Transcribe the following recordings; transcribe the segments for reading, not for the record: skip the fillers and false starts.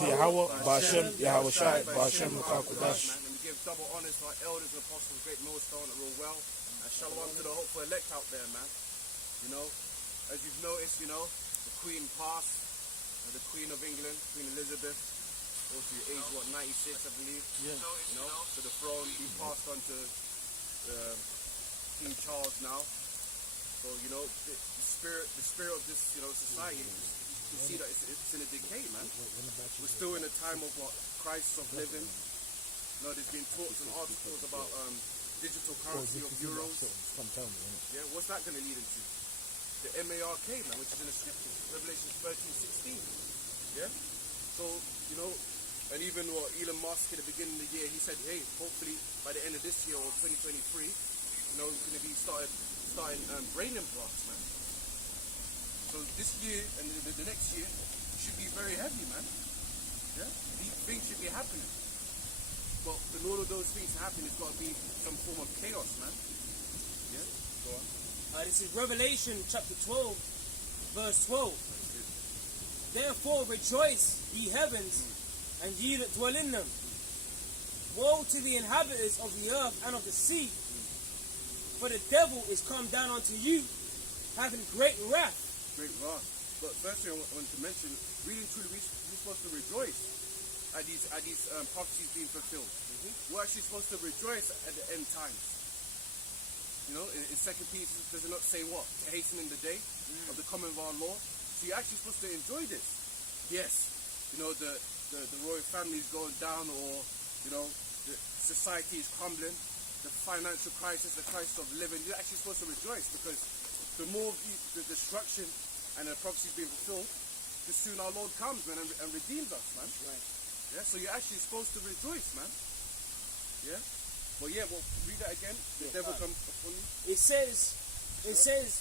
to Yahweh, Ba'Shem, Yahweh Shai, Ba'Shem, Lukakudash. And we give double honors to our elders and apostles, great millstone that rule well. And shalom to the hopeful elect out there, man. You know, as you've noticed, you know, the Queen passed, the Queen of England, Queen Elizabeth, also age, what, 96, I believe. Yeah. You know, to the throne, he passed on to King Charles now. So, you know, the spirit of this, you know, society, you see that it's in a decay, man. We're still in a time of what? Crisis of living. You know, there's been talks and articles about digital currency of euros. Yeah, what's that going to lead into? The MARK, man, which is in the scriptures, Revelation 13:16. Yeah? So, you know, and even what Elon Musk at the beginning of the year, he said, hey, hopefully by the end of this year or 2023, you know, we're going to be starting brain implants, man. So this year and the next year should be very heavy, man. Yeah? These things should be happening. But in all of those things to happen, it's got to be some form of chaos, man. Yeah? Go on. This is Revelation chapter 12, verse 12. Therefore rejoice, ye heavens, and ye that dwell in them. Woe to the inhabitants of the earth and of the sea, for the devil is come down unto you, having great wrath. Great wrath. But first thing I want to mention, really and truly, we're supposed to rejoice at these prophecies being fulfilled. We're actually supposed to rejoice at the end times. You know, in 2 Peter, does it not say what? To hasten in the day of the coming of our Lord. So you're actually supposed to enjoy this. Yes, you know, the royal family is going down, or, you know, the society is crumbling, the financial crisis, the crisis of living. You're actually supposed to rejoice, because the more the destruction and the prophecies being fulfilled, the sooner our Lord comes, man, and redeems us, man. Right. Yeah, so you're actually supposed to rejoice, man. Yeah. Well, yeah, well, read that again. The devil comes upon you. It says,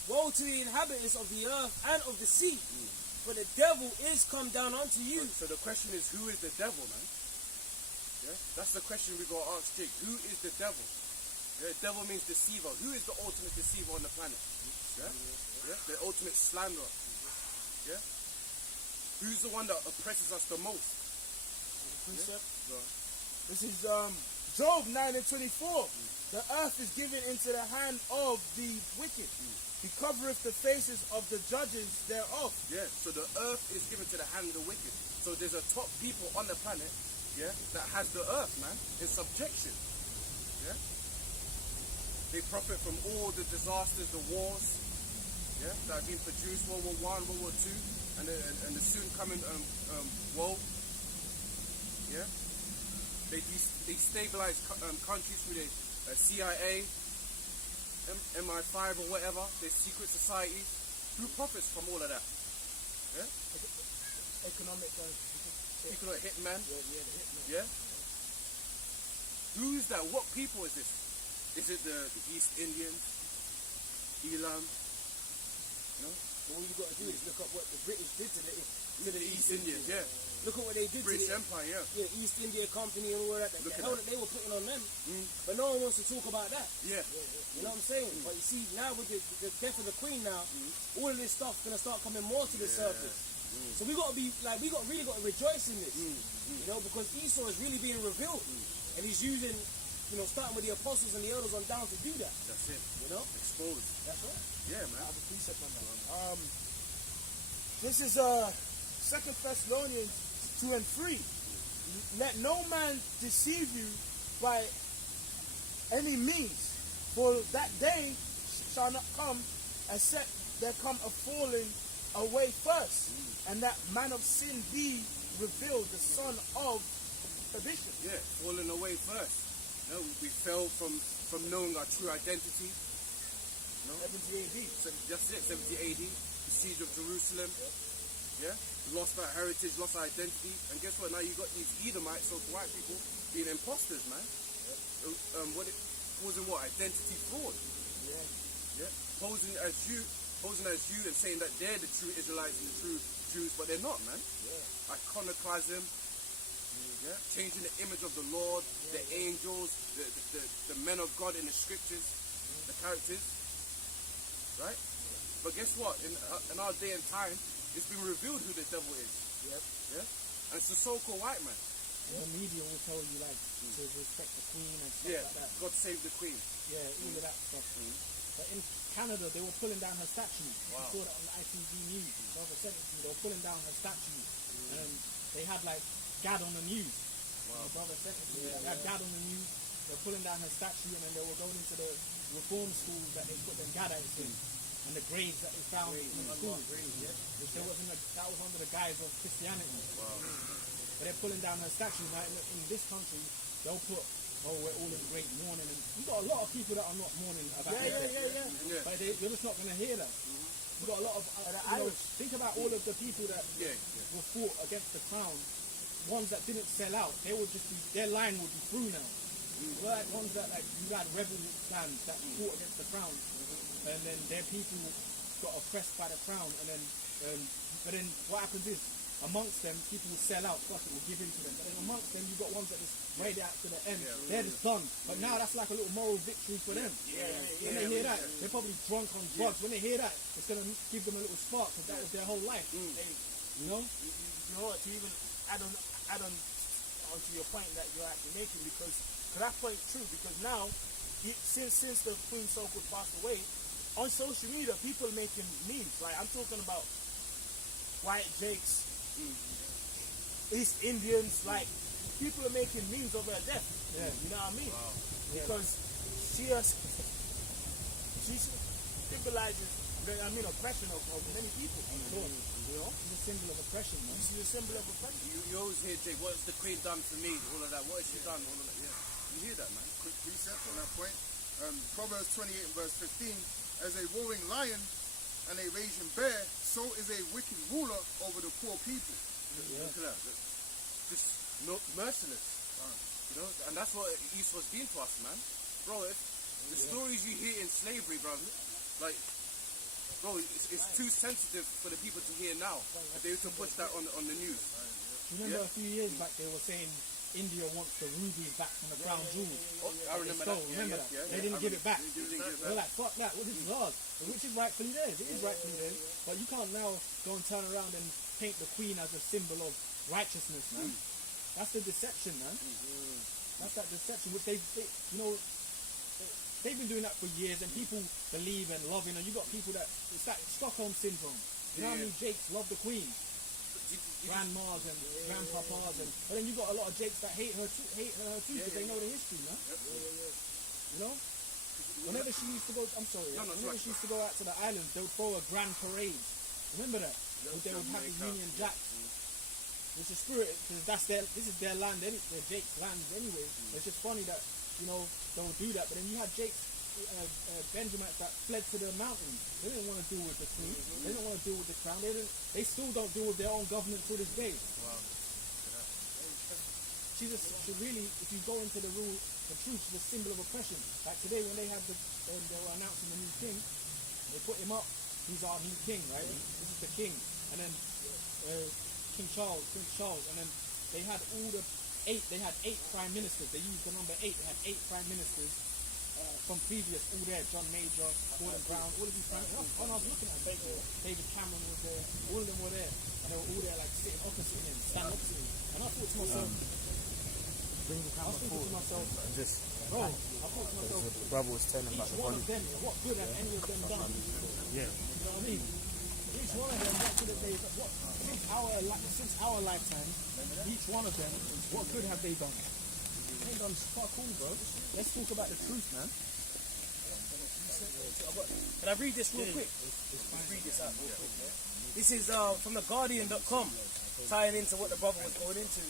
woe to the inhabitants of the earth and of the sea, for the devil is come down unto you. So the question is, who is the devil, man? Yeah, that's the question we got to ask Jake. Who is the devil? Yeah, devil means deceiver. Who is the ultimate deceiver on the planet? Yeah, yeah, the ultimate slanderer. Yeah, who's the one that oppresses us the most? Yeah? This is Job 9:24. The earth is given into the hand of the wicked. He covereth the faces of the judges thereof. Yeah, so the earth is given to the hand of the wicked. So there's a top people on the planet, yeah, that has the earth, man, in subjection. Yeah, they profit from all the disasters, the wars, yeah, that have been produced, World War I, World War II, and the soon coming woe. Yeah. They destabilize countries through the CIA, MI5 or whatever, their secret societies. Who profits from all of that? Yeah? Economic hitman. Yeah, the hitman. Yeah? Who is that? What people is this? Is it the East Indians? Elam? No? All you got to do is look up what the British did to the East Indians, yeah. Look at what they did British to the Empire, yeah. Yeah, East India Company and all that. The hell that they were putting on them. But no one wants to talk about that. Yeah. You know what I'm saying? But you see, now with the death of the Queen now, all of this stuff gonna start coming more to the surface. So we gotta be like, really gotta rejoice in this. You know, because Esau is really being revealed. And he's using, you know, starting with the apostles and the elders on down to do that. That's it. You know? Exposed. That's right. Yeah, man. I have a precept on that. This is 2 Thessalonians 2 and 3. Let no man deceive you by any means, for that day shall not come except there come a falling away first, and that man of sin be revealed, the son of perdition. Yeah, falling away first. You know, we fell from knowing our true identity. No? 70 AD. So that's it, 70 AD. The siege of Jerusalem. Yeah? We lost our heritage, lost our identity. And guess what? Now you got these Edomites, so white people, being imposters, man. Causing what? Identity fraud. Yeah. Yeah? Posing as you and saying that they're the true Israelites and the true Jews, but they're not, man. Yeah. Iconoclasm. Yeah? Changing the image of the Lord, the angels, the men of God in the scriptures, the characters. Right? But guess what? In our day and time, it's been revealed who the devil is. Yep. Yeah? And it's a so-called white man. The media will tell you like to respect the Queen and stuff Yeah, like that. God save the Queen. Yeah, all of that stuff. But in Canada, they were pulling down her statue. Wow. I saw that on the ITV news. Brother sent it to me. They were pulling down her statue, and they had like Gad on the news. Wow. My brother sent it to me. They had Gad on the news. They were pulling down her statue, and then they were going into the reform schools that they put them Gadites in, and the graves that they found in the schools, which there wasn't that was under the guise of Christianity. Wow. But they're pulling down her statue. Now in this country, they'll put, oh, we're all in great mourning, and you got a lot of people that are not mourning about it. Yeah. But you're just not going to hear that. You got a lot of think about all of the people that were fought against the crown. Ones that didn't sell out, they would just be, their line would be through now. Like ones that like you had rebel clans that fought against the crown, and then their people got oppressed by the crown, and then but then what happens is, amongst them, people will sell out, fuck it, will give in to them. But then amongst them, you got ones that just ride it out to the end. They're just done. But now that's like a little moral victory for them. When they hear that, they're probably drunk on drugs. When they hear that, it's going to give them a little spark, because that was their whole life. You know? You know what, to even add on onto your point that you're actually making, because that point's true, because now, since the Queen so-called passed away, on social media, people making memes. Like, I'm talking about white Jakes, East Indians, like people are making memes of her death. Yeah. You know what I mean? Wow. Because she symbolizes oppression of many people. You know? It's a symbol of oppression, man. She's a symbol of oppression. You always hear, Jake, what has the Queen done for me? All of that. What has she done? All of that. Yeah. You hear that, man? Quick precept on that point. Proverbs 28 verse 15, as a roaring lion and a raging bear, so is a wicked ruler over the poor people. Look at that. Just merciless. You know, and that's what Esau's been to us, man. Bro, the stories you hear in slavery, bro, like, bro, it's too sensitive for the people to hear now. If they were to push that on the news. Remember a few years back, they were saying India wants the rubies back from the crown jewels. Oh, I remember that. Remember that? Yeah, They didn't give it back. They didn't give it They're back. like, fuck that, well, this is ours. Which is rightfully theirs. It is rightfully theirs. But you can't now go and turn around and paint the Queen as a symbol of righteousness, man. That's the deception, man. That's that deception, which they've been doing that for years, and people believe and love, you got people that, it's like Stockholm syndrome. You know how many Jakes love the Queen? Grandmas and grandpapas, but then you got a lot of Jakes that hate her too, because they know the history, man. You know? Whenever she used to go, whenever she used to go out to the islands, they would throw a grand parade. Remember that? They would have the Union Jacks. It's a spirit, because this is their land, they're Jake's land anyway. It's just funny that, they would do that, but then you had Jake's, Benjamites that fled to the mountains. They didn't want to deal with the Queen. They didn't want to deal with the crown. They still don't deal with their own government to this day. Wow. She really, if you go into the truth, she's a symbol of oppression. Like today when they were announcing the new king, they put him up. He's our new king, right? This is the king. And then Prince Charles, and then they had eight prime ministers. They used the number 8. They had 8 prime ministers from previous, all there. John Major, Gordon Brown, all of these prime ministers. When I was looking at them, David Cameron was there. All of them were there, and they were all there like sitting opposite him, standing opposite him. And I thought to myself, bro, the brother was telling about each the one volume. of them, what good have any of them done? Yeah. You know what I mean? Each one of them, what good have they done? Since our lifetime, each one of them, what good have they done? They ain't done fuck all, bro. Let's talk about the truth, man. Can I read this real quick? Let's read this out real quick. Yeah? This is from the Guardian.com, tying into what the brother was going into.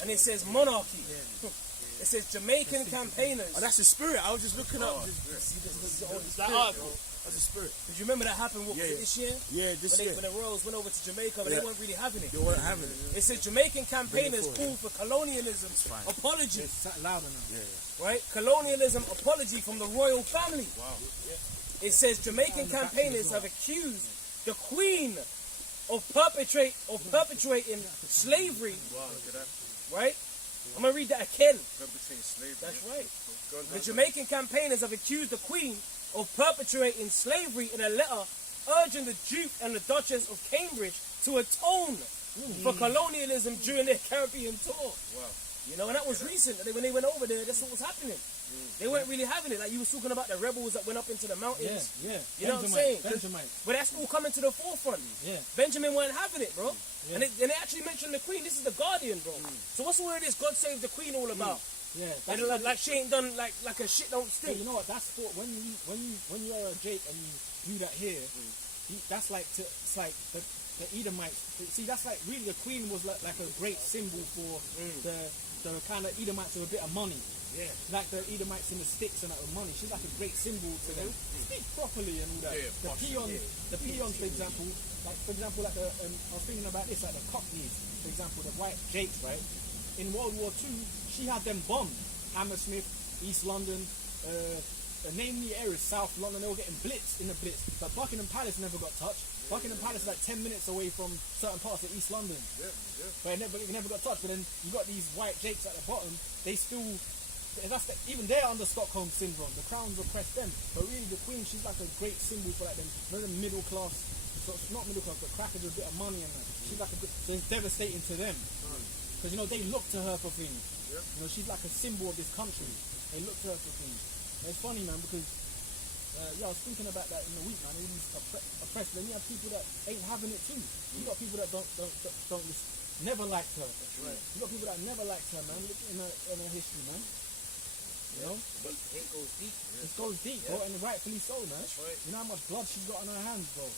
And it says monarchy. It says Jamaican campaigners. Oh, that's the spirit. I was just looking up. That article. That's the spirit. Did you remember that happened this year? Yeah, this year. When the royals went over to Jamaica, but they weren't really having it. They weren't having it. It says Jamaican campaigners call for colonialism apology. It's louder now. Right? Colonialism apology from the royal family. Wow. It says Jamaican campaigners have accused the Queen of perpetrating slavery. Wow, look at that. Right? I'm going to read that again. Perpetrating slavery. That's right. Go on, The Jamaican campaigners have accused the Queen of perpetrating slavery in a letter urging the Duke and the Duchess of Cambridge to atone for colonialism during their Caribbean tour. Wow. You know, and that was recent. When they went over there, that's what was happening. They weren't really having it. Like you was talking about the rebels that went up into the mountains. Yeah. You know what I'm saying? Benjamin. But that's all coming to the forefront. Yeah. Benjamin weren't having it, bro. And they actually mentioned the Queen. This is the Guardian, bro. So what's all of this God Save the Queen all about? Yeah. And like she ain't done like a shit don't stink. You know what? That's for when you are a Jake and you do that here. That's like it's like the Edomites. See, that's like really the Queen was like a great symbol for the kind of Edomites with a bit of money. Yeah. Like the Edomites in the sticks and that with money. She's like a great symbol to them. Speak properly and all that. Yeah, the peons, for example, I was thinking about this, like the Cockneys, for example, the white Jakes, right? In World War II, she had them bombed. Hammersmith, East London, name the areas, South London, they were getting blitzed in the blitz. But Buckingham Palace never got touched. Buckingham Palace is like 10 minutes away from certain parts of East London. But it never got touched. But then you got these white Jakes at the bottom, they still, even they're under Stockholm syndrome. The Crown's oppressed them. But really the Queen, she's like a great symbol for like them, the middle class, so it's not middle class, but crackers with a bit of money and that. She's like so it's devastating to them. Because, they look to her for things. She's like a symbol of this country. They look to her for things. And it's funny, man, because I was thinking about that in the week, man. All these oppressed. Then you have people that ain't having it too. You got people that don't never liked her. That's right. You got people that never liked her, man. Look in her history, man. You know? But it goes deep. It goes deep, bro, and rightfully so, man. That's right. You know how much blood she's got on her hands, bro.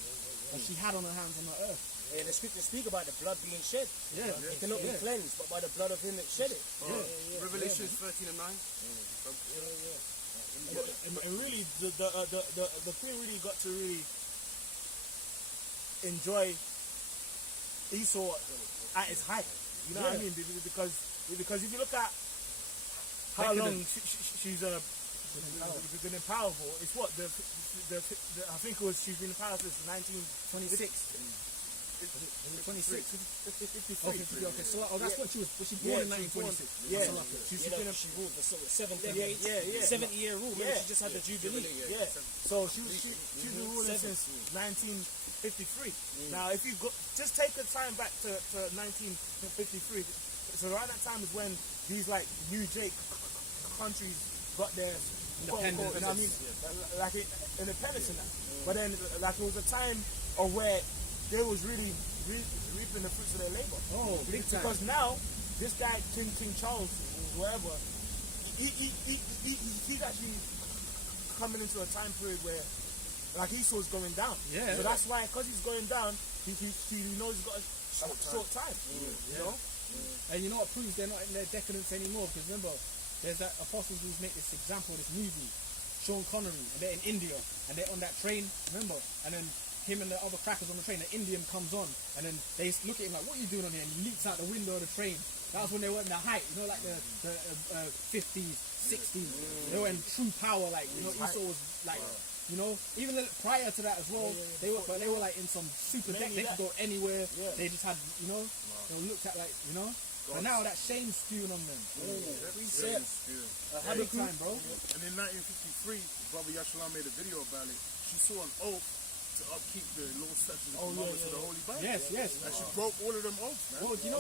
And she had on her hands on the earth. And the scriptures speak about the blood being shed. Yeah. It cannot be cleansed, but by the blood of him that shed it. Revelation 13 and 9. And really, the Queen really got to really enjoy Esau at his height. You know what I mean? Because if you look at how long she's been powerful, it's what I think it was she's been in power since 1926. 26. 53. Okay, so that's what she was. Was she born in 1926? Yeah. She ruled for 7 decades. 70-year rule. Yeah. She just had the Jubilee. Yeah. So she's been ruling since 1953. Now, if you just take the time back to 1953, so around that time is when these like New Jake countries got their independence. You know what I mean? Like independence and that. But then, like it was a time of where they was really reaping the fruits of their labor. Oh, big time. Because now, this guy, King Charles, whatever, he's actually coming into a time period where, like, Esau's going down. Yeah. So that's why, because he's going down, he knows he's got a short time. You know? And you know what proves they're not in their decadence anymore? Because remember, there's that apostles who's make this example, this movie, Sean Connery, and they're in India, and they're on that train, remember? And then him and the other crackers on the train, the Indian comes on, and then they look at him like, what are you doing on here? And he leaps out the window of the train. That was when they were in the height, like the 50s, 60s. They were in true power, like, Esau was like, even prior to that as well, they were like in some super deck. They could go anywhere. They just had, they were looked at like, but now that shame's spewing on them. Have a time, bro. And in 1953, Brother Yashalam made a video about it. She saw an oath to upkeep the law, statutes, and commandments of the Holy Bible. Yes. And she broke all of them oaths, man. Well, because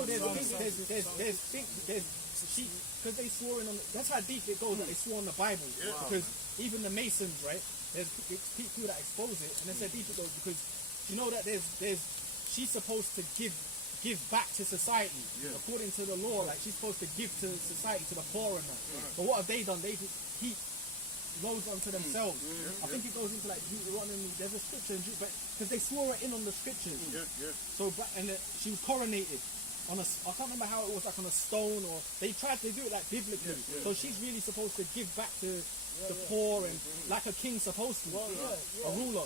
they swore in on, that's how deep it goes, that they swore on the Bible. Because even the Masons, right, there's people that expose it, and that's how deep it goes, because you know that she's supposed to give back to society. According to the law, like she's supposed to give to society, to the poor and that. But what have they done? They just heap loads onto themselves. I think it goes into like Deuteronomy. There's a scripture in because they swore it in on the scriptures. So she was coronated on a. I can't remember how it was, like on a stone, or they do it like biblically. So she's really supposed to give back to the poor and like a king's supposed to, a ruler.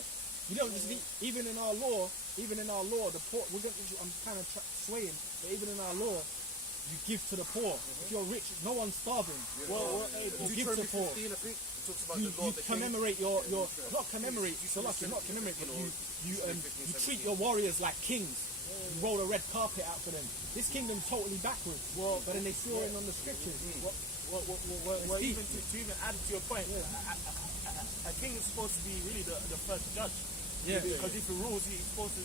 You don't just even in our law, the poor. I'm kind of swaying, but even in our law, you give to the poor. If you're rich, no one's starving. You give to the poor. You commemorate your not commemorate. So like you're not commemorate, but you treat your warriors like kings. You roll a red carpet out for them. This kingdom's totally backwards. But then they swore in on the scriptures. Even to even add to your point, a king is supposed to be really the first judge. Because if he rules, he's supposed to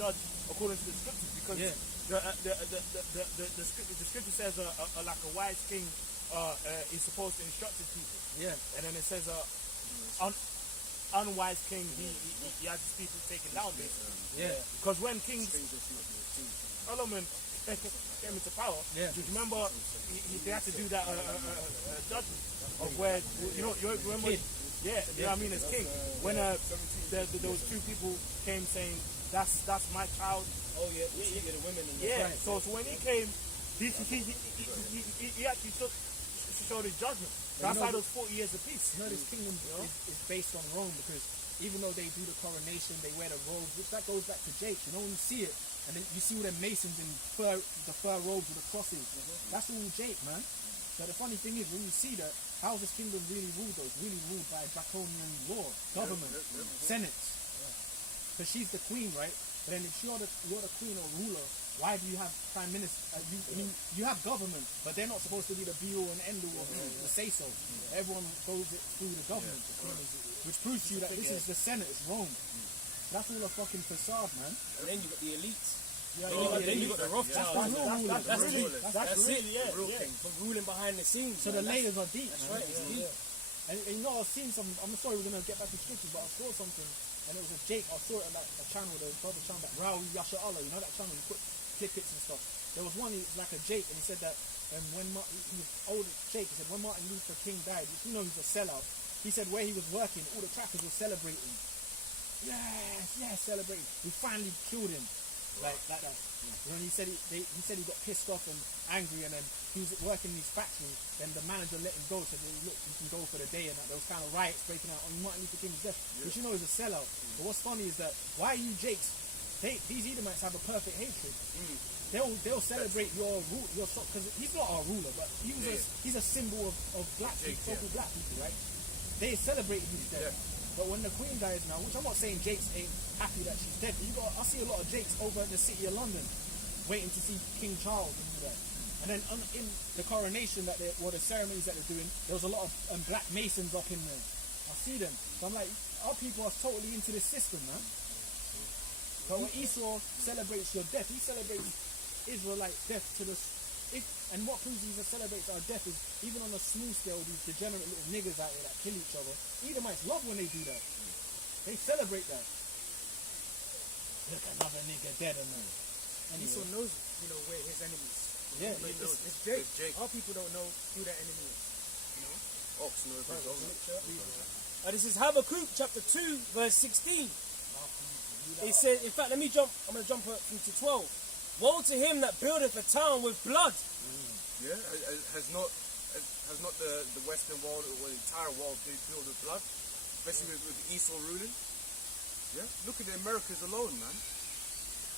judge according to the scriptures, because Yeah. the scripture says like a wise king is supposed to instruct his people, Yeah. and then it says unwise king he has his people taken down basically. Yeah. Because when kings Solomon came into power, Yeah. do you remember they had to do that judgment of where you remember. Kid. Yeah, you know what I mean, as king. When there was two people came saying, that's my child. Oh yeah, the women in the Yeah, right. so when he came, he actually showed his judgment. That's you know, why those 40 years of peace. You know, this kingdom is based on Rome, because even though they do the coronation, they wear the robes, which that goes back to Jake. You know, when you see it, and then you see all the masons in the fur robes with the crosses. That's all Jake, man. But the funny thing is, when you see that, how's this kingdom really ruled though? It's really ruled by draconian law, government, senate. Because she's the queen, right? But then if you're the queen or ruler, why do you have prime minister? You have government, but they're not supposed to be the be all and end all of the say so. Everyone goes it through the government, which proves to you that this is the Senate, it's Rome. That's all a fucking facade, man. And then you got the elites. Then you got the Rothschilds. That's really For ruling behind the scenes. So the layers are deep, man. right, it's deep. And you know, I've seen some. I'm sorry, we're gonna get back to scriptures, but I saw something, and it was a Jake. I saw it on like a channel, the brother channel, that Raul Yasha Allah. You know that channel? You put clip-its and stuff. There was one. He was like a Jake, and he said that when he was old Jake, he said when Martin Luther King died, you know he's a sellout. He said where he was working, all the trappers were celebrating. Yes, celebrating. We finally killed him, like that. And he said he got pissed off and angry, and then he was working in his factory. Then the manager let him go, said, "Look, you can go for the day." And that there was kind of riots breaking out on Martin Luther King's death, which you know is a sellout. But what's funny is that why are you Jakes? These Edomites have a perfect hatred. They'll celebrate your because he's not our ruler, but he's a symbol of black people, so-called black people, right? They celebrated his death. But when the Queen dies now, which I'm not saying Jakes ain't happy that she's dead, but I see a lot of Jakes over in the city of London waiting to see King Charles and all that. And then in the coronation the ceremonies that they're doing, there was a lot of black masons up in there. I see them. So I'm like, our people are totally into this system, man. But when Esau celebrates your death, he celebrates Israelite death to the... And what proves he celebrates our death is, even on a small scale, these degenerate little niggers out here that kill each other, Edomites love when they do that. They celebrate that. Look, another nigga dead and that. And Esau knows, where his enemies. Yeah, It's Jake. Our people don't know who their enemy is. Ox knows his own. This is Habakkuk chapter 2 verse 16. It says, in fact, I'm going to jump into 12. Woe to him that buildeth a town with blood. Yeah, has not the Western world or the entire world been filled with blood, especially with Esau ruling? Yeah, look at the Americas alone, man.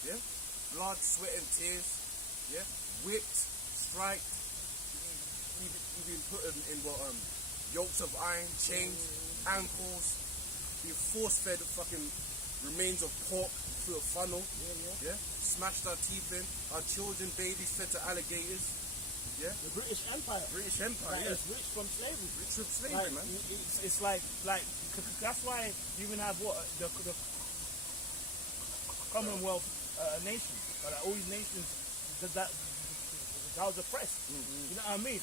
Yeah, blood, sweat, and tears. Yeah, whipped, striked, you've been put in yokes of iron, chains, ankles, being force-fed fucking remains of pork through a funnel. Yeah. Smashed our teeth in. Our children, babies fed to alligators. Yeah. The British Empire. Yes. It's rich from slavery. Rich from slavery, man. It's like that's why you even have the Commonwealth nations. All these nations that was oppressed. You know what I mean?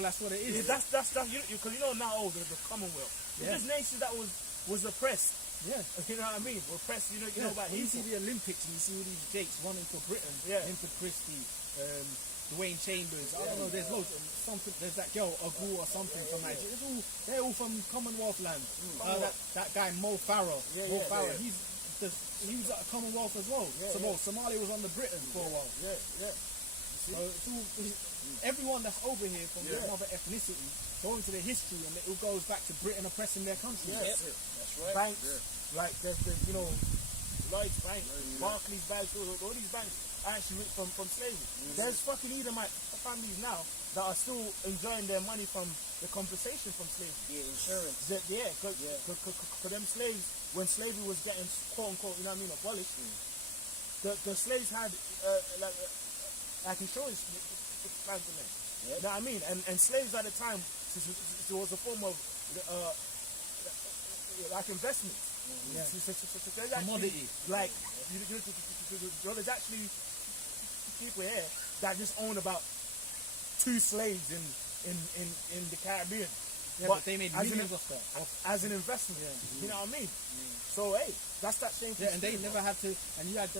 That's what it is. That's because now the Commonwealth. Yeah. It's just nations that was oppressed. Yeah. You know what I mean? Oppressed. You know about you Esau. see the Olympics and you see all these Jakes running for Britain. Yeah. Him for Christie, Dwayne Chambers. I don't know. There's loads. There's that girl Agu or something from Nigeria. They're all from Commonwealth land. That guy Mo Farah. Mo Farah. He was at Commonwealth as well. Somalia was under Britain for a while. So everyone that's over here from another ethnicity, go into the history and it all goes back to Britain oppressing their country. That's right. Banks, like there's Lloyd's Bank, Barclays Bank, all these banks are actually rich from slavery. There's fucking Edomite families now that are still enjoying their money from the compensation from slavery. Yeah, insurance. For them slaves, when slavery was getting quote unquote, abolished, the slaves had like insurance plans in there. You know what I mean? And slaves at the time, it was a form of like investment. Yeah. So there's actually, Commodity. like there's actually people here that just own about 2 slaves in the Caribbean. Yeah, but they made millions of that. As an investment. Yeah. You know what I mean? So hey, that's that shameful. Yeah, and they spirit, never had to. And you had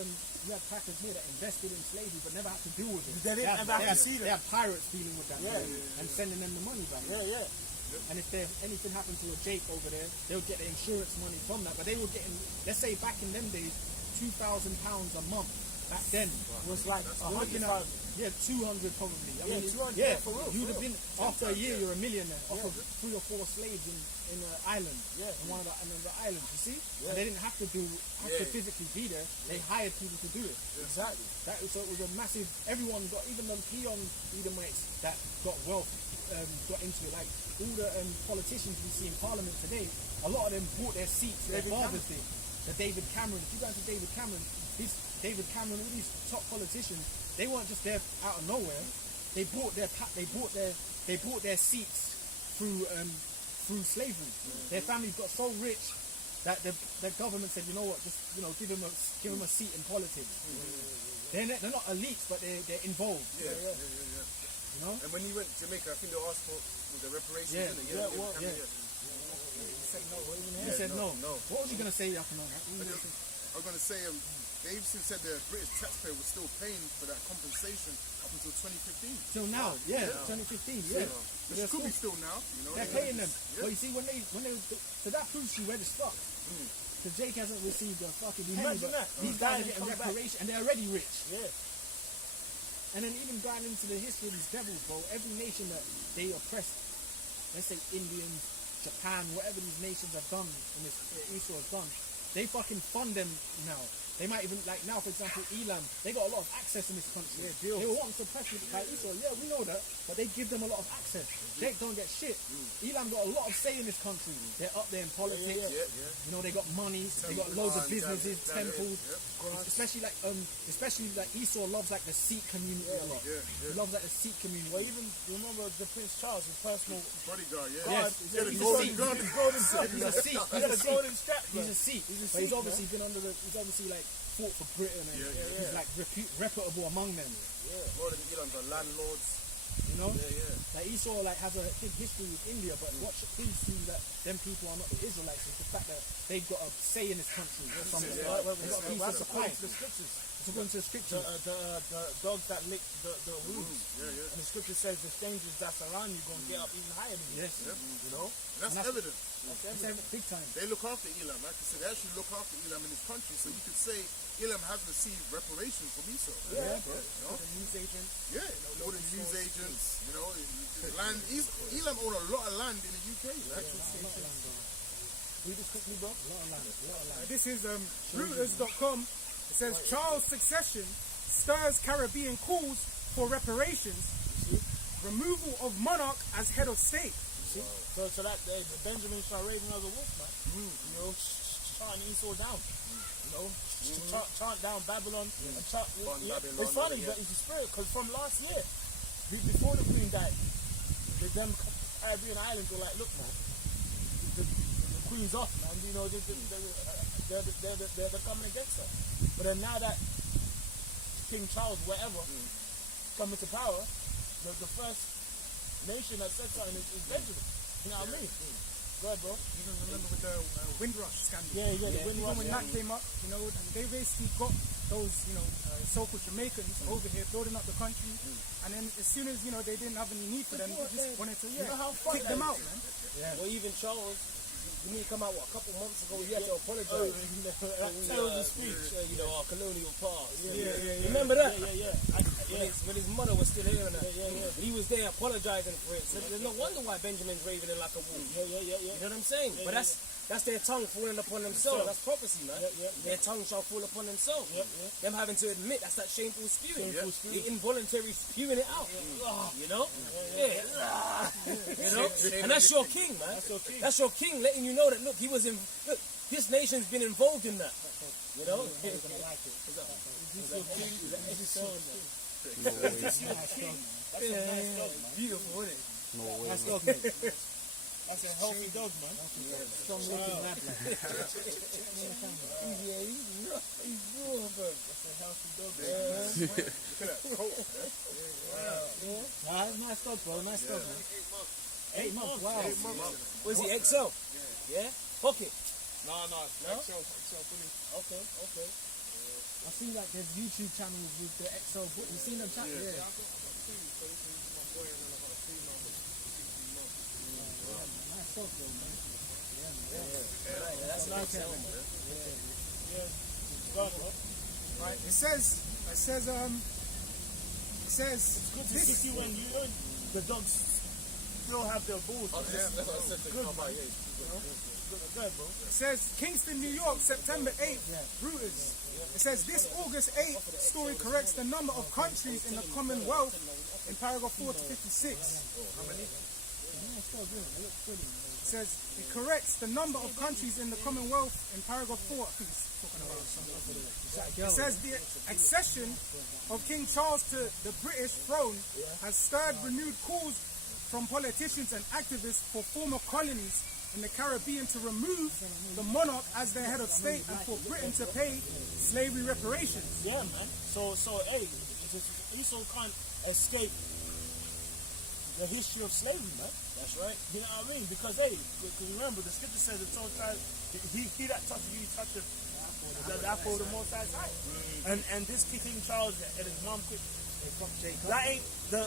crackers here that invested in slavery but never had to deal with it. They didn't ever have to see They them. had pirates dealing with that and sending them the money back. Yeah. And if anything happened to a Jake over there, they'll get the insurance money from that. But they were getting, let's say back in them days, £2,000 a month. Back then Was like you're looking at 200 probably. I mean, 200, for real. You'd have been after a year, you're a millionaire off of 3 or 4 slaves in an island. Yeah. In one of the islands, you see. And they didn't have to physically be there. They hired people to do it. Exactly. So it was a massive. Everyone got, even them peon Edomites that got wealth, got into it. Like all the politicians we see in Parliament today, a lot of them bought their seats. Their fathers did. The David Cameron. If you go to David Cameron, all these top politicians, they weren't just there out of nowhere. They bought their seats through slavery. Their families got so rich that the government said, you know what, just give them a seat in politics. They're not elites, but they're involved. Yeah. You know. And when he went to Jamaica, I think they asked for the reparations. Yeah. Didn't they? He said no. No. What was he gonna say after that? I was going to say, Davidson said the British taxpayer was still paying for that compensation up until 2015. Till now, 2015, yeah. Which could be still now, They're paying them. But you see, when they, so that proves you where to stop. Because Jake hasn't received a fucking penny, Imagine but that. these guys are getting reparation, and they're already rich. Yeah. And then even going into the history of these devils, bro, every nation that they oppressed, let's say Indians, Japan, whatever these nations have done, and this Esau has done, they fucking fund them now. They might even, like now, for example, Elam, they got a lot of access in this country. They were wanting to suppress it by Esau. Yeah, we know that, but they give them a lot of access. Jake don't get shit. Elam got a lot of say in this country. They're up there in politics. You know, they got money. They got loads of businesses, temples. Especially like Esau loves like the Sikh community a lot. He loves like the Sikh community. Well, even remember the Prince Charles, his personal Bodyguard, Yes, He's a he's golden gun. He's a Sikh. He got a golden strap. He's a Sikh. But he's obviously been under the. He's obviously like fought for Britain and he's like reputable among them. More than Elon's are landlords. You know? Yeah. Like Esau like has a big history with India, but what should please see that them people are not the Israelites is the fact that they've got a say in this country. They've got a piece of the pie. The scriptures. It's according to the scripture. The dogs that lick the wounds. And the scripture says the strangers that surround you going to get up even higher than you. Yes. You know? That's evident. It's big time. They look after Elam. Like I said, they actually look after Elam in this country. So you could say Elam has received reparations from Esau. Yeah. The news agents. Yeah, all the news agents, land. Elam own a lot of land in the UK. Read this quickly, bro. This is Reuters.com. It says Charles' succession stirs Caribbean calls for reparations. Removal of monarch as head of state. So that Benjamin shall raven as a wolf, man. Chanting Esau down. Chant down Babylon. And chant, Babylon, it's funny, but it's a spirit, because from last year, before the Queen died, them Caribbean islands were like, look, man, the Queen's off, man. They're coming against her. But then now that King Charles, whatever, coming to power, the first nation that said something is Benjamin. You know what I mean? Go ahead, bro. You can remember with the Windrush scandal. Yeah, the Windrush. When that came up, and they basically got those, so-called Jamaicans over here building up the country, and then as soon as they didn't have any need for them, they just wanted to kick them out, man. Or even Charles, when he come out a couple months ago, he had to apologize. That terrible speech. Our colonial past. Yeah. Remember that? Yeah. When his mother was still here and that. And he was there apologizing for it. So there's no wonder why Benjamin's raving like a wolf. Yeah. You know what I'm saying? But that's their tongue falling upon themselves. That's prophecy, man. Their tongue shall fall upon themselves. Them having to admit that's that shameful spewing. The involuntary spewing it out. You know? And that's your king, man. That's your king letting you know that, look, this nation's been involved in that. You know? Beautiful, isn't it? Beautiful, isn't it? Nice dog, mate. That's a healthy dog, man. Strong looking lad. Like. That's a healthy dog. Nice dog, bro. Nice dog, man. 8 months. Wow. 8 months. Was he XL? Yeah. Pocket. No. No? XL fully. Okay. I see like there's YouTube channels with the XL book. You seen them chat? Yeah. Nice dog, though, man. That's a nice XL, man. Right. It says It's good to see when you know the dogs still have their balls. Good, man. Good, bro. It says Kingston, New York, September 8th, Reuters. It says this August 8th story corrects the number of countries in the Commonwealth in paragraph 4 to 56. It says it corrects the number of countries in the Commonwealth in paragraph 4. I think it's talking about something. It says the accession of King Charles to the British throne has stirred renewed calls from politicians and activists for former colonies in the Caribbean to remove the monarch as their head of state and for Britain to pay slavery reparations. Yeah, man. So hey, you so can't escape the history of slavery, man. That's right. You know what I mean? Because hey, remember the scripture says the told child, he that touches you touches the apple of the Most High's eye. And this King Charles and his mom quit. That ain't the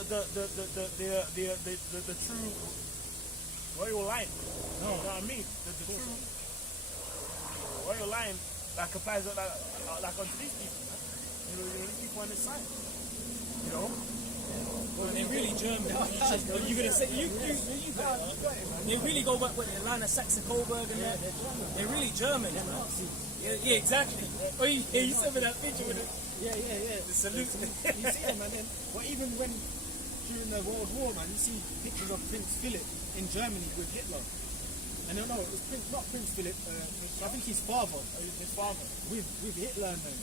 true royal line. No, you know what I mean? The true royal line that applies like onto these people, man. You know, these people on this side. You know? They're really German. You're gonna say you they really go back with the line of Saxe-Coburg and that. They're really German. Yeah, exactly. Oh, you sent me that picture with it. Yeah. The salute. You see them, man. Then, well, even when during the World War, man, you see pictures of Prince Philip in Germany with Hitler. And no, it was not Prince Philip. I think his father. His father. With Hitler and them.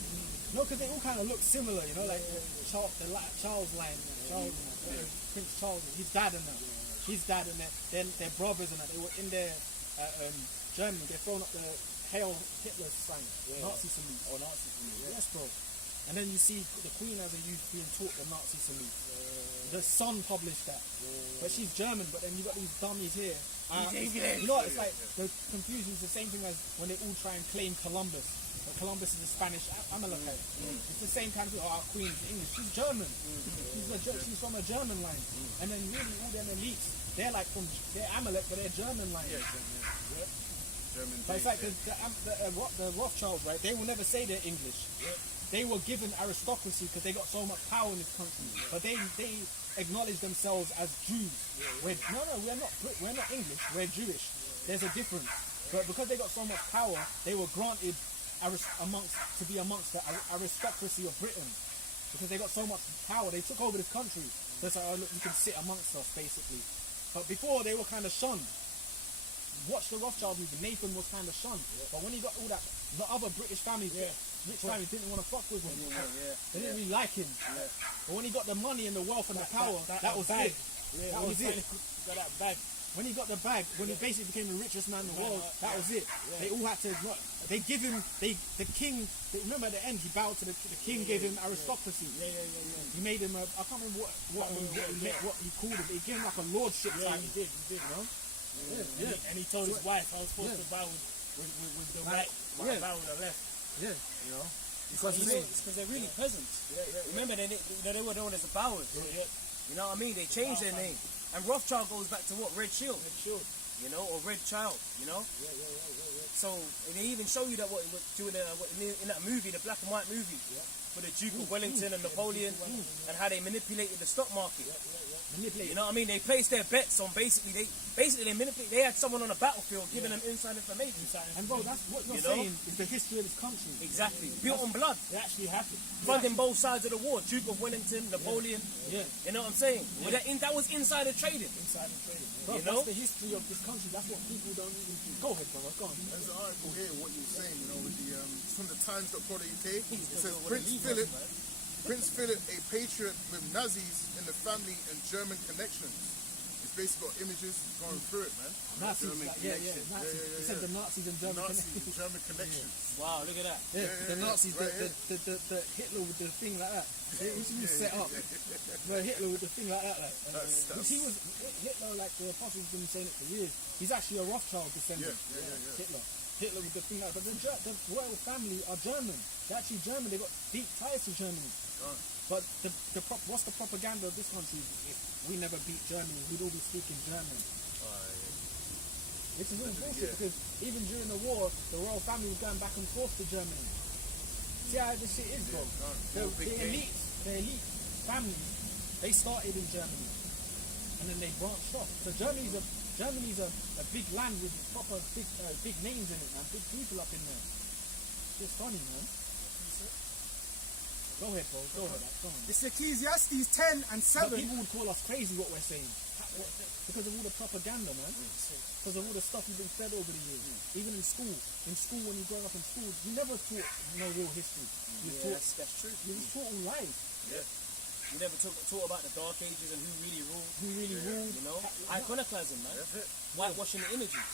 No, because they all kind of look similar, you know, like Charles line, Prince Charles, his dad and that. His dad and their brothers and that. They were in their Germany. They're throwing up the Hail Hitler sign, Nazi salute. Oh, Nazi salute. Yes, bro. And then you see the Queen as a youth being taught the Nazi salute. The Sun published that, but she's German. But then you got these dummies here. You know what? It's like the confusion is the same thing as when they all try and claim Columbus. But Columbus is a Spanish Amalekite. It's the same kind of thing. Oh, our Queen's English. She's German. She's from a German line. And then really all them elites, they're Amalek, but they're German line. But it's like the Rothschilds, right? They will never say they're English. They were given aristocracy because they got so much power in this country. But they acknowledge themselves as Jews. We're not English. We're Jewish. There's a difference. But because they got so much power, they were granted to be amongst the aristocracy of Britain. Because they got so much power, they took over this country. So it's like, oh look, you can sit amongst us, basically. But before, they were kind of shunned. Watch the Rothschild movie. Nathan was kind of shunned. But when he got all that, the other British families, rich families didn't want to fuck with him. They didn't really like him. But when he got the money and the wealth and the power, that was it. That was it. Got that bag. When he got the bag, when he basically became the richest man in the world, that was it. They all had to, they give him, the king, remember at the end, he bowed to the king, gave him aristocracy. He made him, I can't remember what he called him, but he gave him like a lordship type. He did, you know? And he told his wife, I was supposed to bow with the right, bow with the left. Yeah. You know? Because they're really peasants. Remember, they were known as the Bowers. You know what I mean? They changed their name. And Rothschild goes back to what? Red Shield. You know, or Red Child, you know? So, and they even show you that what doing in that movie, the black and white movie, for the Duke of Wellington and Napoleon, and how they manipulated the stock market. You know what I mean? They placed their bets on basically they manipulate. They had someone on the battlefield giving them inside information. And bro, that's what you're saying is the history of this country. Exactly. Built on blood. It actually happened. Funding both sides of the war. Duke of Wellington, Napoleon. Yeah. You know what I'm saying? Well, that was insider trading. Bro, You know? that's the history of this country. That's what people don't even do. Go ahead, brother. Go on. There's an article here, what you're saying, you know, with the from the Times.co.uk. It says Prince Philip, a patriot with Nazis in the family and German connections. It's basically got images going through it, man. Nazis, German like, Nazis. Yeah. He said the Nazis and German Nazi connections. German connections. Wow, look at that. The Nazis, right the Hitler with the thing like that. He should be set up. But Hitler with the thing like that, which he was Hitler, like the apostles been saying it for years. He's actually a Rothschild descendant. Hitler with the thing like that. But the royal family are German. They're actually German. They got deep ties to Germany. But what's the propaganda of this country? If we never beat Germany, we'd all be speaking German. Which is all bullshit because even during the war, the royal family was going back and forth to Germany. See how this shit is, bro? The elite families, they started in Germany and then they branched off. So Germany's a big land with proper big names in it, man. Big people up in there. It's funny, man. Go ahead, bro. Go ahead. Go on. It's Ecclesiastes 10 and But 7. people would call us crazy what we're saying. Because of all the propaganda, man. Because of all the stuff you've been fed over the years. Even in school. In school, when you grow up in school, you never taught no real history. You taught, That's true. you was taught all lies. You never taught about the Dark Ages and who really ruled. Who really ruled. You know, iconoclasm, man. Whitewashing the images.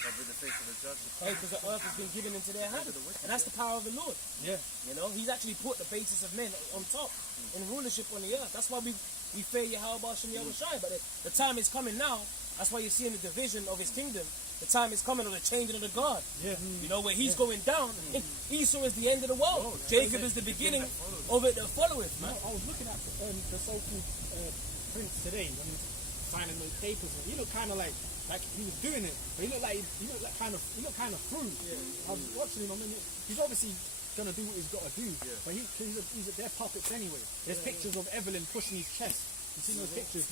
Cover the face of the judge. Hey, because the earth has been given into their hands, and that's the power of the Lord. Yeah. You know, He's actually put the basis of men on top in rulership on the earth. That's why we fear Yahweh Hashem Yahweh Shai. But the time is coming now. That's why you're seeing the division of His kingdom. The time is coming of the changing of the guard. Yeah. You know, where He's going down. Esau is the end of the world. Jacob is the beginning of it that followeth, man. I was looking at the so-called prince today when he was signing those papers. And he looked kind of like he was doing it, but he looked kind of through. I was watching him. I mean, he's obviously gonna do what he's got to do, but they're puppets anyway. There's pictures of Evelyn pushing his chest. You seen those pictures?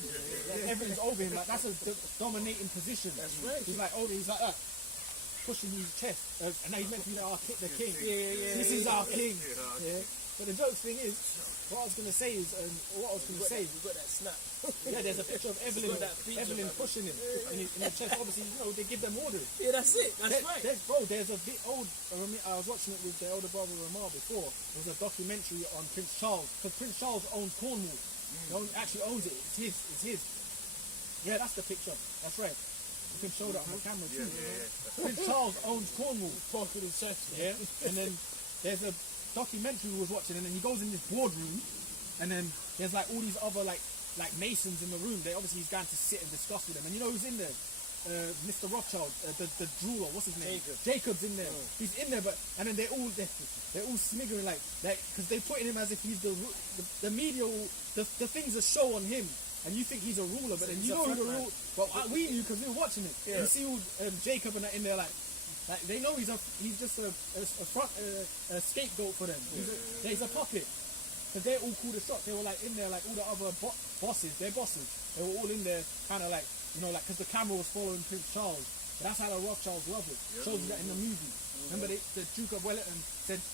Evelyn's over him, like that's a dominating position. That's right. He's like over, he's like that, pushing his chest, and now he's meant to be like the king. This is our king. Yeah. But the joke thing is, what I was gonna say is, We've got that snap. yeah, there's a picture of Evelyn pushing him in the chest. Obviously, you know, they give them orders. Yeah, that's it. That's right. There's a bit old. I was watching it with the elder brother Ramar before. There was a documentary on Prince Charles, because Prince Charles owns Cornwall. He actually owns it. It's his. Yeah, that's the picture. That's right. You can show that on the camera too. Prince Charles owns Cornwall. Part of the chest. Yeah, and then there's a documentary we was watching, and then he goes in this boardroom, and then there's like all these other like masons in the room. Obviously he's going to sit and discuss with them, and you know who's in there? Mr. Rothschild, the drooler, what's his name? Jacob's in there. He's in there, and then they're all sniggering like because they put him as if he's the media. The things are show on him, and you think he's a ruler, but then you know who the ruler. Well, we knew because we were watching it. You see all Jacob and that in there like they know he's just a scapegoat for them. He's a puppet. Because they all called the shots. They were like in there, like all the other bosses, their bosses. They were all in there, kind of like, you know, like because the camera was following Prince Charles. But that's how the Rothschilds love it. Shows you that in the movie. Remember, the Duke of Wellington said,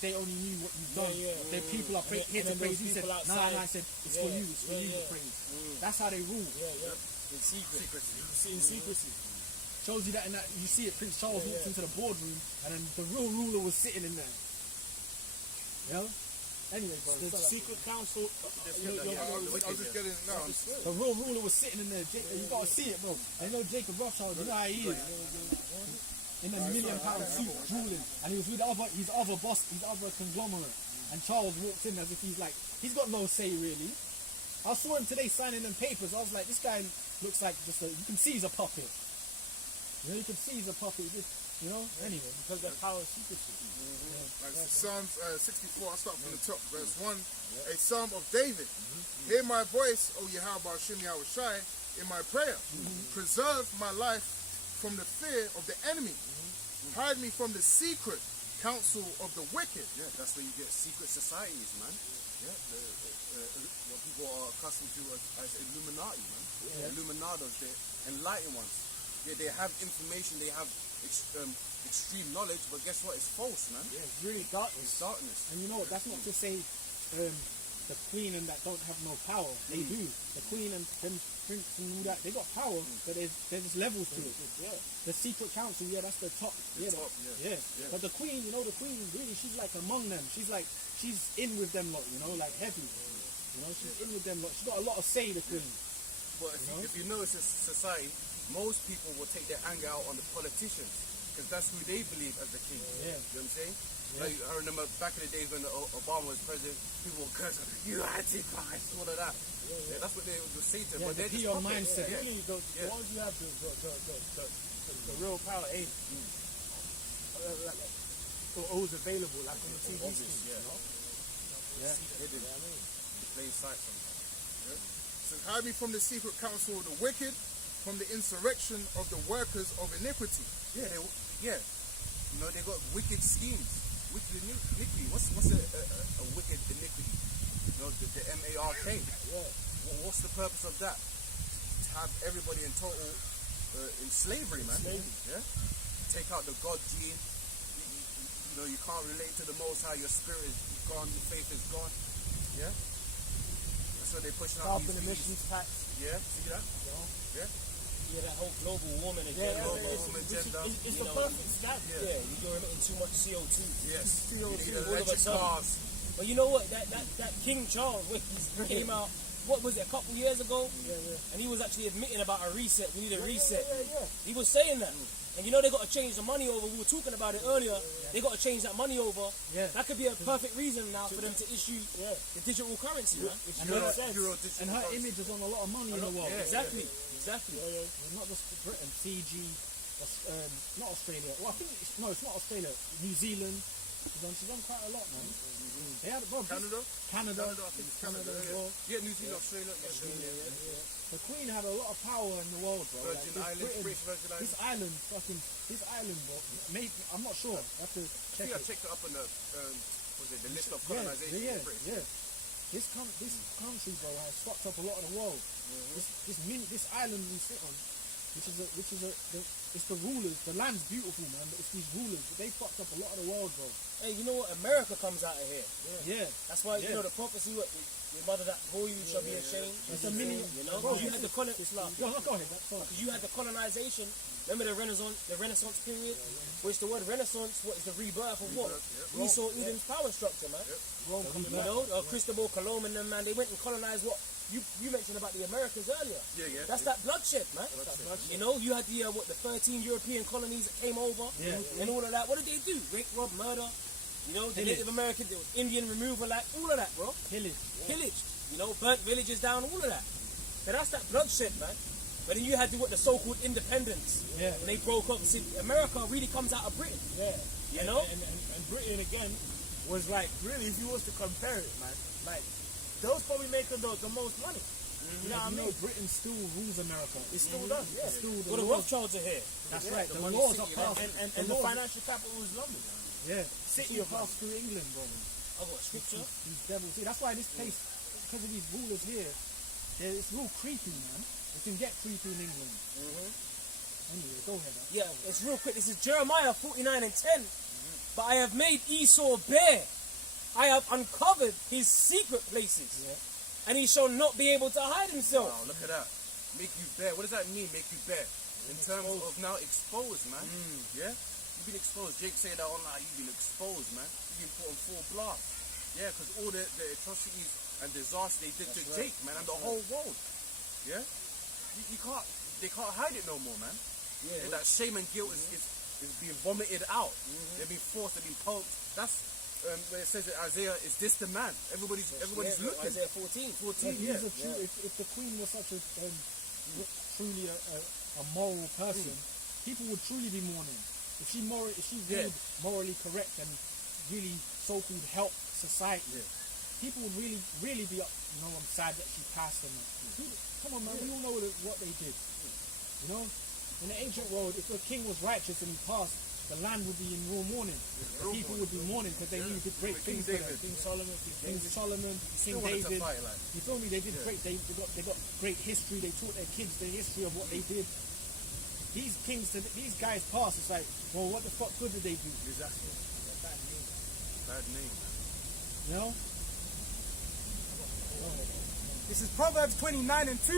they only knew what you've done. Their people are here to praise. He said, nah, I said, it's for you to praise. That's how they rule. In secrecy. In secrecy. Shows you that in that, you see it, Prince Charles walks into the boardroom, and then the real ruler was sitting in there. You know? Anyway, bro. The secret council. I was just getting it now. The real ruler was sitting in there. You gotta see it, bro. I know Jacob Rothschild, you know how he is. In a £1 million suit, drooling. And he was with his other boss, his other conglomerate. And Charles walks in as if he's he's got no say really. I saw him today signing them papers. I was like, this guy looks like you can see he's a puppet. You know, you can see he's a puppet. You know, anyway, because of the power of secrecy. Like Psalms 64, I'll start from the top, verse 1. A psalm of David. Hear my voice, O Yahweh Hashem Yahweh Shai, in my prayer. Preserve my life from the fear of the enemy. Hide me from the secret counsel of the wicked. Yeah, that's where you get secret societies, man. Yeah, what people are accustomed to as Illuminati, man. Illuminados, the enlightened ones. Yeah, they have information, they have extreme knowledge, but guess what? It's false, man. Yeah, it's really darkness. It's darkness. And you know what? That's not to say the queen and that don't have no power. They do. The queen and prince and all that, they got power, but there's just levels to it. Yeah. The secret council, that's the top. But the queen, the queen really, she's like among them. She's in with them lot, like heavy. She's in with them lot. She's got a lot of say, the queen. But if you notice in society, most people will take their anger out on the politicians because that's who they believe as the king. Yeah. You know what I'm saying? Like, I remember back in the days when Obama was president, people were cursing, you antichrist, all of that. Yeah, that's what they would say to him. Yeah, but they're the just PR puppets. mindset. Yeah. Really, the ones you have the real power ain't always available, like on the TV screen. Yeah. You know? Yeah. Hidden. In plain sight sometimes. So hide me from the secret counsel of the wicked, from the insurrection of the workers of iniquity. Yeah, you know, they got wicked schemes. Wicked iniquity. What's a wicked iniquity? You know, the M-A-R-K. Yeah. What's the purpose of that? To have everybody in total in slavery, man. Yeah. Take out the God gene. You know, you can't relate to the Most High. Your spirit is gone. Your faith is gone. Yeah. That's why they're pushing out Carbon these emissions tax. Yeah. See that? Yeah. Yeah, that whole global warming Yeah, agenda. Agenda. It's You the know, perfect stack. Yeah, you're emitting too much CO2. Yes. You need all of a electric sudden. cars. But you know what? That King Charles, when he came out, what was it, a couple years ago? And he was actually admitting about a reset. We need a reset. He was saying that. And you know they got to change the money over. We were talking about it earlier. They got to change that money over. Yeah. That could be a perfect reason now for them to issue the digital currency, man. And her image is on a lot of money in the world. Exactly. Not just Britain, Fiji, not Australia. Well, I think it's not Australia. New Zealand. She's done quite a lot, man. They had Canada? Canada, I think it's Canada. as well. Yeah, New Zealand, Australia. The Queen had a lot of power in the world, bro. Virgin this Islands, Britain, British Virgin Islands. this island, bro. Maybe I'm not sure. I have to I check think I it. checked it up on the list of Yeah, colonization. yeah, British. yeah. This country, bro, has fucked up a lot of the world. This island we sit on, it's the rulers. The land's beautiful, man, but it's these rulers. They fucked up a lot of the world, bro. Hey, you know what? America comes out of here. Yeah. That's why, you know, the prophecy, what, your mother that bore you shall be ashamed. It's a mini. You know, Bro, you had the go ahead. That's all. because you had the colonization. Remember the Renaissance period, which the word Renaissance, what is the rebirth of what? We saw Eden's power structure, man. You know, Cristobal Colon and them, man, they went and colonized what you mentioned about the Americans earlier. Yeah. That's that bloodshed, man. You know, you had the 13 European colonies that came over and all of that. What did they do? Rape, rob, murder. You know, the Native American, there was Indian removal, like all of that, bro. Pillaged. You know, burnt villages down, all of that. So that's that bloodshed, man. But then you had the so-called independence. Yeah. And they broke up. See, America really comes out of Britain. Yeah. You know? And Britain again was like, really, if you was to compare it, man, like those probably making the most money. You know what I mean? Britain still rules America. It still does, yeah. Well, the Rothschilds are here. That's right. The money laws city, are passed. And the financial capital is London. Yeah. City of passed through England, bro. I've got a scripture. These devils. See, that's why this place, because of these rulers here, it's real creepy, man. It can get creepy in England. Anyway, go ahead. Yeah, it's real quick. This is Jeremiah 49 and 10. But I have made Esau bare. I have uncovered his secret places. And he shall not be able to hide himself. Wow, look at that. Make you bare. What does that mean, make you bare? In terms of now exposed, man. Yeah? You've been exposed. Jake said that online. You've been exposed, man. You've been put on full blast. Yeah, because all the atrocities and disaster they did to Jake, man, and the whole world. Yeah? You can't, they can't hide it no more, man. Yeah, that shame and guilt is being vomited out. They're being forced, they're being poked. That's where it says that Isaiah is this the man. Everybody's looking. Isaiah 14. If the Queen was such a truly a moral person, people would truly be mourning. If she really morally correct and really so-called help society, people would really be I'm sad that she passed them. Come on, man, we all know what they did. You know, in the ancient world, if the king was righteous and he passed, the land would be in real mourning. People would be mourning because they really did great things for them. King Solomon, King David. You feel me? They did great. They got great history. They taught their kids the history of what they did. These guys passed. It's like, well, what the fuck good did they do? Exactly. Bad name, man. You know? This is Proverbs 29 and 2.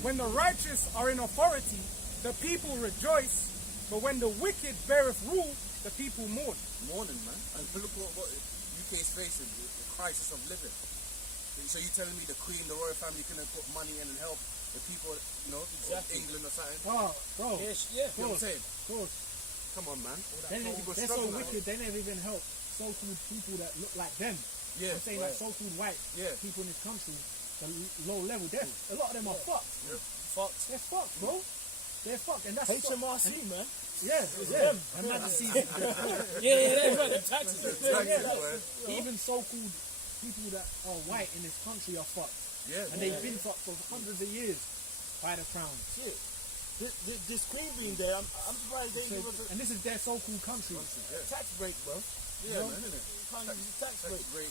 When the righteous are in authority, the people rejoice. But when the wicked beareth rule, the people mourn. Mourning, man. And look what UK is facing, the crisis of living. So you telling me the Queen, the royal family couldn't put money in and help the people, you know, of England or something. Oh, bro. Yes, yeah. You know what I'm saying? Of course. Come on, man. They're so wicked, they never even help so-called people that look like them. Yeah, I'm saying like so-called white people in this country, the low level, a lot of them are fucked. Fucked. They're fucked, bro. They're fucked. And that's HMRC, man. Yeah, yeah. And Majesty. Yeah, that's right. The taxes. Even so-called people that are white in this country are fucked. Yeah. And they've been fucked for hundreds of years by the crown. Shit. This queen being there, I'm surprised they give us a And this is their so-called country. tax break, bro. Yeah, man, isn't it? Can't give us a tax break.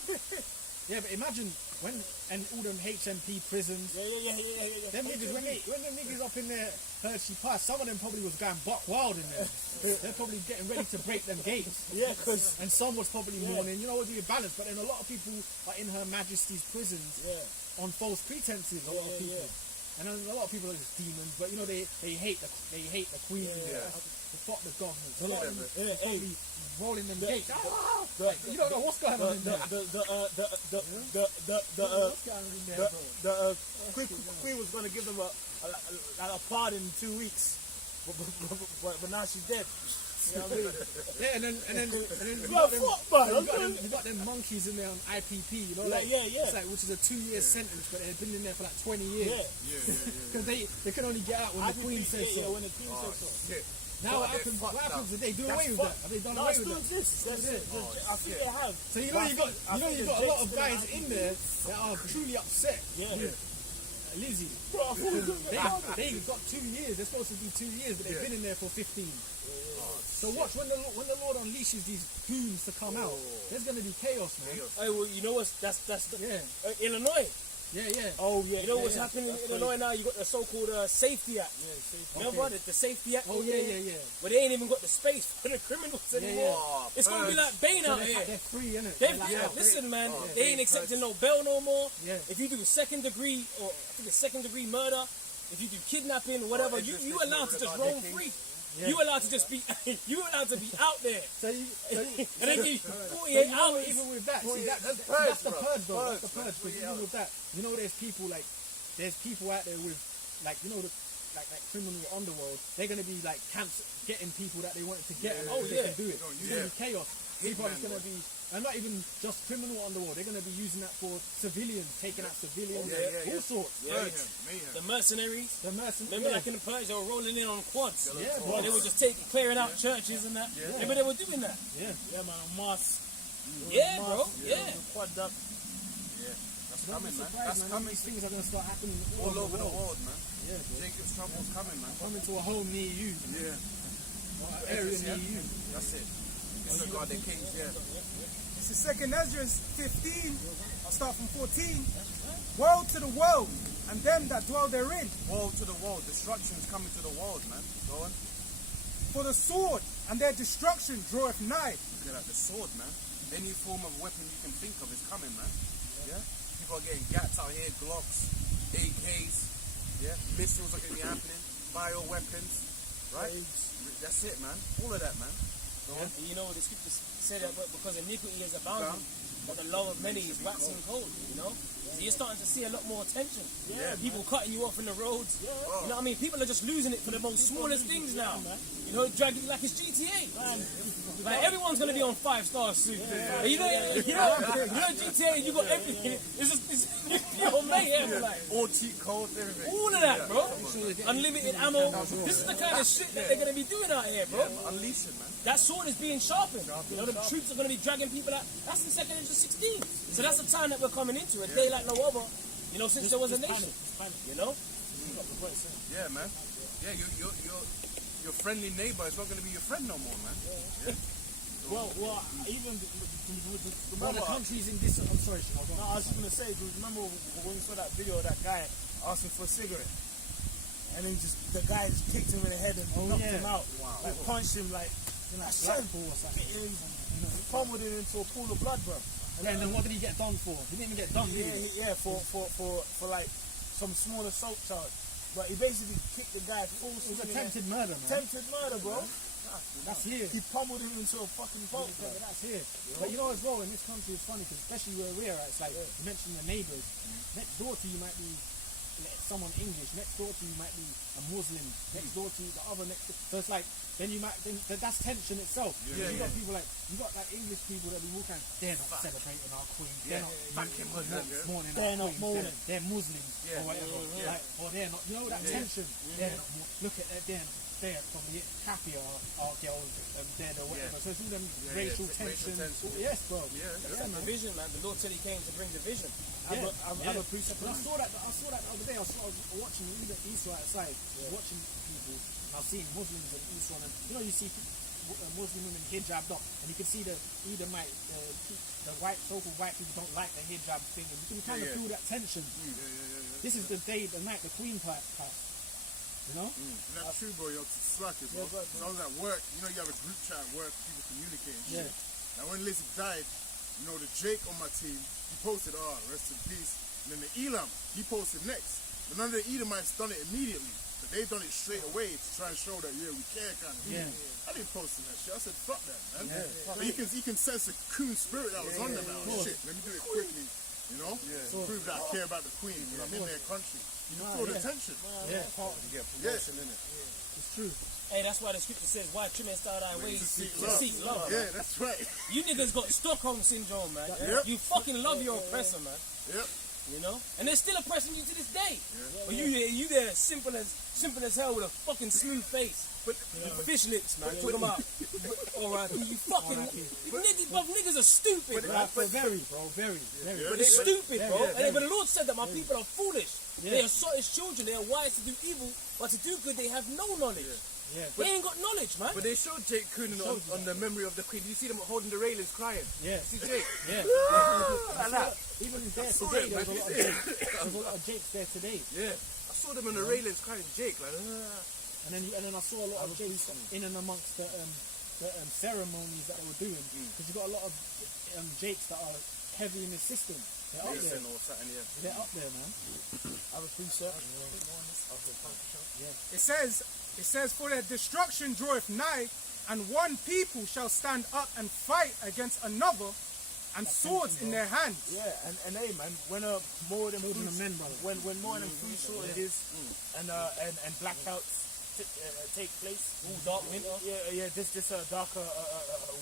Yeah, but imagine when, and all them HMP prisons, Yeah. them niggas, when them niggas up in there heard she passed, some of them probably was going buck wild in there. They're probably getting ready to break them gates. Yeah, because And some was probably mourning, you know, it'd be a balance. But then a lot of people are in Her Majesty's prisons on false pretenses, a lot of people. And then a lot of people are just demons, but you know, they hate the queen. Fuck the government. A lot of them are probably rolling them gates. You don't know what's going on in there. What's going on in there, bro? Queen was going to give them a pardon in 2 weeks, but now she's dead. You know what I mean? Yeah, and then you Well, got them, fuck, man. you got them monkeys in there on IPP, you know, like it's like, which is a 2-year sentence, but they've been in there for like 20 years. Because they can only get out when the Queen says so. When the Queen says so. Now what happens? Did they do away with that? Have they done away with that? That's it. I think they have. So you got a lot of guys in there that are truly upset. Lizzie, they got 2 years. They're supposed to be 2 years, but they've been in there for 15. So watch when the Lord unleashes these goons to come out. There's gonna be chaos, man. Hey, well, you know what's that's Illinois. Yeah. Oh yeah. You know what's happening in Illinois now? You got the so-called Safety Act. Remember the Safety Act? Oh yeah. But they ain't even got the space for the criminals anymore. It's gonna be like Bane out here. They're free, innit? Listen, man, they ain't accepting no bail no more. Yeah. If you do second degree murder, if you do kidnapping, whatever, you allowed to just roam free. You allowed to just be, you allowed to be out there. And they give you 48 hours. Even with that, see, that's the purge, though. That's the purge. Because even with that, you know, there's people out there with, like, you know, like criminal underworld. They're gonna be like getting people that they wanted to get, and they can do it. It's gonna be chaos. People are just gonna be, and not even just criminal underworld. They're gonna be using that for civilians, taking out civilians, all sorts. The mercenaries. Remember, like in the purge, they were rolling in on quads. Bro. They were just clearing out churches and that. Remember, they were doing that. Yeah, man, Mars. Yeah, bro. Yeah. Quad up. That's coming, man. That's coming. These things are gonna start happening all over the world, man. Yeah, bro. Jacob's trouble's coming, man. Coming to a home near you. Yeah. Or an area near you. That's it. Disregard their kings, This is 2nd Ezra 15. I'll start from 14. Woe to the world and them that dwell therein. Woe to the world. Destruction is coming to the world, man. Go on. For the sword and their destruction draweth nigh. Look at that, the sword, man. Any form of weapon you can think of is coming, man. Yeah? People are getting gats out here, Glocks, AKs, missiles are going to be happening, bioweapons, right? That's it, man. All of that, man. You know, the scriptures say that because iniquity is abounding, but the love of many is waxing cold, you know? So you're starting to see a lot more attention. People cutting you off in the roads. You know what I mean? People are just losing it for the most smallest things now. You know, dragging like it's GTA. Like everyone's gonna be on 5-star soon. You know, GTA, you got everything. It's just pure mayhem, like all cheat codes, everything. all of that, bro. Unlimited ammo. This is the kind of shit that they're gonna be doing out here, bro. Unleash it, man. That sword is being sharpened. You know, the troops are going to be dragging people out. That's in 2nd Ezra 16. So that's the time that we're coming into, a day like no other, you know, since there was a nation. You know? Yeah, man. Yeah, your friendly neighbor is not going to be your friend no more, man. Well, even All the countries in this. I'm sorry, Sean. No, I was just gonna say, dude, remember when you saw that video of that guy asking for a cigarette? And then the guy just kicked him in the head and knocked him out. Like punched him like son, pummeled him into a pool of blood, bro. And then what did he get done for? He didn't even get done, did he? For like some small assault charge. But he basically kicked the guy full. It was attempted murder, man. Attempted murder, bro. That's here. He pummeled him into a fucking boat, bro. That's here. But you know as well, in this country it's funny because especially where we're at, it's like you mentioned the neighbours. Next door to you might be someone English. Next door to you might be a Muslim. Next door to you, the other next. So it's like then that's tension itself. You got people like English people that be walking around, they're not celebrating our queen. They're not mourning our queen. They're Muslims or whatever. Like, or they're not. You know that tension. They're not. Look at that. They're probably happier our girls dead or whatever. So it's all them racial tension. Yes, bro. Division, man. The Lord said He came to bring division. I have a precept. I saw that the other day. I was watching even Esau outside, watching people, and I've seen Muslims and Esau, and you know you see Muslim women hijabbed up, and you can see the Edomite, the so-called white people don't like the hijab thing, and you can kind of feel that tension. This is the night the Queen passed. You know? That's true, bro. You're slacking, bro. So I was at work. You know, you have a group chat at work, people communicate and shit. Now, when Lizzie died, you know, the Jake on my team, he posted, rest in peace. And then the Elam, he posted next. But none of the Edomites done it immediately. But they done it straight away to try and show that, we care kind of thing. I didn't post that shit. I said, fuck that, man. But you can sense the coon spirit that was on them now. Shit, let me do it quickly. You know? To prove that I care about the queen. Because I'm in their country. You feel the tension. You get promotion in it. It's true. Hey, that's why the scripture says, why trim and start thy ways to seek love. Yeah, that's right. You niggas got Stockholm syndrome, man. You fucking love your oppressor, man. You know? And they're still oppressing you to this day. But you there simple as hell with a fucking smooth face. But fish lips, man. Talking about alright, you fucking niggas are stupid, man. Very. But they're stupid, bro. But the Lord said that my people are foolish. They are His children. They are wise to do evil, but to do good they have no knowledge. They ain't got knowledge, man. But they showed Jake Coonan on the memory of the queen. You see them holding the railings crying. Yeah. See Jake? Even there today, there's a lot of Jakes there today. Yeah. I saw them on the railings crying Jake, like, And then I saw a lot of Jakes in and amongst the ceremonies that they were doing. Because you got a lot of Jakes that are heavy in the system. They're up there. They're up there, man. I have a precept. It says, for their destruction draweth nigh, and one people shall stand up and fight against another, and swords in their hands. Yeah, and hey, man, when more than when more than food shortages and blackouts take place, dark winter. This darker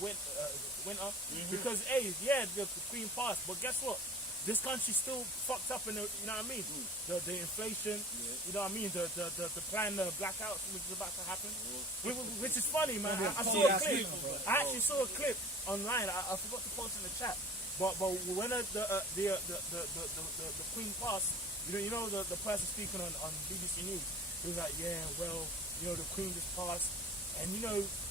winter. Because the Queen passed, but guess what? This country's still fucked up in the, you know what I mean? The inflation, you know what I mean? The planned blackouts which is about to happen, which is funny, man. I saw a clip. I actually saw a clip online. I forgot to post in the chat. But when the Queen passed, you know the person speaking on BBC News, he was like, the Queen just passed, and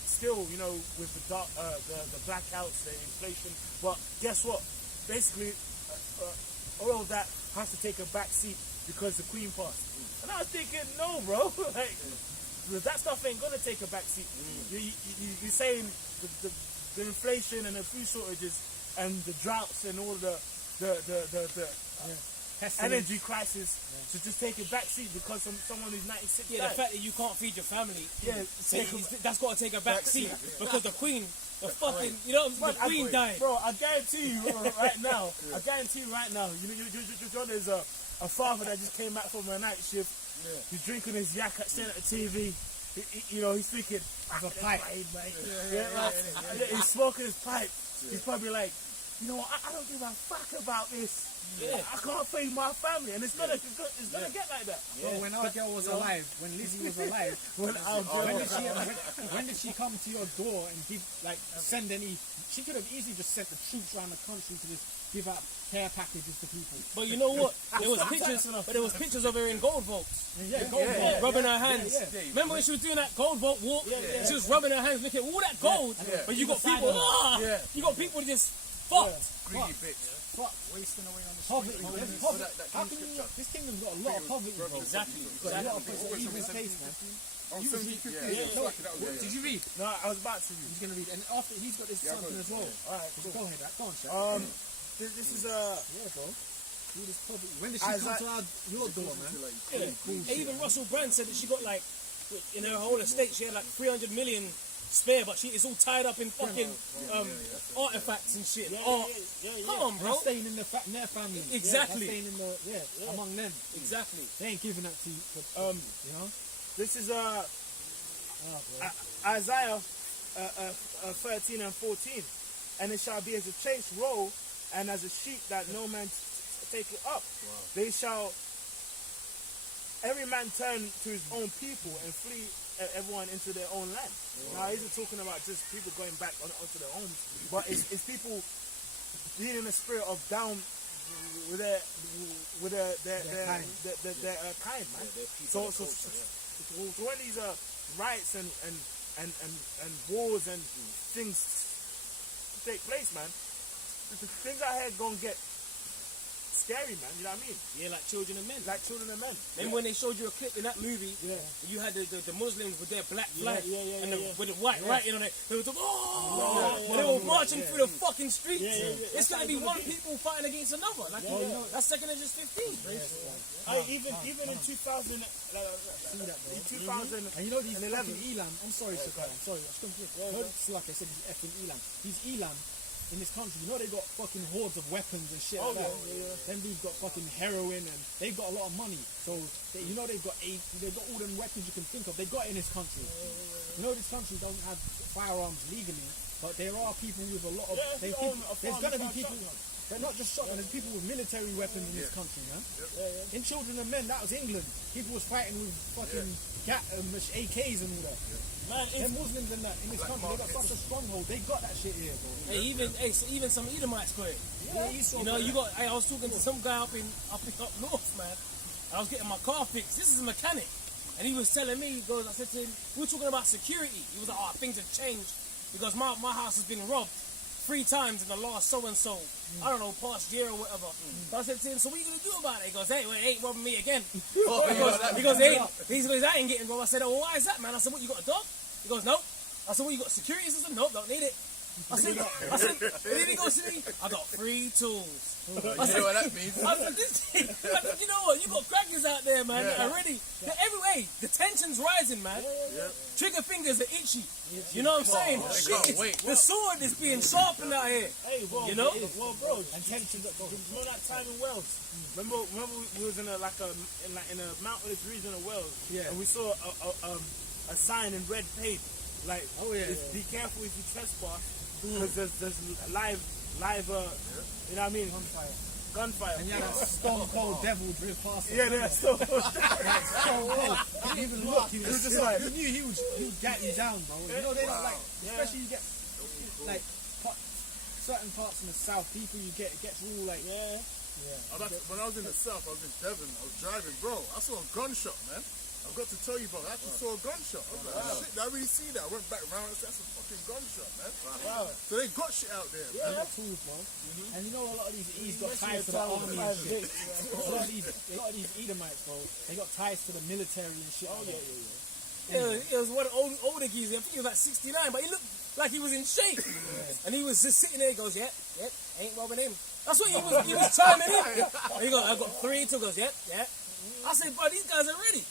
still, with the dark, the blackouts, the inflation. But guess what? Basically. All of that has to take a back seat because the Queen passed. And I was thinking, no, bro, like that stuff ain't gonna take a back seat. You're saying the inflation and the food shortages and the droughts and all the energy crisis to just take a back seat because someone who's 96 the fact that you can't feed your family, that's got to take a back seat because the Queen. The fucking, the Queen died. Bro, I guarantee you right now, John is a father that just came back from a night shift. He's drinking his yak at the TV. He's thinking, I have a pipe. He's smoking his pipe. He's probably like, I don't give a fuck about this. I can't feed my family, and it's gonna get like that. Well, when our girl was alive, when Lizzie was alive, when did she come to your door and send any? She could have easily just sent the troops around the country to just give out care packages to people. But you know what? There was pictures of her in gold vaults. Rubbing her hands. Remember when she was doing that gold vault walk? She was rubbing her hands, looking at all that gold. But you got people. You got people just fucked. Greedy bitch. Wasting away on the poverty. This kingdom's got a lot of poverty, bro. Exactly. A lot of evil taste, man. Did you read? No, I was about to read. He's gonna read, and after he's got this something as well. All right, go ahead. Go on, Shaq. This is bro. This poverty. When did she come to your door, man? Even Russell Brand said that she got in her whole estate she had 300 million spare, but it's all tied up in fucking artifacts and shit. Art. Come on, bro. That's staying in their family. Exactly. That's staying in among them. Exactly. They ain't giving that to you. You know. This is Isaiah 13 and 14. And it shall be as a chased roe and as a sheep that no man take it up. They shall every man turn to his own people and flee everyone into their own land. Now, he isn't talking about just people going back onto their homes, but it's people being in a spirit of down with their kind, man. So when these riots and wars and things take place, man, the things out here gonna get scary, man. You know what I mean? Yeah, like Children of Men. Like Children of Men. Remember when they showed you a clip in that movie? Yeah. You had the Muslims with their black flag and yeah. with the white writing on it. They were and they were marching through the fucking streets. It's gonna be one people fighting against another. Like that's second is just 15. Even in 2000, in 2000, And you know these fucking Elam. I'm sorry, Sakai. I'm sorry. I heard Slak. I said he's effing Elam. These Elam in this country, you know they got fucking hordes of weapons and shit like that. Them dudes got fucking heroin and they've got a lot of money. So you know they've got all them weapons you can think of. They got it in this country. You know this country doesn't have firearms legally, but there are people with a lot of. There's gonna be people. They're not just shotguns. There's people with military weapons in this country, man. In Children of Men, that was England. People was fighting with fucking AKs and all that. Man, they're Muslims in this country. They got such a stronghold. They got that shit here, bro. Even some Edomites got it. I was talking to some guy up north, man. I was getting my car fixed. This is a mechanic, and he was telling me, I said to him, we were talking about security. He was like, things have changed because my house has been robbed 3 times in the last so-and-so, I don't know, past year or whatever. So I said to him, so what are you going to do about it? He goes, hey, well, it ain't robbing me again. He goes, I ain't getting robbed. I said, oh, why is that, man? I said, what, you got a dog? He goes, no. I said, what, you got security system? Nope, don't need it. I said, and then he goes to me, I got 3 tools. You know what that means? I said, you know what, you got crackers out there, man, that are ready. Every way, the tension's rising, man. Trigger fingers are itchy. You know what I'm saying? The sword is being sharpened out here. Hey, well, you know? Well, bro, and tensions. Remember that time in Wales? Remember we was in a mountainous region of Wales, and we saw a sign in red paint, like, be careful if you trespass. Because there's live, you know what I mean? Gunfire. And yeah, that stone cold devil drift past. Yeah, that's stone cold. Stone cold. He didn't even look. He was just like, he knew he would get you down, bro. You know, they don't like, especially you get, like, certain parts in the south, people you get, it gets all like, When I was in the south, I was in Devon, I was driving, bro. I saw a gunshot, man. I've got to tell you, bro, I actually saw a gunshot. I was like, shit, did I really see that? I went back around and said, that's a fucking gunshot, man. Wow. So they got shit out there, man. Tools, bro. And you know a lot of these E's got ties to the army and shit. A lot of these Edomites, bro, they got ties to the military and shit. It was one older geezer, I think he was like 69, but he looked like he was in shape. And he was just sitting there, he goes, ain't robbing him. That's what he was chiming in. And he goes, I got 3, 2 goes, I said, bro, these guys are ready.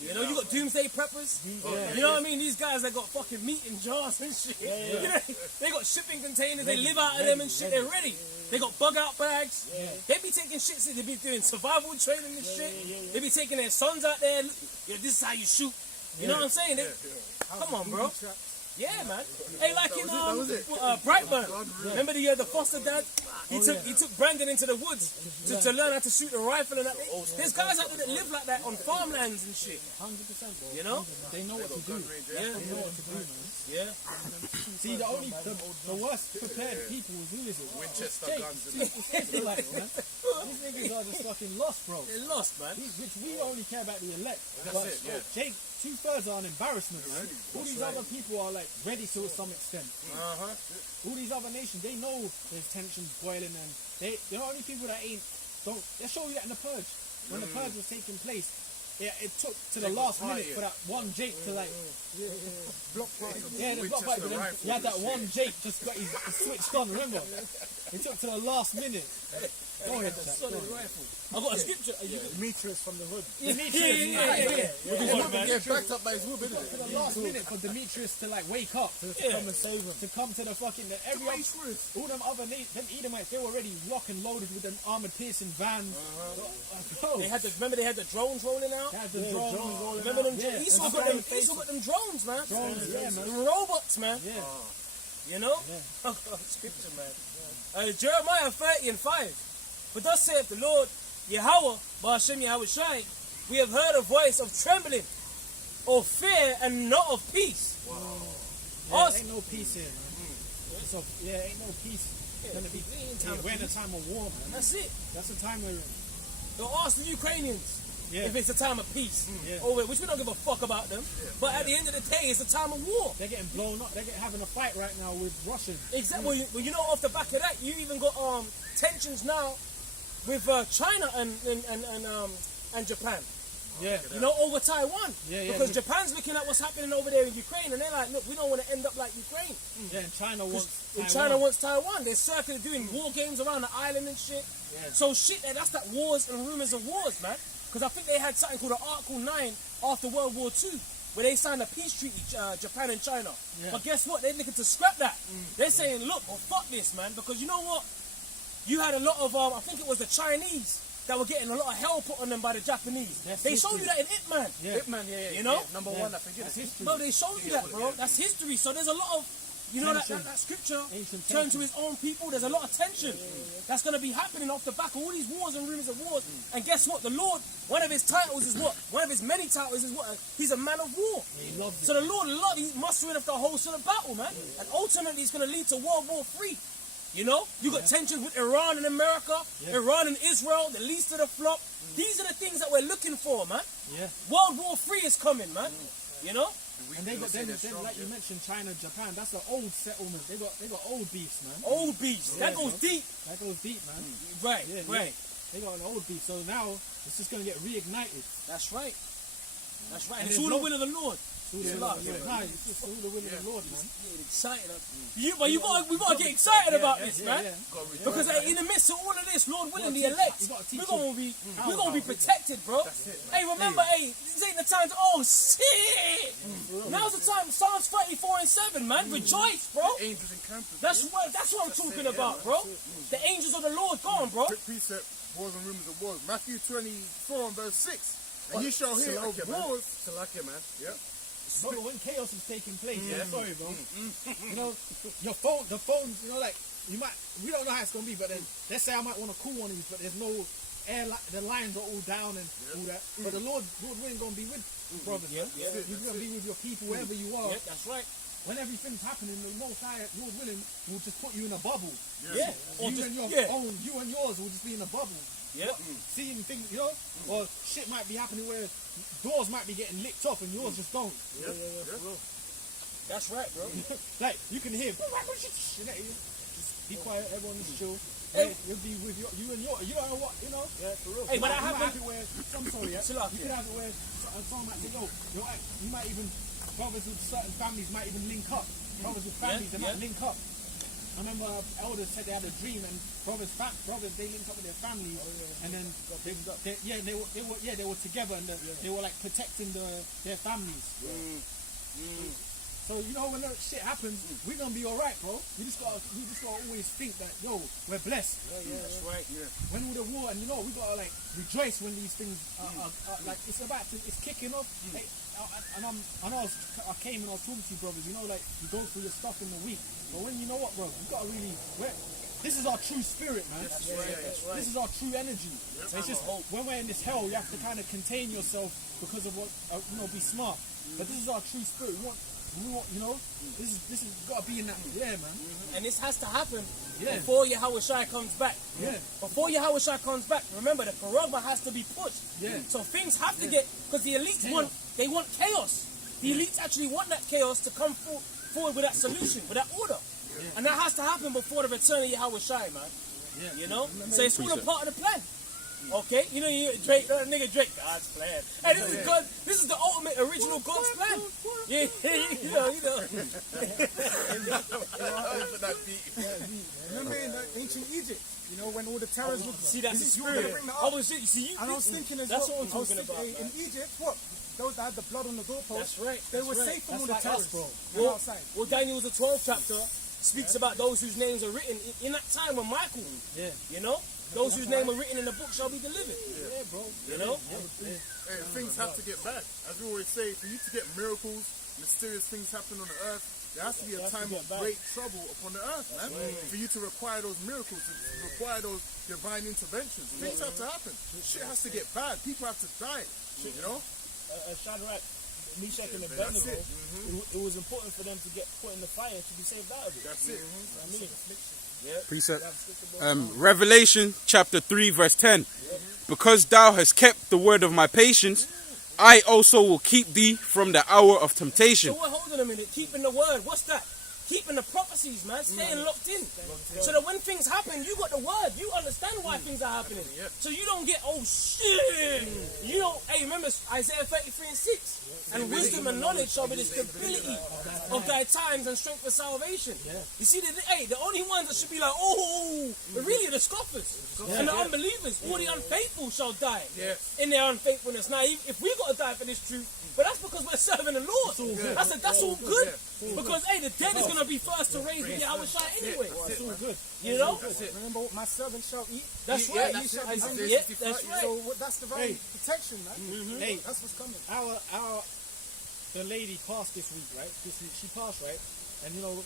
You know, you got doomsday preppers. You know what I mean? These guys that got fucking meat in jars and shit. You know, they got shipping containers. They live out of them and shit. They're ready. They got bug out bags. They be taking shit. They be doing survival training and shit. They be taking their sons out there. This is how you shoot. You know what I'm saying? Come on, bro. Yeah, man. Hey, like in Brightburn. Remember the foster dad? He took Brandon into the woods to learn how to shoot a rifle and that. There's guys out there that live like that on farmlands and shit. 100%, bro. You know? They know what to do. Yeah. They know what to do, man. Yeah. See, the worst prepared people is who is it? Winchester guns and People like, man. These niggas are just fucking lost, bro. They're lost, man. Which we only care about the elect. That's it, yeah. Jake, 2/3 are an embarrassment, man. All these other people are like ready to some extent. All these other nations, they know there's tensions boiling, and they're only people that they show you that in the purge. When the purge was taking place, it took to the last minute for that one Jake to like block party. Yeah, the block party. He had that one Jake just got his switched on. Remember? It took to the last minute. Go ahead, A Jack, solid go ahead. rifle. I got a scripture. Demetrius from the hood. Yeah. Get backed up by his whoop, To the last minute for Demetrius to like wake up, to come and save him, to come to the fucking all them other them Edomites, they were already locked and loaded with them armored piercing vans. They had remember they had the drones rolling out. They had the drones rolling Remember out. them? Yeah. Esau got them drones, man. Drones, yeah, man. Them robots, man. Yeah. You know? Scripture, man. Jeremiah 30:5. But thus saith the Lord, Yahweh, Ba'ashem Yahweh Shai, we have heard a voice of trembling, of fear, and not of peace. Yeah, ain't no peace here, man. So, ain't no peace. Gonna be, we're in a time of war, man. That's it. That's the time we're in. They'll ask the Ukrainians if it's a time of peace, which we don't give a fuck about them. But at the end of the day, it's a time of war. They're getting blown up. They're having a fight right now with Russians. Exactly. Well, you know, off the back of that, you even got tensions now with China and Japan. Yeah. You know, over Taiwan. Yeah. Because Japan's looking at what's happening over there in Ukraine, and they're like, look, we don't want to end up like Ukraine. Yeah, and China wants China wants Taiwan. They're circling doing war games around the island and shit. Yeah. So that's that wars and rumors of wars, man. Because I think they had something called Article 9 after World War II, where they signed a peace treaty, Japan and China. Yeah. But guess what? They're looking to scrap that. They're saying, look, fuck this, man. Because you know what? You had a lot of, I think it was the Chinese that were getting a lot of hell put on them by the Japanese. They showed you that in Ip Man. Yeah. Ip Man, You know? Number one, I think That's history. Bro, they showed you that, bro. That's history. So there's a lot of, you know, that scripture, Ancient turn tension. to his own people. There's a lot of tension that's going to be happening off the back of all these wars and rumors of wars. And guess what? The Lord, one of his titles is what? One of his many titles is what? He's a man of war. He loves So the Lord he's mustering up the host of the battle, man. And ultimately, it's going to lead to World War III. You know? You got tensions with Iran and America, Iran and Israel, the least of the flop. These are the things that we're looking for, man. Yeah. World War III is coming, man. You know? And they got then like you mentioned, China, Japan. That's the old settlement. They got old beefs, man. Old beefs. That goes deep. That goes deep, man. Right, Yeah, right. They got an old beef. So now it's just gonna get reignited. That's right. That's right. And And it's there's all the no- will of the Lord. It's just all the will of the Lord, man. Get excited. We gotta get excited about this, man. Yeah. Because in the midst of all of this, Lord willing, the elect, you gotta teach we're gonna be protected, bro. Hey, remember, this ain't the time to shit. Now's the time. Psalms 34:7, man. Rejoice, bro. Angels and campers. That's what I'm talking about, bro. The angels of the Lord, go on, bro. Quick precept, wars and rumors of wars. Matthew 24 and verse 6. And you shall hear of wars. Salakia, man. Yep. Bro, when chaos is taking place, sorry, bro. You know, the phone, you know, like we don't know how it's gonna be, but then let's say I might want to call one of these, but there's no the lines are all down and all that. But the Lord willing gonna be with brothers. Yeah. You're gonna be with your people wherever you are. Yeah, that's right. When everything's happening, the Most High, Lord willing, will just put you in a bubble. Yeah. Or You just, and your yeah. own, you and yours will just be in a bubble. Yeah. Seeing things, you know, or shit might be happening where doors might be getting licked off and yours just don't. That's right, bro. Like you can hear, just be quiet, everyone is chill. You'll be with you and your, you don't know what, you know. Yeah, for real. Hey, but I you might have have it where, I'm sorry, yeah. Chill out, You could have it where someone might say, you might even, brothers with certain families might even link up. Brothers with families, they might link up. I remember elders said they had a dream, and brothers they linked up with their families, and then they were together, and they were like protecting their families. So you know when that shit happens, we're gonna be alright, bro. We just gotta always think that we're blessed. That's right. Yeah. When with the war, and we gotta like rejoice when these things are like it's kicking off. Hey, I know I came and I was talking to you, brothers. Like you go through your stuff in the week, but when you know what, bro, you gotta really. This is our true spirit, man. That's right. This is our true energy. So it's just when we're in this hell, you have to kind of contain yourself because of what be smart. But this is our true spirit. We want, this is gotta be in that, man. And this has to happen Yeah. before Yahweh Shai comes back. Yeah. Before Yahweh Shai comes back, remember the Karagma has to be pushed. Yeah. So things have to get, because the elites want chaos. The elites actually want that chaos to come forward with that solution, with that order. Yeah. And that has to happen before the return of Yahweh Shai, man. Yeah. So it's all a part of the plan. Okay, you know Drake, nigga Drake, God's plan. Hey, this is God. This is the ultimate original God's plan. Yeah, you know. Remember in ancient Egypt, you know, when all the terrors would See, that's the you were gonna spirit. bring that I up. was see you. And I was thinking as That's well. what I'm talking about. In Egypt, what? Those that had the blood on the doorpost, That's right. they were that's right. safe from all That's the like us, terrorists. bro. Well, outside. well, Daniel's the 12th chapter speaks about those whose names are written in that time when Michael. Yeah. You know, those whose name are written in the book shall be delivered. Yeah, bro. You know. Hey, things have to get bad. As we always say, for you to get miracles, mysterious things happen on the earth, there has to be a time of great trouble upon the earth, man. For you to require those miracles, to require those divine interventions. Things have to happen. Shit has to get bad. People have to die. You know? Shadrach, Meshach, and Abednego, it was important for them to get put in the fire to be saved out of it. That's it. I mean, Precept. Revelation chapter 3 verse 10. Because thou hast kept the word of my patience, I also will keep thee from the hour of temptation. So we're holding a minute, keeping the word. What's that? Keeping the prophecies, man. Staying locked in. So that when things happen, you got the word. You understand why things are happening. So you don't get, oh shit. You don't, hey, remember Isaiah 33 and 6. And wisdom and knowledge shall be the stability of thy times and strength for salvation. You see, the only ones that should be like, oh, but really the scoffers and the unbelievers. All the unfaithful shall die in their unfaithfulness. Now, if we got to die for this truth, but that's because we're serving the Lord. That's all good. Because, hey, the dead is going to be first to raise with Yahweh Shai anyway. That's all good. You know? Remember, my servant shall eat. That's right. He shall be That's hungry. right. So that's divine protection, man. Hey, That's what's coming. the lady passed this week, right? She passed, right? And you know,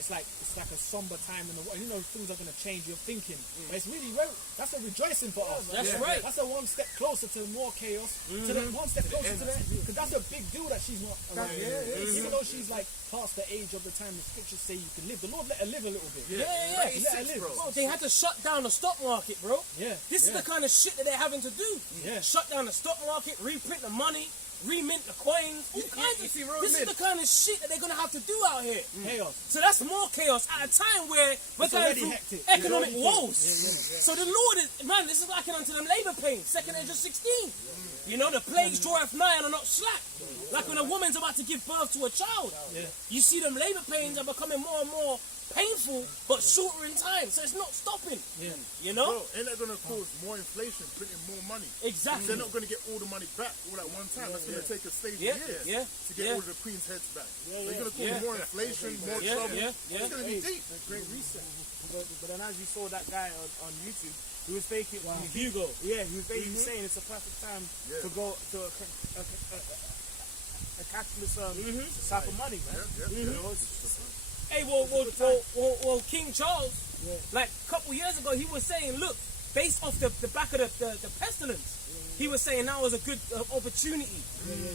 it's like a somber time in the world. You know, things are gonna change. You're thinking, but it's really that's a rejoicing for us. That's right. That's a one step closer to more chaos. To the one step closer to that, because that's a big deal that she's not around. Even though she's like past the age of the time the scriptures say you can live. The Lord let her live a little bit. Yeah. Let her live. Bro, they had to shut down the stock market, bro. Yeah. This is the kind of shit that they're having to do. Yeah. Shut down the stock market, reprint the money, remint the coins, all kinds of see, This is the kind of shit that they're going to have to do out here. Chaos. So that's more chaos at a time where we're It's going already through hectic. economic It's woes. already So the Lord is, man, this is likened unto them labor pains, second age of 16. You know, the plagues draweth nigh and are not slack. Like when a woman's about to give birth to a child. You see them labor pains are becoming more and more painful, but shorter in time. So it's not stopping. You know? Bro, ain't that going to cause more inflation, printing more money? Exactly. They're not going to get all the money back all at one time. That's going to take a stage of years to get all the queen's heads back. They're going to cause more inflation, more trouble. It's going to be deep. great reset. But then as you saw that guy on YouTube, he was faking Hugo. Yeah, he was basically saying it's a perfect time to go to a cashless type of money, man. You know, Hey, well, King Charles, like a couple years ago, he was saying, look, based off the back of the pestilence, he was saying now was a good opportunity,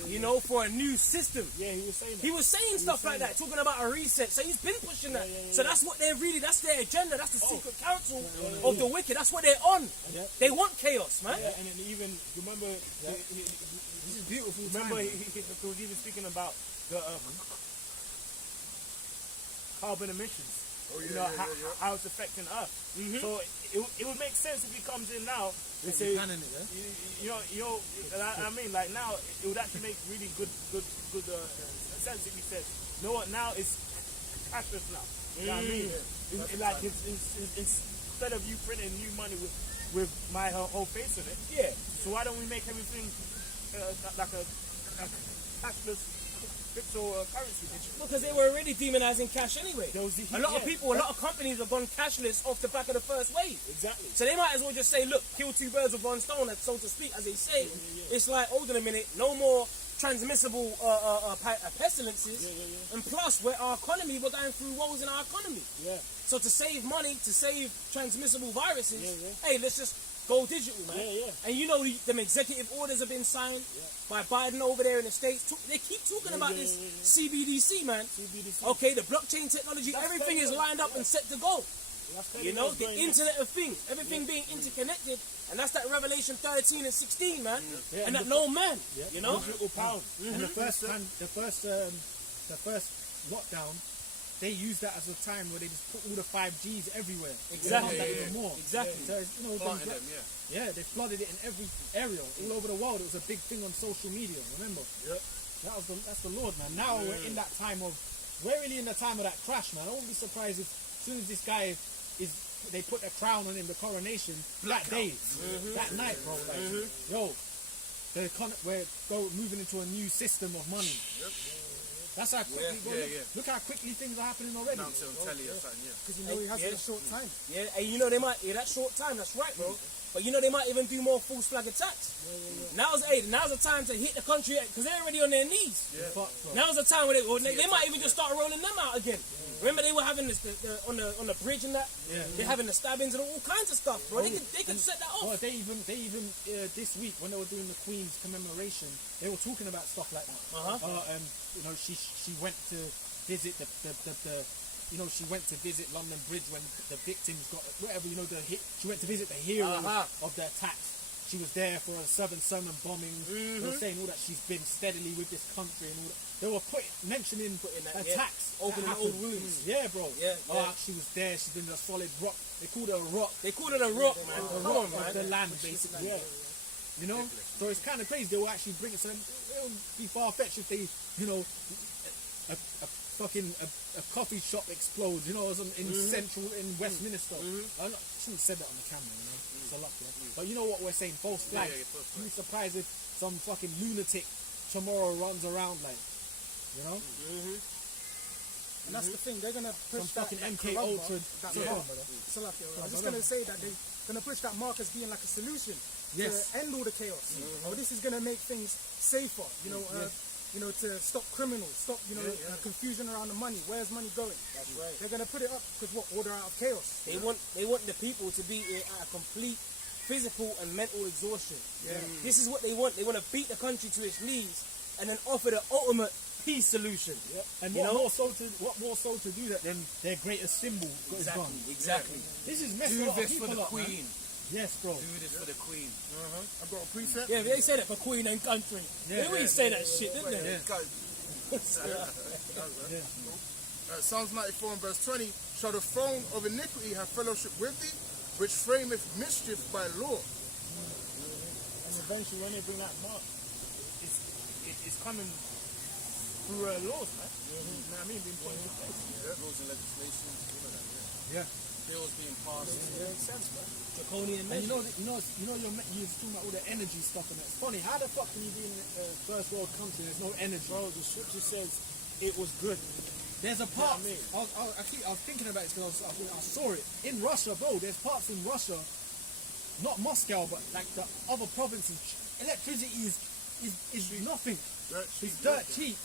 you know, for a new system. yeah, he was saying that. He was saying stuff like that, talking about a reset. So he's been pushing that. So that's what they're really, that's their agenda. That's the secret council of the wicked. That's what they're on. They want chaos, man. Yeah, and then even, remember, this is beautiful. Remember, he was even speaking about the carbon emissions. You know, how it's affecting us. So it would make sense if he comes in now and say, I mean, like now it would actually make really good sense if he says, you know what, now it's cashless now. You know what I mean? It's instead of you printing new money with my whole face on it, so why don't we make everything like a cashless cryptocurrency? Because they were already demonizing cash anyway. A lot of companies have gone cashless off the back of the first wave. Exactly. So they might as well just say, look, kill two birds with one stone, so to speak, as they say. It's like, hold on a minute, no more transmissible pestilences. And plus, our economy, we're going through woes in our economy. So to save money, to save transmissible viruses, hey, let's just go digital, man. And you know, them executive orders have been signed by Biden over there in the States. They keep talking about this CBDC, man. Okay, the blockchain technology, everything is lined up and set to go. You know, the Internet of Things, everything being interconnected, and that's that Revelation 13 and 16, man. And that no man, you know. And the first lockdown, they used that as a time where they just put all the 5Gs everywhere. Exactly. They want that even more. Exactly. So it's, you know, Yeah, they flooded it in every area, all over the world. It was a big thing on social media. Remember? Yep. That's the Lord, man. Now we're in that time of, we're really in the time of that crash, man. I won't be surprised if as soon as this guy they put a crown on him, the coronation, that day, that night, bro. Like, yo, we're moving into a new system of money. Yep. That's how quickly, bro. Look how quickly things are happening already. Announce it on telly or something, Because you know he has it in a short time. Yeah, and you know they might, that short time, that's right, bro. But you know they might even do more false flag attacks. Now's the time to hit the country because they're already on their knees. Now's the time where they might even just start rolling them out again. Remember they were having this on the bridge and that. They're having the stabbings and all kinds of stuff, bro. They can set that off. Well, they even this week when they were doing the Queen's commemoration, they were talking about stuff like that. You know, she went to visit she went to visit London Bridge when the victims got whatever, she went to visit the heroes of the attacks. She was there for a 7/7 bombings. They were saying all that she's been steadily with this country and all that. They were mentioning attacks, opening old wounds. Yeah, bro. Yeah. She was there. She's been a solid rock. They called her a rock. They called it a rock, man. The Come rock on, man. of the land, basically. Yeah. You know, so it's kind of crazy. They will actually bring it. So it would be far fetched if they, a coffee shop explodes, in central in Westminster. I shouldn't have said that on the camera, It's a lot, But you know what we're saying, false flags. You'd be surprised if some fucking lunatic tomorrow runs around And that's the thing, they're gonna push some fucking MK Ultra. I was just gonna say that they're gonna push that mark as being like a solution to end all the chaos. This is gonna make things safer, to stop criminals, stop confusion around the money. Where's money going? That's right. They're gonna put it up because order out of chaos. They want the people to be at a complete physical and mental exhaustion. This is what they want. They want to beat the country to its knees and then offer the ultimate peace solution. And what more so to do that than their greatest symbol is gone. Exactly. This is messed Do up this people for the up, man. Queen. Yes, bro. Do this for the Queen. I've got a preset. Yeah, they say that for Queen and country. They really say that shit, didn't they? Psalms 94 and verse 20. Shall the throne of iniquity have fellowship with thee, which frameth mischief by law? And eventually when they bring that mark, it's coming through laws, man. You know what I mean? Being put into place. Rules and legislation, all of that, Yeah. Bills being passed. It makes sense, man. Draconian And measures. you're talking about all the energy stuff and that. It's funny, how the fuck can you be in a first world country and there's no energy? Bro, the scripture says it was good. There's a part, Yeah, I was thinking about it because I saw it. In Russia, bro, there's parts in Russia, not Moscow, but like the other provinces, electricity is nothing. It's dirt cheap.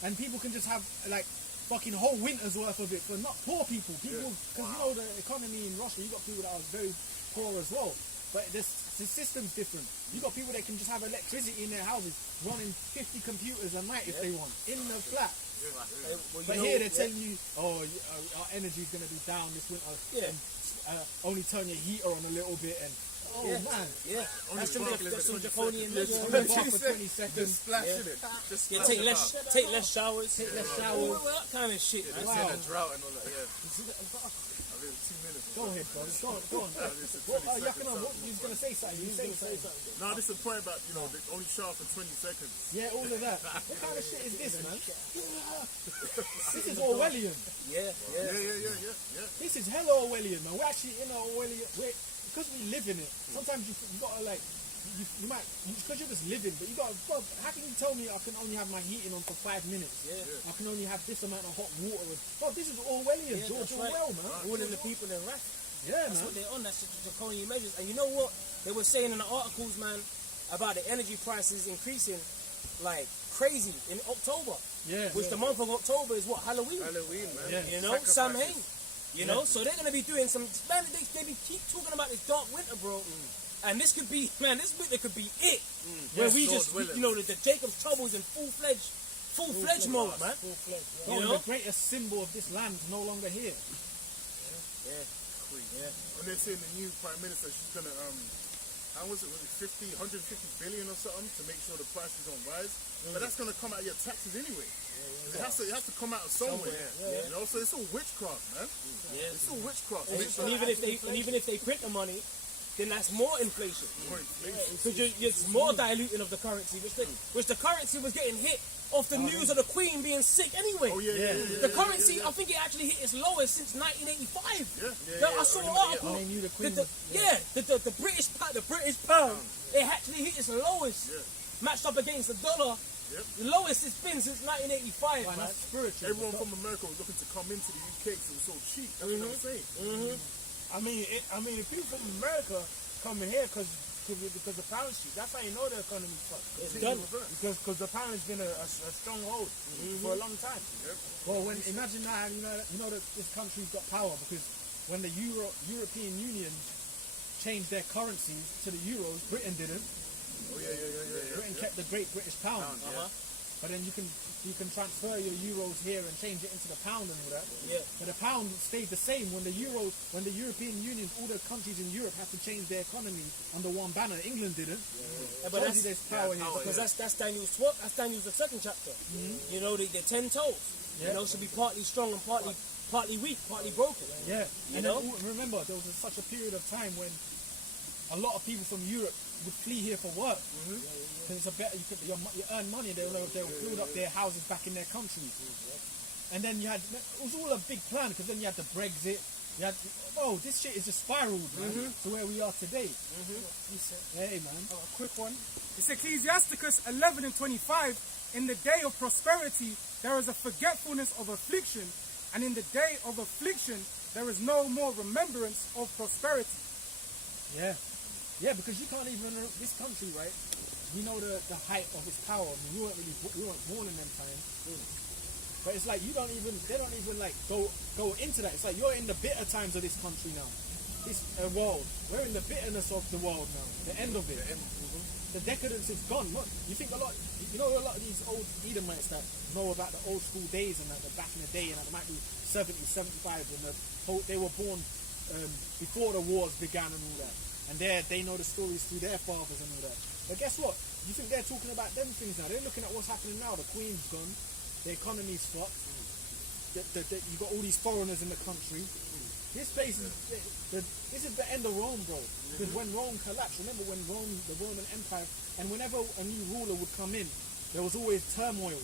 And people can just have like fucking whole winter's worth of it for not poor people. Because the economy in Russia, you got people that are very poor as well. But the system's different. You got people that can just have electricity in their houses, running 50 computers a night if they want, in the flat. But here they're telling you, our energy's going to be down this winter. And only turn your heater on a little bit and man. Yeah. That's some draconian Only measures. bath for 20 seconds. Splash in it. Yeah, take less showers. Take less showers. All that kind of shit, man. Wow. A drought and all that, I've been 2 minutes. Go ahead, bro. Go on. Yakuna, what you was going to say something? You say something. No, this is the point about, they only shower for 20 seconds. Yeah, all of that. What kind of shit is this, man? This is Orwellian. Yeah. Yeah. This is hella Orwellian, man. We're actually in an Orwellian. Because we live in it. Sometimes you gotta you might, because you're just living, but you gotta, bro, how can you tell me I can only have my heating on for 5 minutes? I can only have this amount of hot water. Bro, this is Orwellian, George Orwell, man. Ruling the people in wrath. Yeah, That's man. what they're on. That's the draconian measures. And you know what? They were saying in the articles, man, about the energy prices increasing like crazy in October. Yeah. Which the month of October is what? Halloween. Halloween, man. Yeah. You know, Samhain. You know, so they're gonna be doing some. Man, they keep talking about this dark winter, bro. And this could be, man, this winter could be it. Where we Lord just, willing. the Jacob's trouble is in full-fledged mode, man. Bro, You know? the greatest symbol of this land is no longer here. When they're saying the new prime minister, she's gonna how was it 150 billion or something to make sure the prices don't rise? But that's gonna come out of your taxes anyway. It has to come out of somewhere. So it's all witchcraft, man. It's all witchcraft. And even if they print the money, then that's more inflation. So it's more diluting of the currency, which the currency was getting hit off the news of the Queen being sick anyway. The currency, I think it actually hit its lowest since 1985. I saw an article. They knew the Queen the British pound, it actually hit its lowest, matched up against the dollar. The lowest it's been since 1985. Man, that's spiritual. Everyone from America was looking to come into the UK because it was so cheap. That's what I'm saying. I mean, if people from America come here because the pound cheap, that's how you know the economy's fucked. It's done. Because the pound has been a stronghold for a long time. Well, imagine that, you know that this country's got power because when the European Union changed their currencies to the euros, Britain didn't. Britain kept the Great British Pound. But then you can transfer your euros here and change it into the pound and all that. But the pound stayed the same when the European Union, all the countries in Europe had to change their economy under one banner. England didn't. But there's power here because that's Daniel's 12. That's Daniel's the second chapter. You know, the 10 toes. You know, should be partly strong and partly weak, partly broken. And then remember, there was such a period of time when a lot of people from Europe would flee here for work. Because it's a better, you earn money, they'll build up their houses back in their countries. And then it was all a big plan, because then you had the Brexit, this shit is just spiraled, man, to where we are today. Hey, man. A quick one. It's Ecclesiasticus 11:25. In the day of prosperity, there is a forgetfulness of affliction, and in the day of affliction, there is no more remembrance of prosperity. Yeah, because you can't even, this country, right, we know the height of its power. I mean, we weren't born in them times. But it's like they don't even like go into that. It's like you're in the bitter times of this country now. This world. We're in the bitterness of the world now. The end of it. The decadence is gone. Look, you think a lot of these old Edomites that know about the old school days and that back in the day, and that might be 70, 75, and they were born before the wars began and all that. And they know the stories through their fathers and all that. But guess what? You think they're talking about them things now? They're looking at what's happening now. The Queen's gone. The economy's fucked. You got all these foreigners in the country. This place this is the end of Rome, bro. Because when Rome collapsed, remember when the Roman Empire, and whenever a new ruler would come in, there was always turmoil.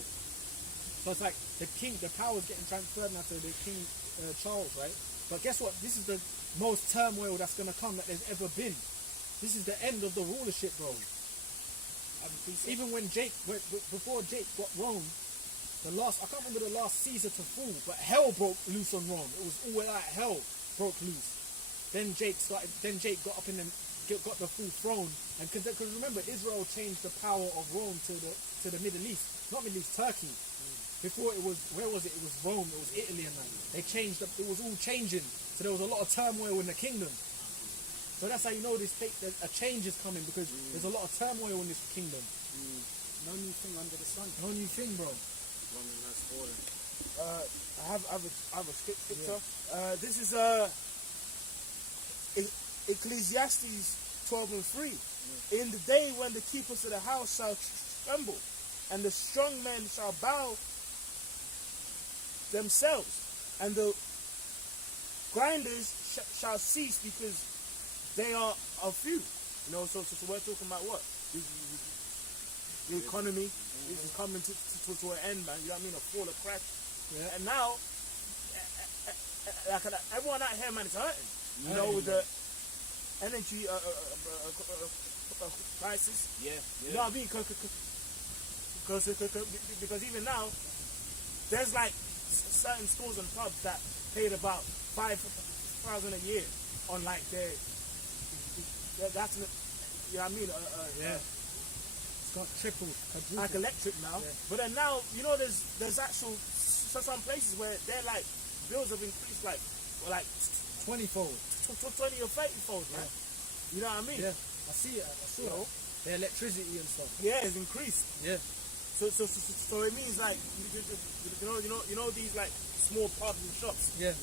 So it's like the power's getting transferred now to the King Charles, right? But guess what? This is the most turmoil that's going to come that there's ever been. This is the end of the rulership, bro. Even when before Jake got Rome, I can't remember the last Caesar to fall, but hell broke loose on Rome. It was all out hell broke loose. Then Jake got up got the full throne, and because remember, Israel changed the power of Rome to the Middle East, not Middle East, Turkey. Before it was, where was it? It was Rome, it was Italy and that. They changed it was all changing. So there was a lot of turmoil in the kingdom. So that's how you know a change is coming, because there's a lot of turmoil in this kingdom. No new thing under the sun. No new thing, bro. I have a scripture. This is Ecclesiastes 12:3. In the day when the keepers of the house shall tremble, and the strong men shall bow themselves, and the grinders shall cease, because they are few. You know, so we're talking about what? The economy is coming to an end, man. You know what I mean? A fall, a crash. And now, everyone out here, man, is hurting. You know, with the energy crisis. Yeah. You know what I mean? Because even now, there's like certain stores and pubs that paid about $5,000 a year on like that's you know what I mean? It's got triple, like electric now. Yeah. But then now, you know, there's actual some places where they're like bills have increased like 20-fold, 20 or 30-fold, man. You know what I mean? Yeah, I see it. I saw it. The electricity and stuff. Yeah, it's increased. Yeah. So it means like you know these like small pubs and shops. Yeah.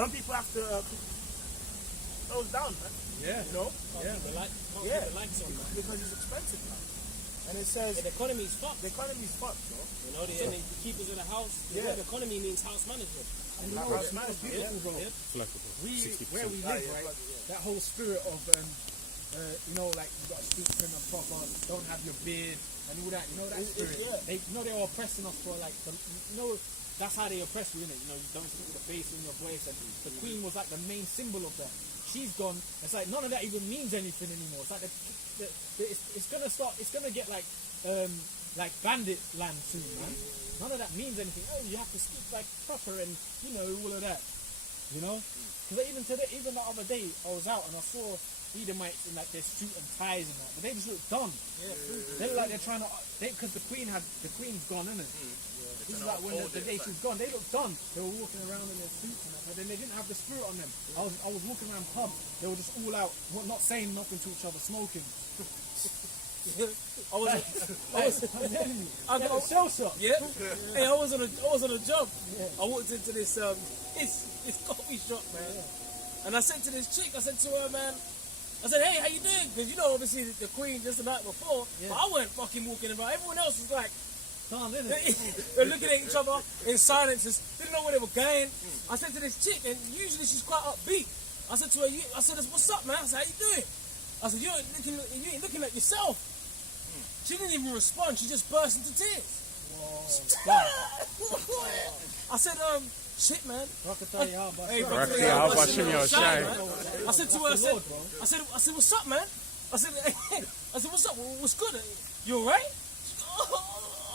Some people have to close down, man. Yeah. You know? Keep the lights on, man. Because it's expensive now. And it says the economy's fucked. The economy's fucked, bro. You know, the keepers of the house. The word economy means house management. And you know what's beautiful, bro? Where we live, right? That whole spirit of, you know, like you got to speak to them proper, don't have your beard, and all that. You know that spirit. They, you know, they were oppressing us for like, you know, that's how they oppress you, innit? You know, you don't speak with the bass in your voice, and the Queen was like the main symbol of that. She's gone. It's like none of that even means anything anymore. It's like it's gonna start. It's gonna get like bandit land soon, man. None of that means anything. Oh, you have to speak like proper and you know all of that. You know, because even the other day, I was out and I saw Edomites in like their suit and ties and that, but they just look dumb. Yeah, they look like they're trying to. Because the queen's gone, isn't it? This is like when the day she's gone. They look done. They were walking around in their suits and that, but then they didn't have the spirit on them. I was walking around pubs. They were just all out, not saying nothing to each other, smoking. I got a shell shot. Yeah. Hey, I was on a job. Yeah. I walked into this coffee shop, man. Yeah. And I said to this chick, I said to her, man, I said, hey, how you doing? Because you know, obviously the Queen just the night before, but I weren't fucking walking about. Everyone else was like, they're looking at each other in silence, just didn't know where they were going. I said to this chick, and usually she's quite upbeat. I said to her, I said, what's up, man? I said, how you doing? I said, you ain't looking at yourself. She didn't even respond. She just burst into tears. I said, shit, man. I said to her, I said, what's up, man? I said, what's up? What's good? You alright?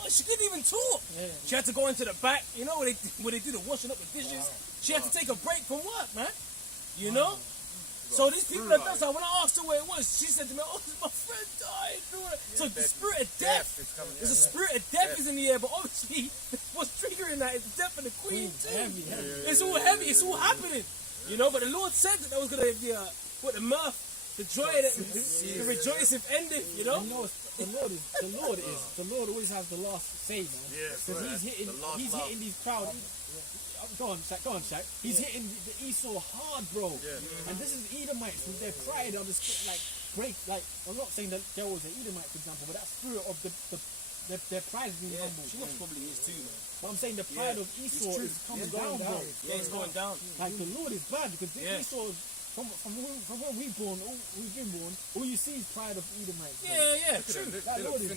She couldn't even talk. Yeah. She had to go into the back, you know, where they do the washing up the dishes. She had to take a break from work, man. You know? So these people that does that, when I asked her where it was, she said to me, oh, my friend died. So the spirit of death, there's a spirit of death is in the air, but obviously what's triggering that is the death of the Queen too. It's all heavy, it's all happening. You know, but the Lord said that there was going to be the mirth, the joy, the rejoice if ended, you know? The Lord always has the last say, man. Because he's hitting these crowds. Go on, Shaq. He's hitting the Esau hard, bro. And this is Edomites with their pride on this, like, break. Like, I'm not saying that there was an Edomite, for example, but that spirit of their pride is being humbled. She probably is too, man. But I'm saying the pride of Esau is coming down, bro. Yeah, it's going down. Like, the Lord is bad because Esau, from where we've been born, all you see is pride of Edomites. Yeah, true. The Lord is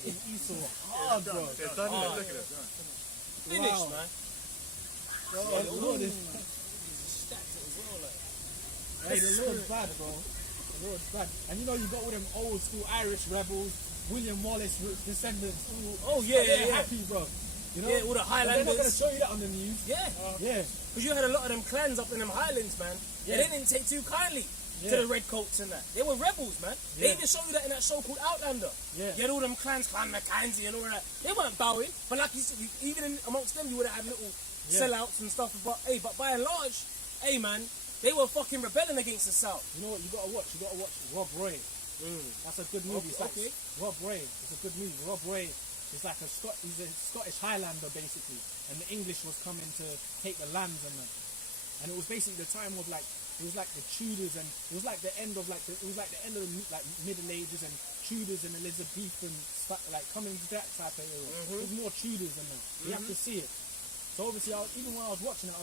hitting Esau hard, bro. They're done. Look at it. Finished, man. The Lord is bad, bro. The Lord's bad. And you know, you got all them old school Irish rebels, William Wallace descendants. They're happy, bro. You know? Yeah, all the Highlanders. They're not going to show you that on the news. Yeah. Because you had a lot of them clans up in them Highlands, man. Yeah. They didn't take too kindly to the red coats and that. They were rebels, man. They even showed you that in that show called Outlander. You had all them clans, Clan Mackenzie and all that. They weren't bowing, but like you said, even amongst them, you would have had little sellouts and stuff. But by and large, man, they were fucking rebelling against the South. You know what? You gotta watch Rob Roy. That's a good movie. Rob Roy. It's a good movie. Rob Roy is like he's a Scottish Highlander basically, and the English was coming to take the lands and that. And it was basically the time of like. It was like the Tudors, and it was like the end of the Middle Ages and Tudors and Elizabethan like coming to that type of era. It was more Tudors than that. You have to see it. So obviously, even when I was watching it, I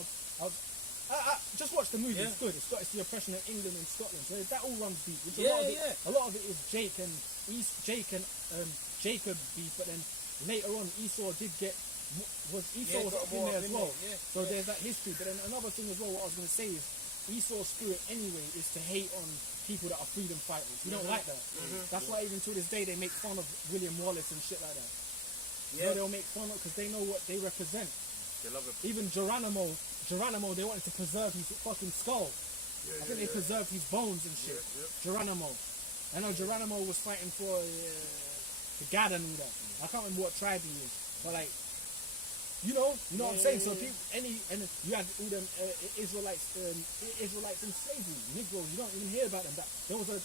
just watched the movie. It's good. It's the oppression of England and Scotland. So that all runs deep. Which a lot of it is Jacob beef, but then later on Esau was up in there as well. So there's that history. But then another thing as well, what I was going to say is. Esau's spirit anyway is to hate on people that are freedom fighters. We don't like that. That's why even to this day they make fun of William Wallace and shit like that. You know, they'll make fun of because they know what they represent. They love it. Even Geronimo, they wanted to preserve his fucking skull. I think they preserved his bones and shit. Geronimo. I know Geronimo was fighting for the Gad and all that. I can't remember what tribe he is, but like. You know what I'm saying? So people, and you had all them Israelites in slavery, Negroes. You don't even hear about them. There was an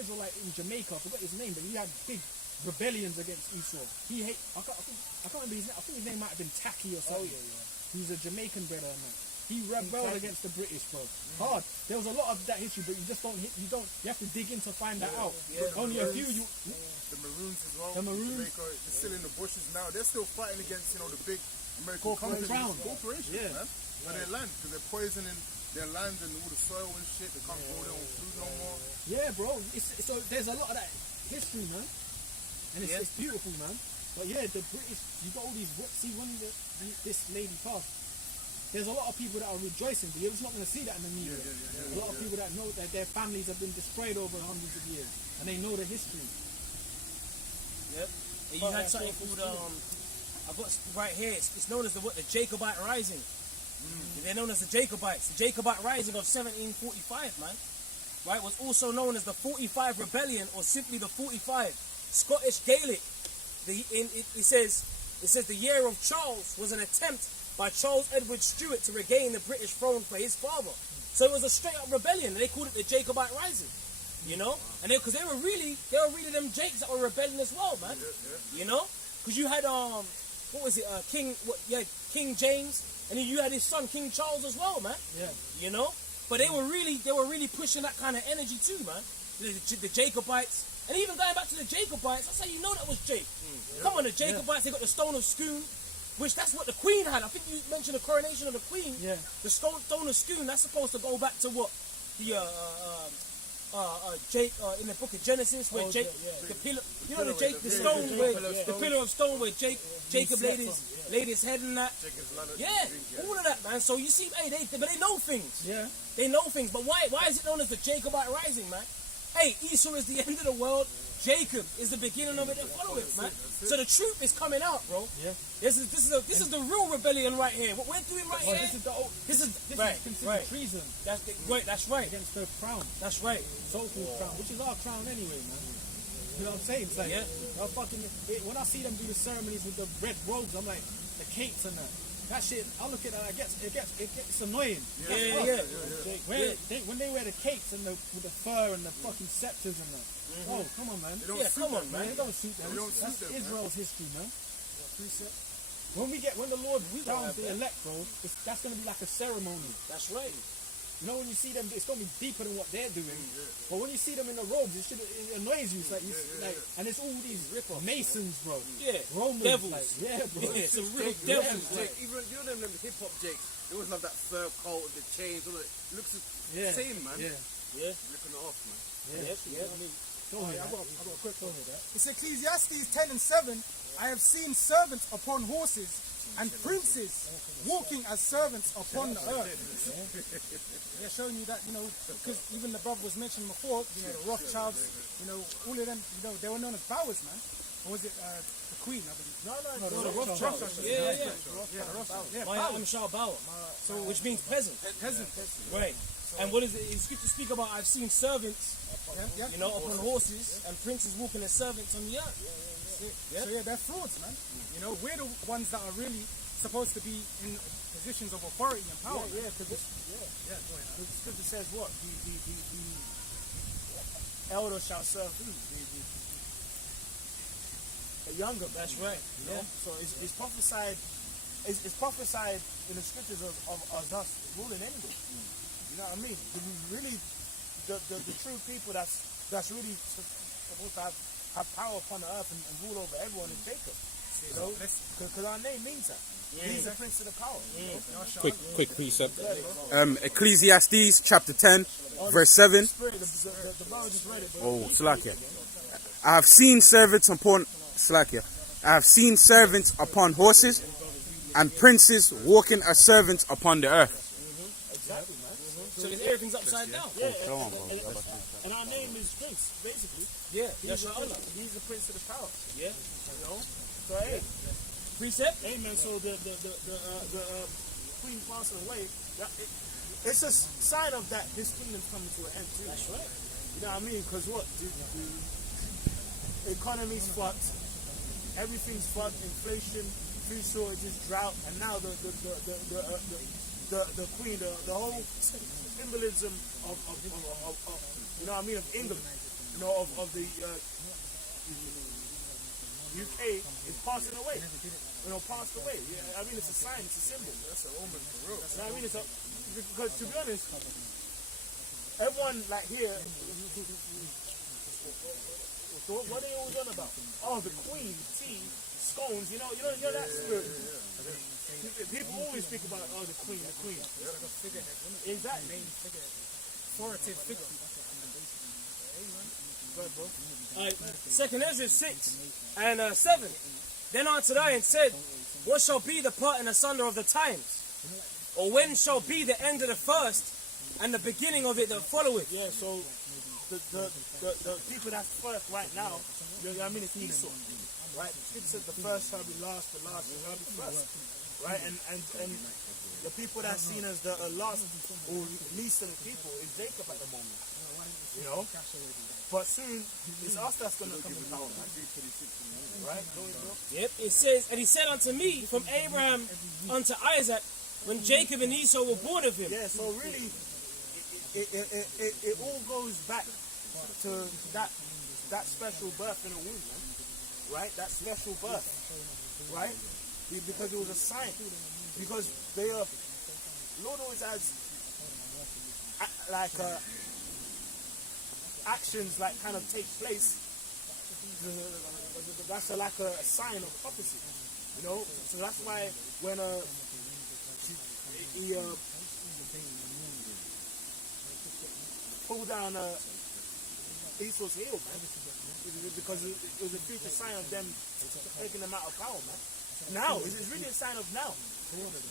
Israelite in Jamaica. I forgot his name, but he had big rebellions against Esau. I can't remember his name. I think his name might have been Taki or something. He's a Jamaican brother, man. He rebelled against the British, bro. Hard. There was a lot of that history, but you just don't. You have to dig in to find that out. Only a few. The Maroons as well. The Maroons. Jamaica, they're still in the bushes now. They're still fighting against the big American companies, Crown. corporations, Yeah. man, for their land, because they're poisoning their land and all the soil and shit. They can't grow their own food no more. Yeah, bro. So there's a lot of that history, man, and it's beautiful, man. But yeah, the British, you got all these. See, when this lady passed, there's a lot of people that are rejoicing, but you're just not going to see that in the media. A lot of people that know that their families have been destroyed over hundreds of years, and they know the history. Yep. And you had something called I've got right here. It's known as the Jacobite Rising. They're known as the Jacobites. The Jacobite Rising of 1745, man. Right, was also known as the 45 Rebellion, or simply the 45 Scottish Gaelic. It says the year of Charles was an attempt by Charles Edward Stuart to regain the British throne for his father. So it was a straight up rebellion, and they called it the Jacobite Rising. You know, and because they were really them Jakes that were rebelling as well, man. You know, because you had what was it, King James, and then you had his son King Charles as well, man. Yeah. You know, but they were really pushing that kind of energy too, man. The Jacobites, and even going back to the Jacobites, that's how you know that was Jake. Come on, the Jacobites, they got the Stone of Scone, which that's what the Queen had. I think you mentioned the coronation of the Queen. Yeah. The Stone of Scone, that's supposed to go back to what the Jake in the book of Genesis, where Jake, the pillar, you know, the stone, where the pillar of stone, where Jacob laid his head in that. All of that, man. So you see, hey, but they know things. Yeah. They know things. But why is it known as the Jacobite Rising, man? Hey, Esau is the end of the world. Jacob is the beginning of it. They follow it, man. So the truth is coming out, bro. Yeah. This is the real rebellion right here. What we're doing right here. This is considered treason. That's right. Against the crown. That's right. So-called crown, which is our crown anyway, man. You know what I'm saying? It's like, when I see them do the ceremonies with the red robes, I'm like, the capes and that shit, I look at that, it gets annoying. Yeah. When they wear the capes and with the fur and the fucking scepters and that. Oh, come on, man. Come on, man. They don't suit them. That's Israel's history, man. When the Lord crowns the elect, bro, that's going to be like a ceremony. That's right. You know, when you see them, it's going to be deeper than what they're doing. But when you see them in the robes, it annoys you. It's like, and it's all these Masons, bro. Yeah. Romans. Devils. Like, yeah, bro. Yeah, some real devils. Jake, even you know them hip hop Jakes, they always have that fur coat, the chains, all of it. It looks the same, man. Yeah. Ripping it off, man. Go ahead. I got a quick one with that. It's Ecclesiastes 10 and 7. I have seen servants upon horses and princes walking as servants upon the earth. They're showing you that, you know, because even the brother was mentioned before, you know, the Rothschilds, you know, all of them, you know, they were known as bowers, man. Or was it the Queen, I believe? No, the Rothschilds. Yeah. The Rothschilds. Yeah, My Shah Bauer, which means peasant. Peasant. Right. And what is it? It's good to speak about. I've seen servants, you know, upon horses, and princes walking as servants on the earth. So they're frauds, man. You know, we're the ones that are really supposed to be in positions of authority and power. Because the scripture says what? The elder shall serve who? The younger. That's right. You know? So it's prophesied. It's prophesied in the scriptures of us ruling anyway. You know what I mean? Really, the true people that's really supposed to have power upon the earth and rule over everyone is Jacob. You know, because our name means that. He's the prince of the power. Quick precept. Ecclesiastes chapter 10, verse 7. The brother just read it. Oh, Slakia. I have seen servants upon horses and princes walking as servants upon the earth. Exactly, man. So everything's upside down. And our name is Prince, basically. Yeah. He's the prince of the power. Yeah. You know? So hey, Precept. amen. So the queen passed away. It's a sign of that this kingdom's coming to an end too. That's right. You know what I mean? Because what? The economy's fucked. Everything's fucked. Inflation, food shortages, drought, and now the queen, the whole symbolism of you know what I mean, of England, you know, of the UK is passing away. You know, passed away. Yeah, I mean, it's a sign, it's a symbol. That's an omen for real. You know what I mean? Because to be honest, everyone like here, what are they always on about? Oh, the Queen, scones. You know that spirit. People always speak about the queen. It's like a figurehead, isn't it? Exactly. Main figurehead. Authoritative figure. Good, bro. Second Ezra 6 and 7. Then answered I and said, what shall be the part and asunder of the times? Or when shall be the end of the first and the beginning of it that followeth? Yeah, so the people that's first right now, you know what I mean, it's Esau. Right? It said the first shall be last, the last shall be first. Right? And the people that's seen as the last or least of the people is Jacob at the moment. You know? But soon, it's us that's going to come in power, man. Right? Yep, it says, and he said unto me, from Abraham unto Isaac, when Jacob and Esau were born of him. Yeah, so really, it all goes back to that special birth in the womb, man. Right? That special birth. Right? Because it was a sign. Because they are, Lord always has actions like kind of take place. That's like a sign of prophecy. You know? So that's why when he pulled down Esau's heel, man, because it was a future sign of them taking them out of power, man. Now, it's really a sign of now,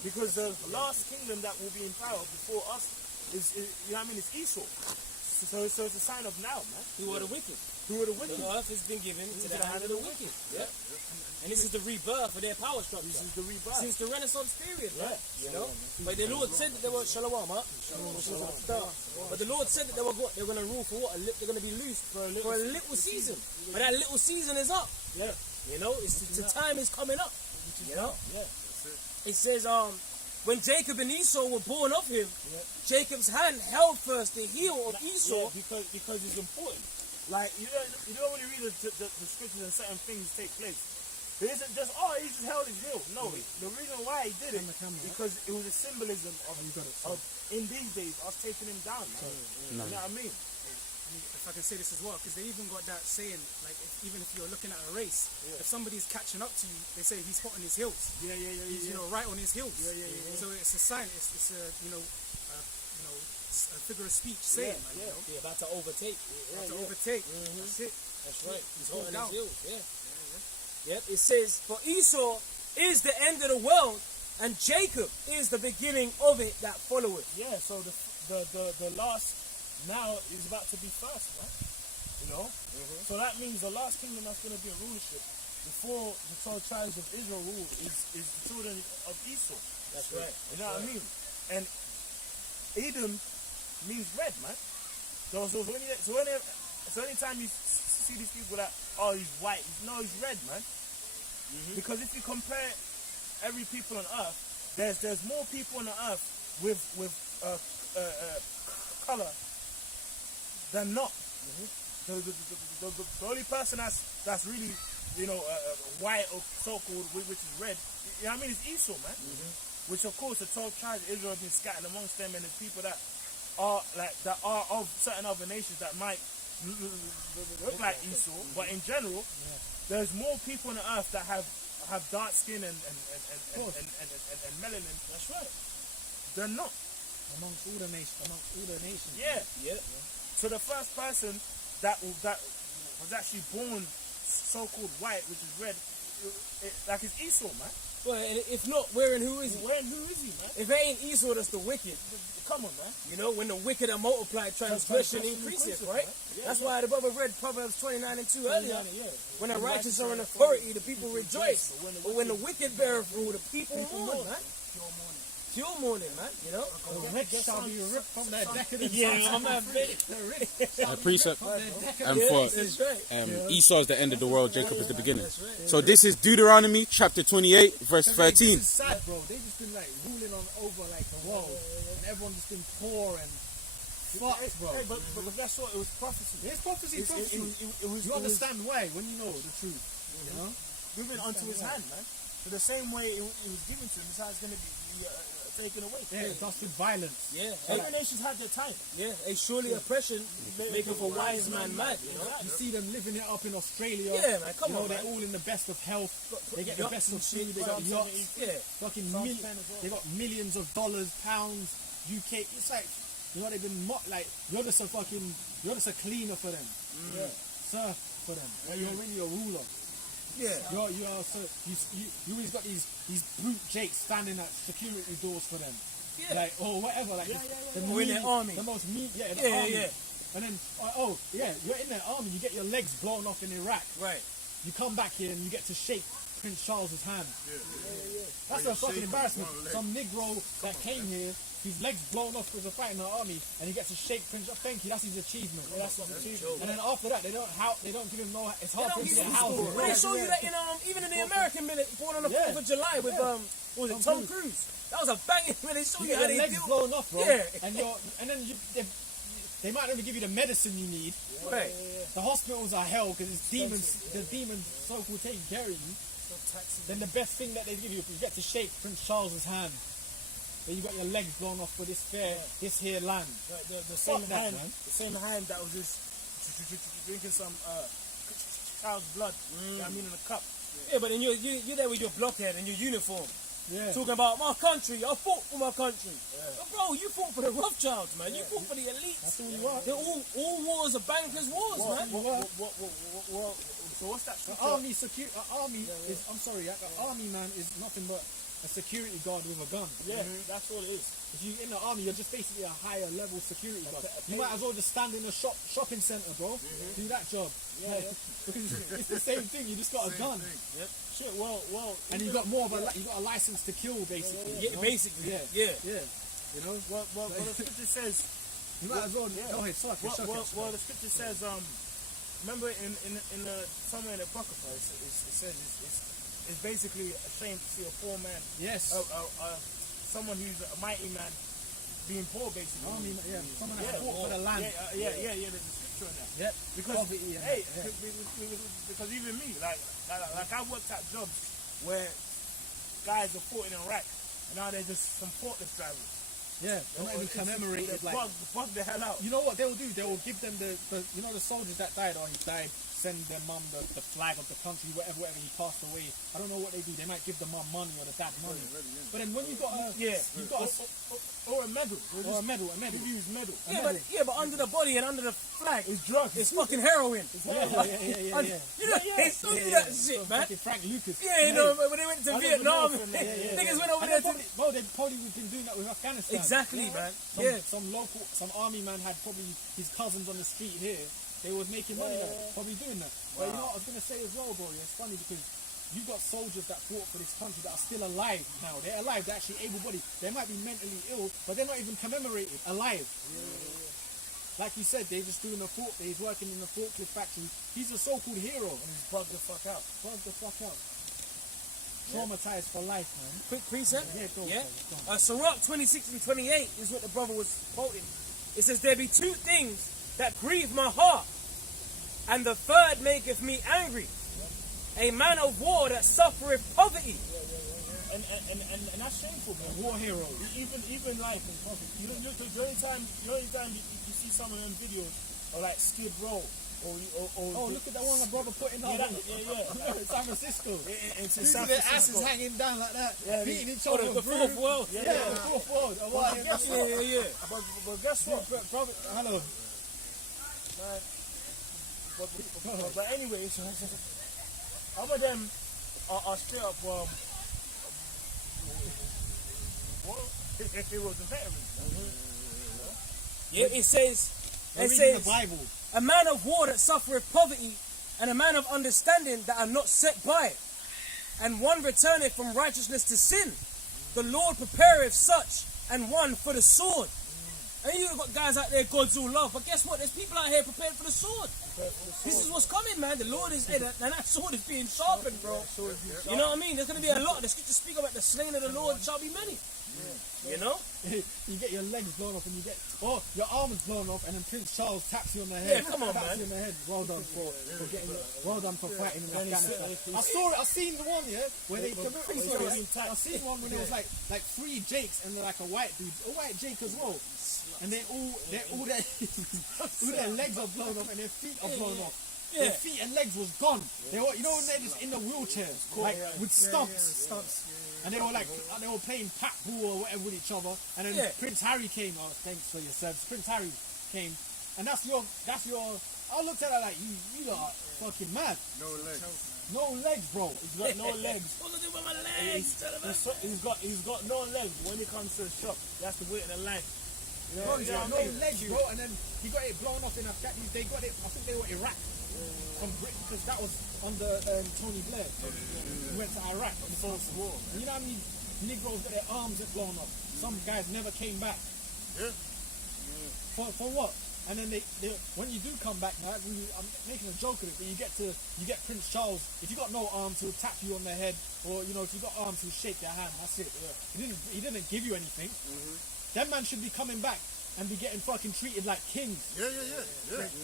because the last kingdom that will be in power before us is you know what I mean, it's Esau. So it's a sign of now, man. Who are the wicked? Who are the wicked? The earth has been given to the hand of the wicked. Yeah. And this is the rebirth of their power structure. This is the rebirth. Since the Renaissance period, right? You know? But the Lord said that they were Shalom, huh? But the Lord said that they were going to rule for what? They're going to be loosed for a little season. But that little season is up. Yeah. You know, the time is coming up. You know? Yeah. It says, when Jacob and Esau were born of him, Jacob's hand held first the heel of Esau. Yeah, because it's important. Like, you don't really read the scriptures and certain things take place. It isn't just, he just held his heel. No, the reason why he did it, because it was a symbolism of in these days, us taking him down, man. You know what I mean? If I can say this as well, because they even got that saying, like, even if you're looking at a race, if somebody's catching up to you, they say he's hot on his heels. He's, you know, right on his heels. So it's a sign, it's a, a figure of speech saying, man, you know? Yeah, about to overtake. Overtake. That's it. That's right. He's holding down. his heels. Yep. It says, for Esau is the end of the world, and Jacob is the beginning of it that followeth. Yeah. So the last now is about to be first, right? You know. So that means the last kingdom that's going to be a rulership before the 12 tribes of Israel rule is the children of Esau. That's right. You know what I mean? And Edom means red, man. So anytime you see these people that, he's white, no, he's red, man. Because if you compare every people on earth, there's more people on the earth with color than not. The only person that's really, white or so-called, which is red, you know what I mean, is Esau, man. Which of course the 12 tribes of Israel have been scattered amongst them, and there's people that are of certain other nations that might look like Esau, but in general, there's more people on the earth that have dark skin and melanin. That's right. They're not. Amongst all the nations. Yeah. So the first person that was actually born so-called white, which is red, like it's Esau, man. Well, if not, where and who is he? Where and who is he, man? If it ain't Esau, that's the wicked. Come on, man. You know, when the wicked are multiplied, transgression increases, right? That's why the brother read Proverbs 29:2 earlier. When the righteous are in authority, the people rejoice. But when the wicked bear rule, the people mourn, man. Pure mourning, man. You know? The rich shall be ripped from their decadence. I'm not Precept. And for That's right. Esau is the end of the world, Jacob is the beginning. So this is Deuteronomy chapter 28, verse 13. This is sad, bro. They just been like ruling over like the world, and everyone just been poor and fucked, bro. Hey, but that's what it was prophecy. It's prophecy. You understand why when you know the truth. You know, given unto his hand, man. So the same way it was given to him, this is how it's going to be taken away. Yeah, dust with violence. Yeah, Every nation's had their time. yeah. Surely oppression maketh a wise man mad. You know. You see them living it up in Australia. Yeah, man. Come You know, on, they're man. all in the best of health. They get the Yachts best and of food. shit, They got right. yachts. Yeah. Fucking France, Spain as well. they got millions of dollars, pounds, UK. It's like, you know, they've been like, you're just a cleaner for them. Yeah. Serf for them. Like, you're really a ruler. Yeah. You always got these brute jakes standing at security doors for them. Yeah. Like, or whatever. Like, the Or in their army. The most mean, in the Yeah, army. yeah. And then, you're in the army, you get your legs blown off in Iraq. Right. You come back here and you get to shake Prince Charles's hand. That's a fucking embarrassment. Some Negro that came here, his legs blown off because of fighting the army, and he gets to shake Prince. Thank you, that's his achievement. That's his achievement. And then after that, they don't give him no. It's hard for him to get But housing. they show you that in even in the American military, born on the 4th of July with what was it, Tom Cruise? That was a banging when they show You you how get they your legs deal. blown off, bro. Yeah. And then they might not even give you the medicine you need. Right. The hospitals are hell because it's demons. The demons so-called taking care of you. Then the best thing that they give you, you get to shake Prince Charles's hand. Then you got your legs blown off for this here land. The same Fuck that, hand, man. the same hand that was just drinking some child's blood. You know what I mean, in a cup. Yeah, but then you're there with your blockhead and your uniform. Yeah. Talking about my country, I fought for my country. But bro, you fought for the Rothschilds, man. You fought for the elites. That's all you are. They're all wars are bankers' wars, man. So what's that? An army is. I'm sorry, an army man is nothing but a security guard with a gun. Yeah, that's all it is. If you're in the army, you're just basically a higher level security guard. You might as well just stand in a shopping centre, bro. Do that job. Because it's the same thing. You just got a gun. Shit, well, And you got more of you got a license to kill, basically. Yeah, basically. Yeah. You know. well, the scripture says. You might as well. Go ahead, sorry. Well, the scripture says, remember in the somewhere in the Apocrypha, it says it's basically a shame to see a poor man, Yes. someone who's a mighty man, being poor, basically. Army, someone that fought for the land. Yeah. There's a scripture in there. Yep. Because Poverty and hey, that, because even me, like I worked at jobs where guys are fought in Iraq, and now they're just some forklift drivers. Yeah, they're not even commemorated. They bug the hell out. You know what they'll do? They will give them the the soldiers that died or he died, send their mum the flag of the country, whatever he passed away. I don't know what they do. They might give the mum money or the dad money. But then when you got or a medal. or a medal. You use medal. Yeah, but under the body and under the flag, It's drugs. it's fucking heroin. Yeah. You know, they still do that shit, man. Fucking Frank Lucas. Yeah, you know, when they went to Vietnam, Yeah. niggas went over there to... They've probably been doing that with Afghanistan. Exactly, man. Some army man had probably his cousins on the street here. They was making money, probably doing that. But you know what I was gonna say as well, bro? It's funny because you've got soldiers that fought for this country that are still alive now. They're alive. They're actually able-bodied. They might be mentally ill, but they're not even commemorated. Alive. Like you said, they're just doing he's working in the forklift factory. He's a so-called hero. And he's bugged the fuck out. Traumatized for life, man. Quick precept? Yeah, go. Sirach 26 and 28 is what the brother was quoting. It says, there be two things that grieve my heart, and the third maketh me angry. A man of war that suffereth poverty. And that's shameful, man. War hero. Even like the only time you see some of them videos of like Skid Row or Look at that one my brother put in Yeah. San Francisco. in Dude, San their asses Francisco. hanging down like that, Yeah, beating each Oh, other. the fourth world. Yeah, the fourth world. Oh, wow, guess what? Yeah. But guess what? Hello. But anyway, some of them are straight up heroes and veterans. Yeah, it says, The Bible. a man of war that suffereth poverty, and a man of understanding that are not set by it, and one returneth from righteousness to sin. The Lord prepareth such, and one for the sword. And you've got guys out there, God's all love, but guess what? There's people out here prepared for the sword. This is what's coming, man. The Lord is, and that sword is being sharpened, bro. You know what I mean? There's going to be a lot. The scriptures speak about the slain of the Lord shall be many. You know? You get your legs blown off and you get, or your arms blown off, and then Prince Charles taps you on the head. Yeah, come on, taps man. you on the head. Well done for getting, well done for fighting in Afghanistan. I saw it. I seen the one, yeah, where they. I seen one when there was like 3 Jakes and like a white dude, a white Jake as well, and all their legs are blown off and their feet are blown off. Their feet and legs was gone. They were, you know, when they're just in the wheelchair, like with stumps. And they were playing pat ball or whatever with each other. And then Prince Harry came. Oh, thanks for your service. Prince Harry came, and that's your. I looked at her like, you lot are fucking mad. No legs. No legs, bro. He's got no legs. What was it with my legs? He's got no legs. When it comes to the shop, he has to wait in the line. Bro, he's got no legs, bro. And then he got it blown off in Afghanistan. They got it. I think they were Iraq. From Britain, because that was under Tony Blair. He went to Iraq in the First War. And you know how many Negroes got their arms blown off? Some guys never came back. Yeah. For what? And then they when you do come back, now, I'm making a joke of it, but you get Prince Charles. If you got no arms, he'll tap you on the head, or you know, if you got arms, he'll shake your hand. That's it. Yeah. He didn't give you anything. That man should be coming back and be getting fucking treated like kings. Yeah.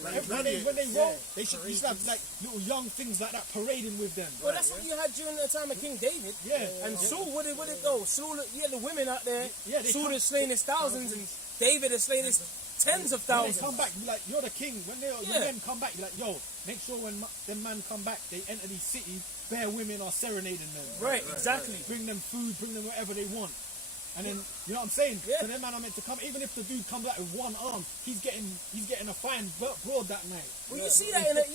Like When they roll, they should have like little young things like that parading with them. Well, that's what you had during the time of King David. Yeah. And Saul, what did it go? Saul, you had the women out there. Yeah, they Saul come- had slain his thousands, and David had slain his tens of When thousands. they come back, be like, you're the king. When your men come back, you're like, yo, make sure when them man come back, they enter these cities, bare women are serenading them. Right, exactly. Bring them food, bring them whatever they want. And then, you know what I'm saying? Yeah. So them man are meant to come, even if the dude comes out with one arm, he's getting a fine broad that night. Well, you see that with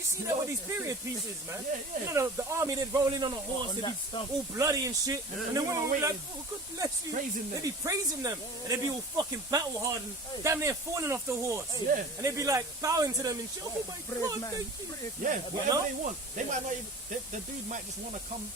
these period pieces, man. Yeah. You know, the army, they'd roll in on a horse, they'd be that stuff. all bloody and shit. And the women would be like, oh, God bless you. Praising them. They'd be praising them. And they'd be all fucking battle hardened, damn near falling off the horse. Yeah. And they'd be like bowing to them and shit. Oh my God, thank you. Yeah, You whatever know? they want. They might not even, the dude might just want to come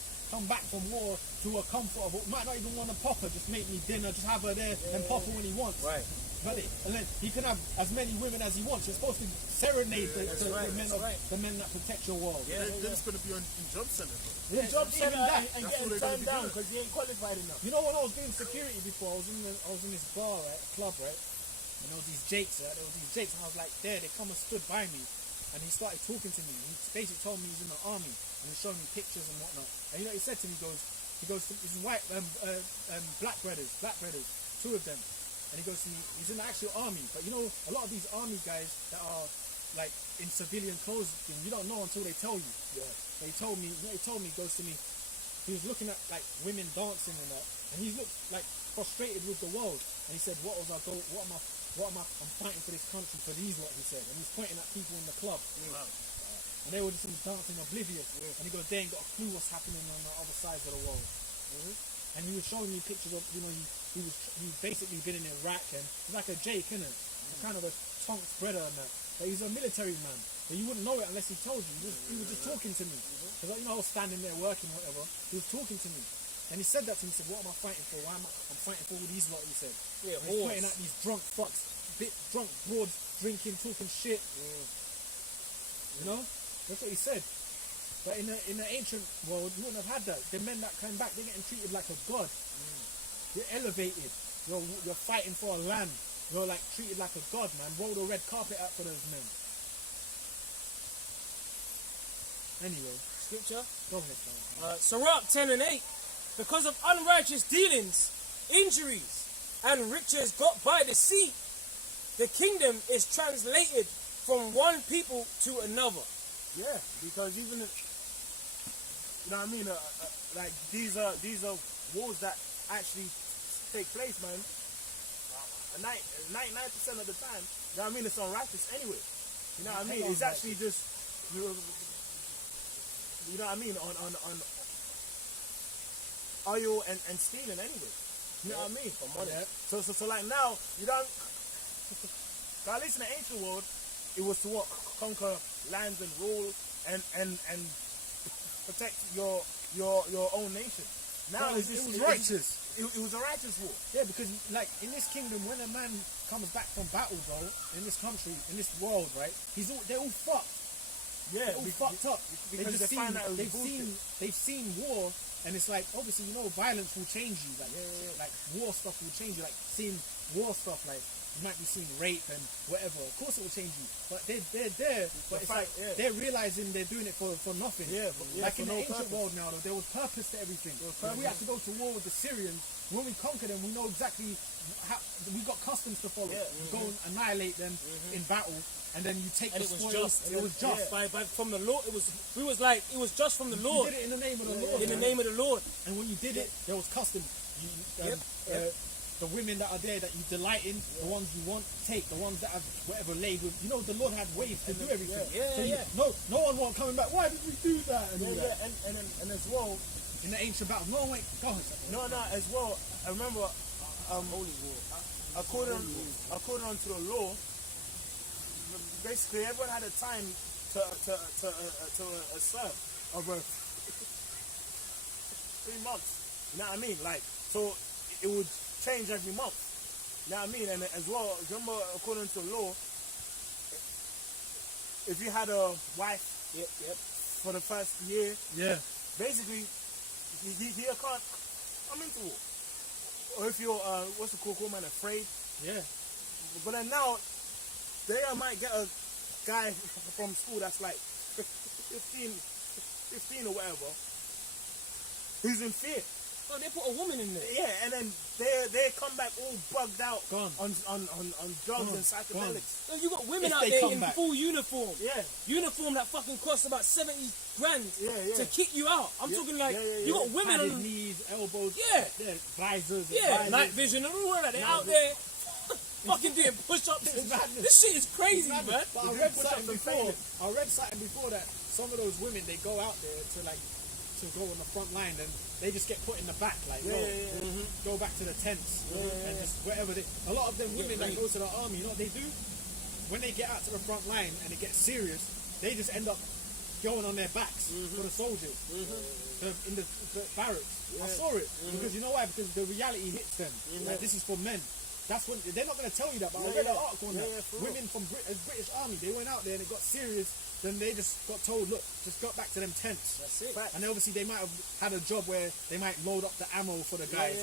back from war to a comfortable, might not even want to pop her, just make me dinner, just have her there and pop her when he wants. Right. But and then he can have as many women as he wants. You're supposed to serenade the men that protect your world. They're just going to be in job centers. Yeah, Job even center that. and That's getting what they're gonna turned be down doing. because he ain't qualified enough. You know when I was doing security before, I was in this bar, right, a club, right, and there was these Jakes, right, and I was like, there, they come and stood by me, and he started talking to me. He basically told me he's in the army, and he showed me pictures and whatnot. And you know, he said to me, he goes, it's white, black brothers, 2 of them. And he goes to me, he's in the actual army. But you know, a lot of these army guys that are like in civilian clothes, you don't know until they tell you. Yeah. So he told me, he goes to me, he was looking at like women dancing and that, and he looked like frustrated with the world. And he said, what am I, I'm fighting for this country, for these, what he said. And he was pointing at people in the club. Wow. And they were just dancing oblivious. And he goes, they ain't got a clue what's happening on the other sides of the world. And he was showing me pictures of, you know, he's basically been in Iraq, and he's like a Jake, isn't it? Kind of a Tonks brother and that. But he's a military man. But you wouldn't know it unless he told you. He was just talking to me. Because, you know, I was standing there working or whatever. He was talking to me. And he said that to me. He said, what am I fighting for? I'm fighting for all these lot, he said. Yeah, he's pointing at these drunk fucks, drunk broads, drinking, talking shit. You know? That's what he said. But in the ancient world, you wouldn't have had that. The men that came back, they're getting treated like a god. You're elevated. You're fighting for a land. You're like treated like a god, man. Roll the red carpet out for those men. Anyway, Scripture. go ahead, Sirach 10 and 8. Because of unrighteous dealings, injuries, and riches got by deceit, the kingdom is translated from one people to another. Yeah, because even if, you know what I mean, like these are wars that actually take place, man. 99% of the time, you know what I mean, it's unrighteous anyway. You know what I mean? It's actually just, you know what I mean, on oil and stealing anyway. You know what I mean? For money. So like now, you don't. At least in the ancient world, it was to what? Conquer lands and rule and protect your own nation. Now it was righteous. It was a righteous war. Yeah, because like in this kingdom, when a man comes back from battle, bro, in this country, in this world, right, they're all fucked. Yeah, they're all fucked up because they find out it was bullshit. they've seen war, and it's like obviously violence will change you. Like like war stuff will change you. Like seeing war stuff, like you might be seeing rape and whatever. Of course it will change you, but they're there. But it's like they're realizing they're doing it for nothing. Like in the ancient world now, there was purpose to everything. When we had to go to war with the Syrians, when we conquer them, we know exactly how we got customs to follow. You go and annihilate them in battle, and then you take And the it was spoils. just. It was just. By from the Lord. It was just from the You Lord. did it in the name of the Lord. In the man. name of the Lord. And when you did it, there was custom. The women that are there that you delight in, the ones you want, take. The ones that have whatever laid with. The Lord had ways to do everything. No one won't coming back. Why did we do that? And all that. And as well, In the ancient battle. No, wait, go ahead. no, as well, I remember, holy war. According to the law, basically everyone had a time to serve over 3 months. You know what I mean? Like, so it would change every month. You know what I mean? And as well, remember, according to law, if you had a wife for the first year, basically, he can't come into war. Or if you're, what's the call man, afraid. But then now, they might get a guy from school that's like 15 or whatever, who's in fear. Oh, they put a woman in there. Yeah, and then they come back all bugged out Gone. on drugs and psychedelics. No, you got women If out they there come in back. full uniform. Yeah. Uniform that fucking costs about 70 grand Yeah. to kick you out. I'm talking like, you got women Padded on knees, elbows, Yeah. visors. night vision and all that. They're out there fucking doing push-ups. It's madness. This shit is crazy, man. But I read something before that some of those women, they go out there to go on the front line, and they just get put in the back, like, go back to the tents, and just wherever they. A lot of them women that go to the army, you know what they do? When they get out to the front line and it gets serious, they just end up going on their backs for the soldiers in the barracks. I saw it because you know why? Because the reality hits them. Like, this is for men. That's when they're not going to tell you that, but I read an article on that. Women from British Army, they went out there and it got serious. Then they just got told, look, just got back to them tents. That's it. And obviously they might have had a job where they might load up the ammo for the guys,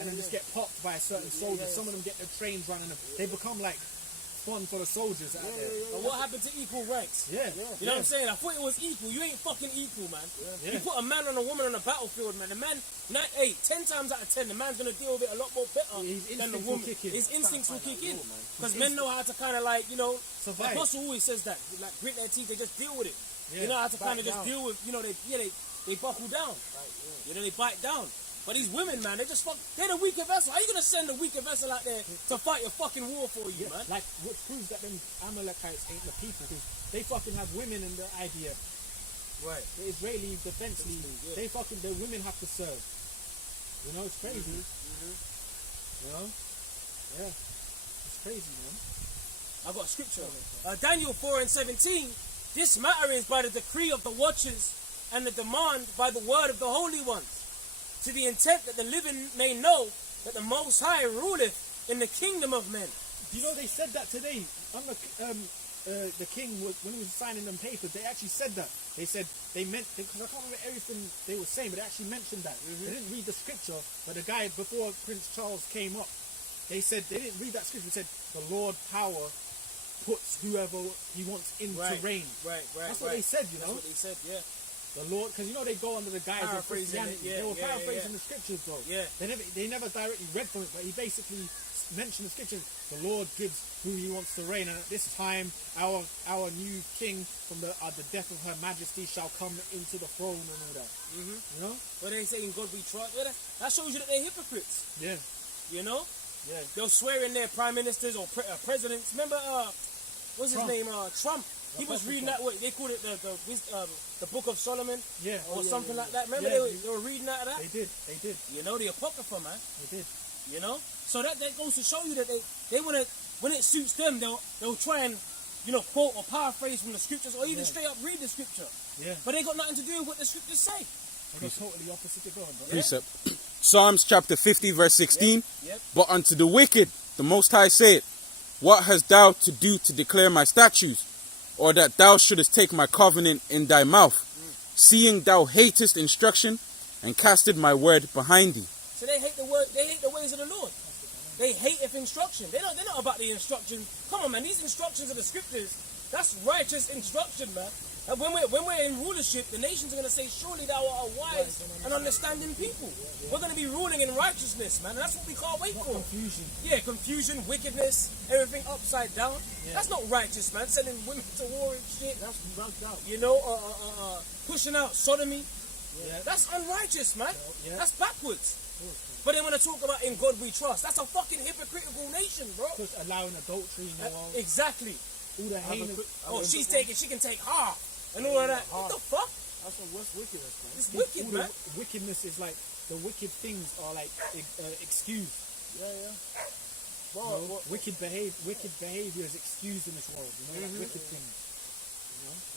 and then just get popped by a certain soldier. Some of them get their trains running them. They become like fun for the soldiers out there. But what happened to equal ranks? Yeah. You know what I'm saying? I thought it was equal. You ain't fucking equal, man. You put a man and a woman on a battlefield, man. The man, 10 times out of 10, the man's going to deal with it a lot more better than the woman. His instincts will kick in. Because men know how to kind of like, Survive. Apostle always says that. Like, grit their teeth, they just deal with it. You know how to kind of just deal with, they buckle down. They bite down. But these women, man, they're the weaker vessel. How you going to send a weaker vessel out there to fight your fucking war for you, man? Like, which proves that them Amalekites ain't the people, because they fucking have women in the idea. Right. The Israeli Defense League, the women have to serve. It's crazy. It's crazy, man. I got a scripture. Daniel 4:17. This matter is by the decree of the watchers and the demand by the word of the holy ones, to the intent that the living may know that the Most High ruleth in the kingdom of men. They said that today. The king, when he was signing them papers, they actually said that. They said, because I can't remember everything they were saying, but they actually mentioned that. They didn't read the scripture, but the guy, before Prince Charles came up, they said, they didn't read that scripture. They said, the Lord power puts whoever he wants into reign. Right. That's what they said, That's what they said, yeah. The Lord, because they go under the guise of Paraphrasing Christianity. it, They were paraphrasing the scriptures, though. Yeah. They never directly read from it, but he basically mentioned the scriptures. The Lord gives who he wants to reign, and at this time, our new king from the death of her majesty shall come into the throne and all that. But they say in God we trust. That shows you that they're hypocrites. Yeah. Yeah. They'll swear in their prime ministers or presidents. Remember, what's his name? Trump. He was reading that way. They called it the Book of Solomon, or something like that. Remember, they were reading out of that. They did. The Apocrypha, man. They did. So that goes to show you that they want to, when it suits them, they'll try and quote or paraphrase from the scriptures, or even straight up read the scripture. Yeah. But they got nothing to do with what the scriptures say. They go totally opposite to God, bro. Precept. Psalms chapter 50 verse 16. Yep. But unto the wicked the Most High saith, what hast thou to do to declare my statutes? or that thou shouldest take my covenant in thy mouth, seeing thou hatest instruction, and castest my word behind thee. So they hate the word. They hate the ways of the Lord. They hate if instruction. They're not about the instruction. Come on, man. These instructions of the scriptures. That's righteous instruction, man. And when we're in rulership, the nations are going to say, surely thou art a wise and understanding people. We're going to be ruling in righteousness, man. And that's what we can't wait for. Confusion. Yeah, confusion, wickedness, everything upside down. That's not righteous, man. Sending women to war and shit. That's bugged out. You know, pushing out sodomy. That's unrighteous, man. That's backwards. But then when I talk about in God we trust, that's a fucking hypocritical nation, bro. Because allowing adultery in the world. Exactly. All the heinous. She can take half and all of that. What the fuck? That's what's wickedness, man. It's wicked, all man. the wickedness is like, the wicked things are like excused. Yeah. You know, wicked behavior is excused in this world. You know, like wicked things.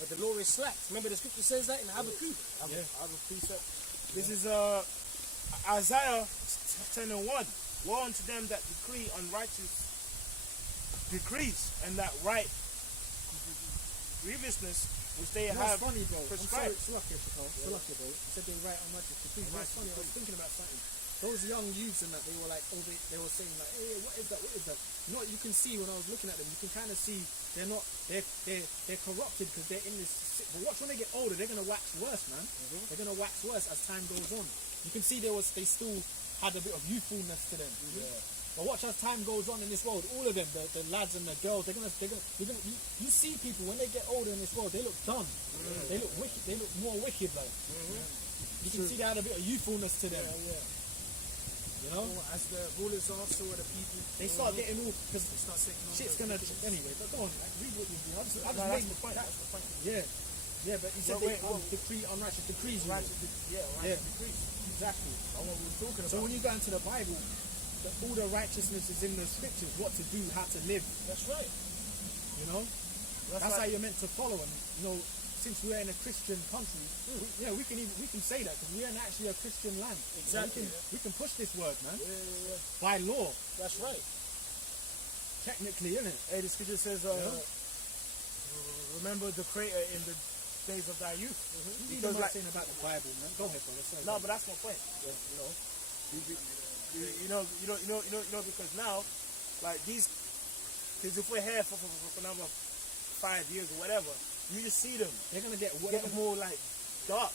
But the law is slack. Remember the scripture says that in Habakkuk. This is Isaiah 10:1. Woe unto them that decree unrighteous decrees, and that right grievousness which they have funny, bro. prescribed. I'm sorry, bro. You said they write unrighteous decrees. That's funny. I was thinking about something. Those young youths and that, they were like, they were saying like, hey, what is that? You know what you can see when I was looking at them? You can kind of see they're corrupted because they're in this. But watch when they get older, they're gonna wax worse, man. They're gonna wax worse as time goes on. You can see they still had a bit of youthfulness to them. But watch as time goes on in this world, all of them, the lads and the girls, you see people when they get older in this world, they look dumb. They look wicked. They look more wicked, like. You can see they had a bit of youthfulness to them. You know, as the rulers are, so are the people. they start getting all because shit's gonna anyway. But go on, like, read what you do. I just made the point. That's the point. Yeah, but he said decree unrighteous decrees. Righteous decrees. Exactly. That's what we were talking about. So when you go into the Bible, all the righteousness is in the scriptures. What to do, how to live. That's right. You know, that's how you're meant to follow. And you know, since we're in a Christian country, we can say that because we're in actually a Christian land. Exactly. We can push this word, man. By law. That's right. Technically, isn't it? Hey, the scripture says, remember the Creator in the days of thy youth. Because like saying about the Bible, man. Go ahead, brother. Sorry, no, but that's my point. You know, because now, like these, because if we're here for another 5 years or whatever, you just see them. They're gonna get more like dark.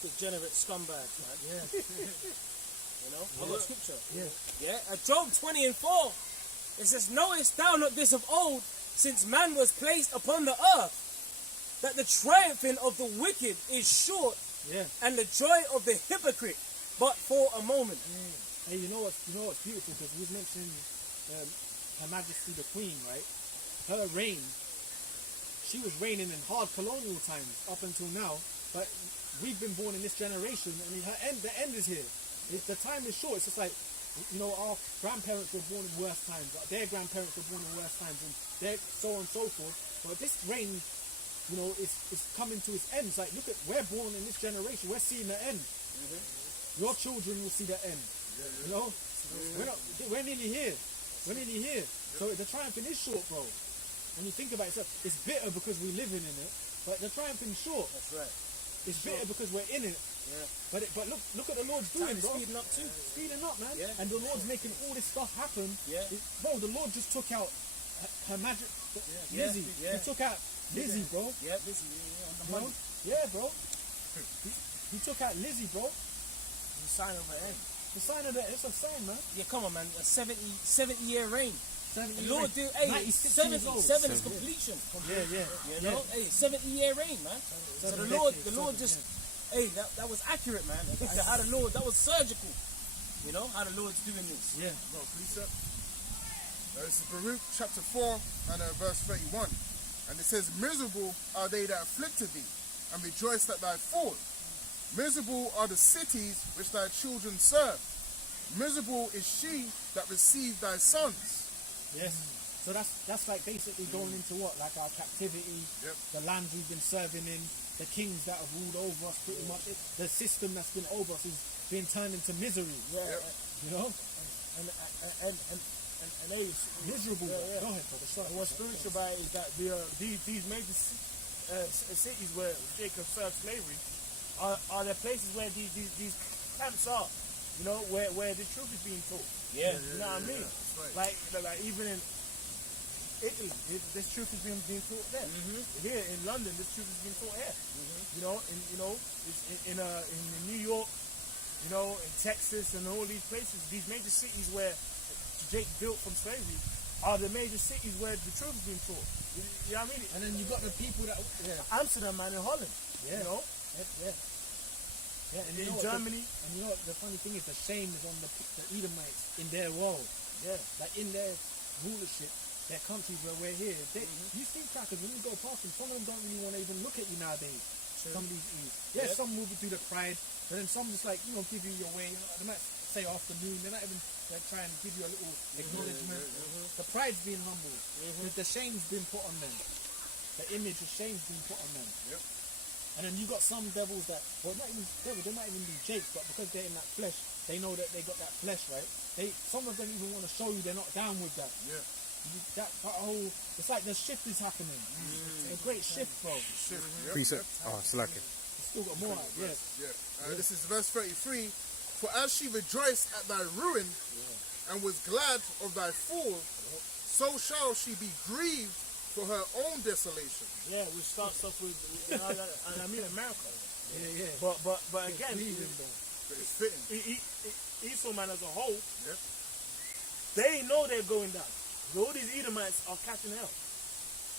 Degenerate scumbags, man. Yeah. You know? I've got scripture. Yeah. Job 20:4. It says, knowest thou not this of old, since man was placed upon the earth, that the triumphing of the wicked is short, and the joy of the hypocrite but for a moment. Hey, you know what's beautiful, because we was mentioning Her Majesty the Queen, right? Her reign, she was reigning in hard colonial times up until now, but we've been born in this generation, and the end is here. The time is short. It's just like, you know, our grandparents were born in worse times, their grandparents were born in worse times, and so on and so forth. But this reign, you know, is coming to its end. It's like, look at, we're born in this generation, we're seeing the end. Your children will see the end. You know, we're nearly here. So the triumphing is short, bro. When you think about it, it's bitter because we're living in it, but the triumphing is short. That's right. It's bitter because we're in it. Yeah. But look what the Lord's doing, bro. Speeding up too. Speeding up, man. Yeah. And the Lord's making all this stuff happen. Yeah. Bro, the Lord just took out Her Majesty, Lizzie. Yeah. He took out Lizzie, bro. Yeah, busy. On the money. Yeah, bro. He took out Lizzie, bro. The sign of the end. The sign of it's a sign, man. Yeah, come on, man. A 70-year reign. 70 The Lord do, hey, 96 70 years old. is completion. Yeah. You know, hey, 70-year reign, man. So the Lord just, hey, that was accurate, man. How the Lord, that was surgical. You know, how the Lord's doing this. Yeah. No, please, sir. This is Baruch chapter 4 and verse 31. And it says, miserable are they that afflicted thee, and rejoice at thy fall. Miserable are the cities which thy children serve. Miserable is she that received thy sons. Yes. So that's like basically going into what? Like our captivity, the land we've been serving in, the kings that have ruled over us pretty much. The system that's been over us is being turned into misery. Yeah. You know? And and they Miserable. Yeah. Go ahead, brother. Sorry. And what's spiritual about it is that these major cities where Jacob served slavery are the places where these camps are, you know, where the truth is being taught. Yeah. You know what I mean? Right. Like even in Italy, this truth is being taught there. Here in London, this truth is being taught here. You know, in New York, you know, in Texas and all these places, these major cities where Jake built from slavery are the major cities where the truth is being taught. You know what I mean? And then you got the people that Amsterdam, man, in Holland. Yeah. You know, Yeah, and you in know Germany. And you know what the funny thing is, the shame is on the Edomites in their world. Yeah. Like in their rulership, their countries where we're here. You see crackers, when you go past them, some of them don't really want to even look at you nowadays. Some of these E's. Yeah, some move you through the pride, but then some just like, you know, give you your way. You know, they might say afternoon, they're not even try and give you a little acknowledgement. The pride's being humbled. The shame's been put on them. The image of shame's been put on them. Yep. And then you got some devils that, well, not even devils, they might even be jakes, but because they're in that flesh, they know that they got that flesh, right? Some of them even want to show you they're not down with that. Yeah. That whole, it's like the shift is happening. A great shift, bro. Shift. Yep. Precept. Oh, slacking. Still got more. Yeah. Yeah. This is verse 33. For as she rejoiced at thy ruin and was glad of thy fall, so shall she be grieved for her own desolation. Yeah, which starts off with, you know, and I mean America. Yeah. But again, But it's fitting. Esau, man, as a whole, Yeah. they know they're going down. All these Edomites are catching hell.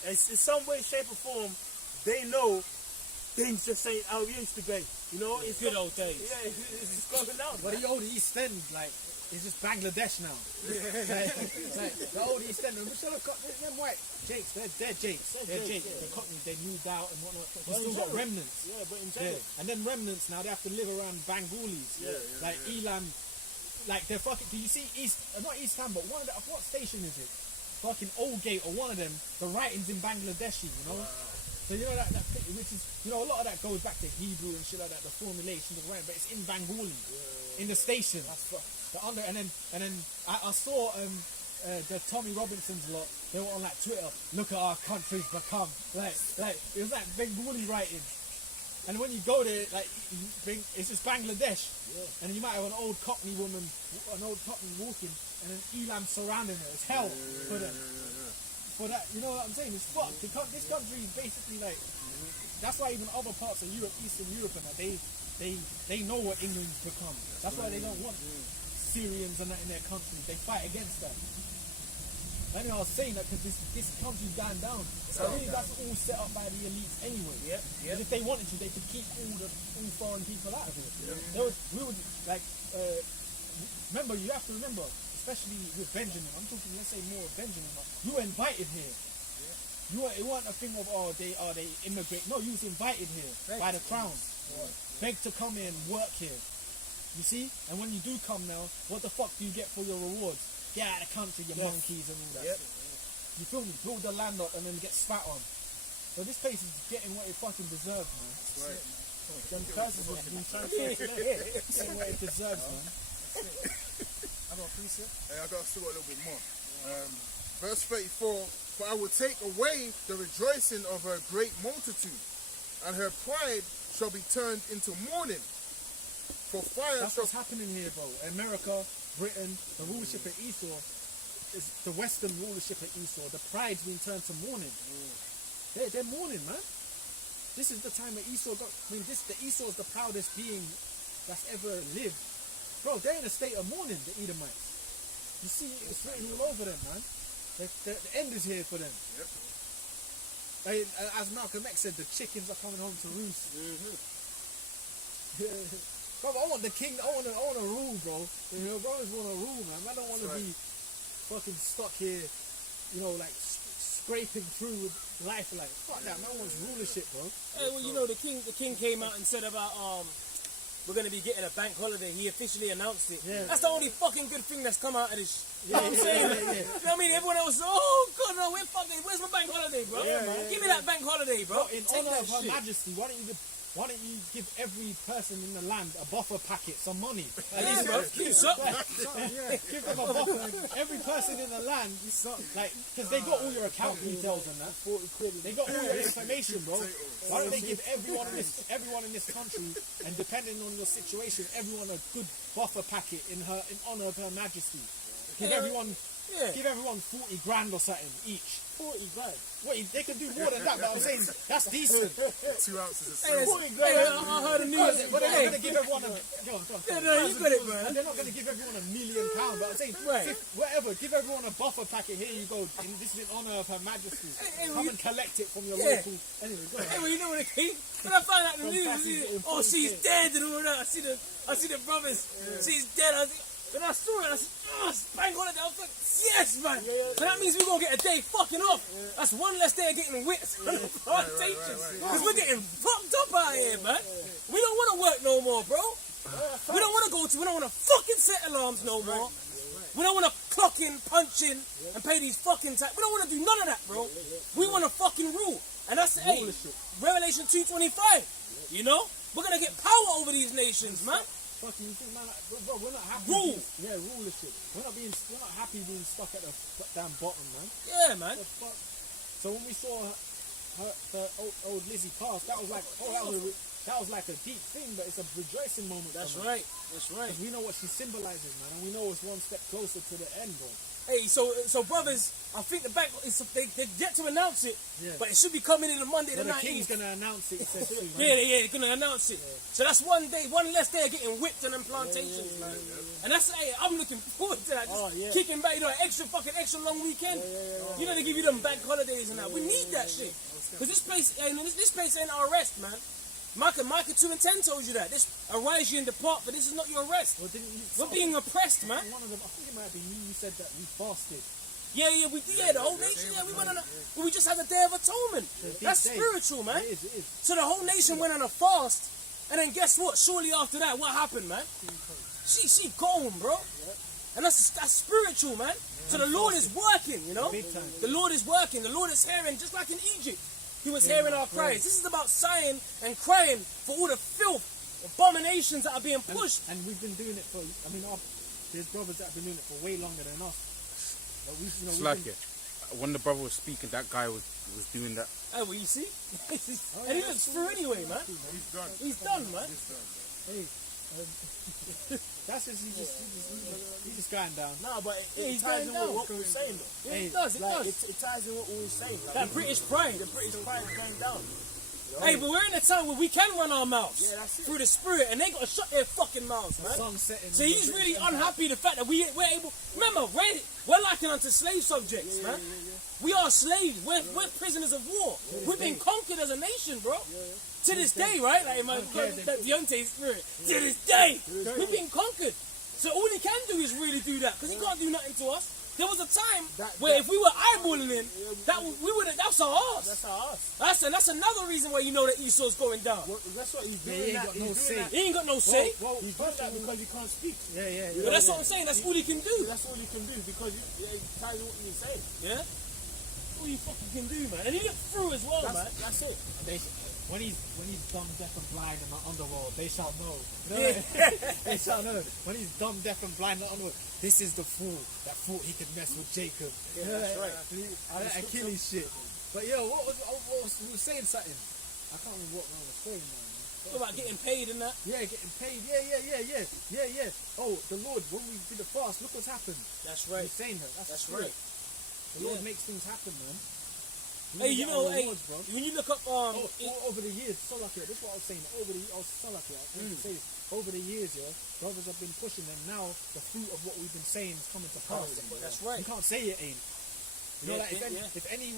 It's in some way, shape, or form, they know things just ain't how it used to be. You know, it's Good old days. Yeah, it's going down. But the old East End, like, it's just Bangladesh now. Like, the old East End, we still have got them white Jakes, they're Jakes. They're Jakes. The Cockneys, they moved out and whatnot. We still got remnants. Yeah, but in general. And then remnants now, they have to live around Bengalis. Like Elam, like they're fucking, do you see not East Ham, but one of the, what station is it? Fucking Oldgate or one of them, the writing's in Bangladeshi, you know? So you know that which is, you know, a lot of that goes back to Hebrew and shit like that, the formulations of writing, but it's in Bengali, in the station. And then I saw the Tommy Robinsons lot. They were on like Twitter. Look at our country's become like it was like Bengali writing. And when you go there, like it's just Bangladesh, and you might have an old Cockney woman, an old Cockney walking, and an Elam surrounding her. It's hell for them. For that, you know what I'm saying? It's fucked. This country is basically like. That's why even other parts of Europe, Eastern Europe, and that they know what England's become. That's why they don't want Syrians and that in their country. They fight against that. Anyway, I was saying that because this country's gone down. So I think that's all set up by the elites anyway. Because if they wanted to, they could keep all foreign people out of it. We would like. Remember, you have to remember, especially with Benjamin. I'm talking, let's say, more of Benjamin. You were invited here. It wasn't a thing of they immigrate. No, you was invited here by the crown. Begged to come here and work here. You see? And when you do come now, what the fuck do you get for your rewards? Get out of the country, you monkeys and all that. You feel me? Build the land up and then get spat on. So this place is getting what it fucking deserves, man. Them curses have been transferred to there. Getting what it deserves, man. I got a precept. I still got a little bit more. Verse 34. For I will take away the rejoicing of her great multitude, and her pride shall be turned into mourning. For fire That's what's happening here, bro. America, Britain, the rulership of Esau, is the Western rulership of Esau. The pride's been turned to mourning. They're mourning, man. This is the time that Esau got. I mean, the Esau's the proudest being that's ever lived. Bro, they're in a state of mourning, the Edomites. You see, it's written all over them, man. The end is here for them. As Malcolm X said, the chickens are coming home to roost. Bro, I want the king. I want to rule, bro. You know, brothers want to rule, man. I don't want to be fucking stuck here, you know, like scraping through with life. Like, fuck that. No one's rulership, bro. Hey, well, you know, the king came out and said about we're gonna be getting a bank holiday. He officially announced it. Yeah. That's the only fucking good thing that's come out of this. You know what I'm saying? Yeah. You know what I mean? Everyone else, oh god, no, where's my bank holiday, bro? Yeah, man. Give me that bank holiday, bro. In Take honor that of Her shit. Majesty, why don't you why don't you give every person in the land a buffer packet, some money? At Yeah, least, bro. Gmsuk. give them a buffer. Every person in the land, like, because they got all your account details and that. 40 quid. They got all your information, bro. Why don't they give everyone in this country, and depending on your situation, everyone a good buffer packet in honor of Her Majesty? Give everyone 40 grand or something each. 40 grand. Wait, they can do more than that, but I'm saying that's decent. 2 ounces of Hey, silver. I heard the news. But they're Hey, not going to give everyone a... Go on. yeah, no, you got it, man. They're not going to give everyone £1 million, but I'm saying, Right. whatever, give everyone a buffer packet. Here you go. This is in honor of Her Majesty. Hey, Come well, and collect it from your Yeah. local... Anyway, go Hey, ahead. well, you know what it came? When I found out the From news, passing it in oh, 40K. she's dead and all that. I see the brothers. She's dead. When I saw it, I said, oh, it's bank holiday. I was like, yes, man. So that means we're going to get a day fucking off. That's one less day of getting whipped on the plantations. Because we're getting fucked up out here, man. We don't want to work no more, bro. We don't want to we don't want to fucking set alarms no more. We don't want to clock in, punch in, and pay these fucking tax. We don't want to do none of that, bro. We want to fucking rule. And that's, hey, Revelation 2:25. You know? We're going to get power over these nations, man. Fucking, you think, man, bro, we're not happy. Rule. Rulership. We're not happy being stuck at the damn bottom, man. Yeah, man. The fuck? So when we saw the old Lizzie pass, that was like, that was like a deep thing, but it's a rejoicing moment. That's for right. That's right. 'Cause we know what she symbolizes, man, and we know it's one step closer to the end, bro. Hey, so brothers, I think the bank is they yet to announce it, Yeah. but it should be coming in on Monday the But the king's 19th. gonna announce it. He says soon, man. Yeah, they're gonna announce it. So that's one less day of getting whipped on them plantations, man. And that's, hey, I'm looking forward to that. Just kicking back, you know, extra long weekend. You know, they give you them bank holidays and that. We need that shit. Because this place ain't our rest, man. Micah 2:10 told you that. This arise ye and depart, but this is not your rest. Well, didn't you, We're being oppressed, man. one of them, I think it might be you said that we fasted. Yeah, we did. Yeah, the whole nation. Yeah, we went on a. Well, we just had a day of atonement. That's day. spiritual, man. It is. So the whole nation went on a fast, and then guess what? Shortly after that, what happened, man? She gone, bro. And that's spiritual, man. So the Lord is working, you know. Big time. The Lord is working. The Lord is hearing, just like in Egypt. He was hearing our cries. This is about sighing and crying for all the filth, abominations that are being pushed. And we've been doing it for, I mean, there's brothers that have been doing it for way longer than us. But It's like it. When the brother was speaking, that guy was doing that. Oh, well, you see? And he looks through anyway, man. He's done. He's done, man. Hey, that's just, he's just going down. No, but it he's ties in going with down. what we were saying, though. Yeah, Hey, it does, it Like, does. it ties in what we were saying. Like, That British pride. the British pride is going down. Hey, but we're in a time where we can run our mouths Yeah, that's it. through the spirit, and they got to shut their fucking mouths, man. Sun setting. So he's really unhappy the fact that we're able. Remember, we're likened unto slave subjects, man. We are slaves. We're prisoners of war. We've been conquered as a nation, bro. To this day, right? Like in my that Deontay spirit. To this day, we've been conquered. So all he can do is really do that, because he can't do nothing to us. There was a time where if we were eyeballing him, that's our ass. That's our us. That's another reason why you know that Esau's going down. Well, that's what he's Yeah, doing. he ain't that. got He's no doing say. that. He ain't got no say. Well, He's doing that because he can't speak. yeah. But that's what I'm saying. That's all he can do. That's all he can do because it ties in what you're saying. Yeah? All you fucking can do, man. And he looked through as well, man. That's it. When he's dumb, deaf, and blind in the underworld, they shall know. Yeah. They shall know. When he's dumb, deaf, and blind in the underworld, this is the fool that thought he could mess with Jacob. Yeah, that's right. That Achilles shit. But yo, we were saying something. I can't remember what I was saying, man. What about getting paid and that? Yeah, getting paid. Yeah. Oh, the Lord, when we did the fast, look what's happened. That's We're right. saying that. That's That's spirit. right. The Lord makes things happen, man. Hey, you know, hey, rewards, bro. when you look up, Over the years, so lucky. This is what I was saying. Over the years, yeah, brothers have been pushing, and now the fruit of what we've been saying is coming to pass. That's right. You can't say it ain't. You know, Yeah, like if any,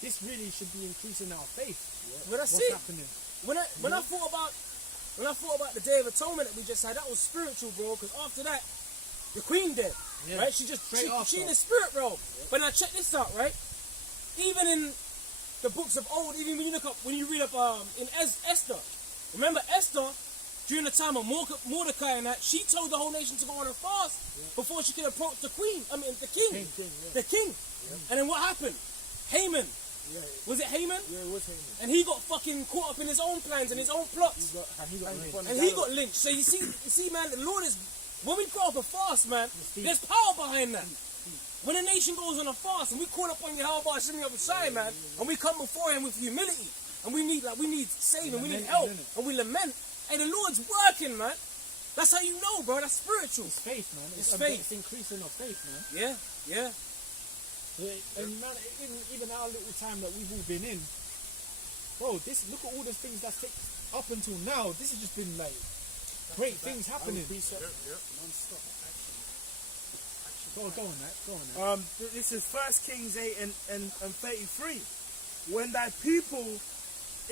this really should be increasing our faith. But that's What's it. happening? When I thought about the Day of Atonement that we just had, that was spiritual, bro. Because after that, the Queen dead, Yeah. right? She in the spirit realm. But now check this out, right? Even in the books of old, even when you read up in Esther, remember Esther during the time of Mordecai and that, she told the whole nation to go on a fast before she could approach the king. The king. And then what happened? Haman Was it Haman? Yeah, it was Haman. And he got fucking caught up in his own plans and his own plots. And he got lynched. So you see, man, the Lord is, when we go up a fast, man, there's power behind that. When a nation goes on a fast and we call upon Yahweh Hashem Yahushai, man, and we come before him with humility, and we need saving, we need help, and we lament, hey, the Lord's working, man. That's how you know, bro. That's spiritual. It's faith, man. It's faith. It's increasing of faith, man. Yeah. Yeah, and man, even our little time that we've all been in, bro, look at all the things that's up until now. This has just been like great things happening. Non-stop action. Go on, Matt. This is 1 Kings 8 and 33. When thy people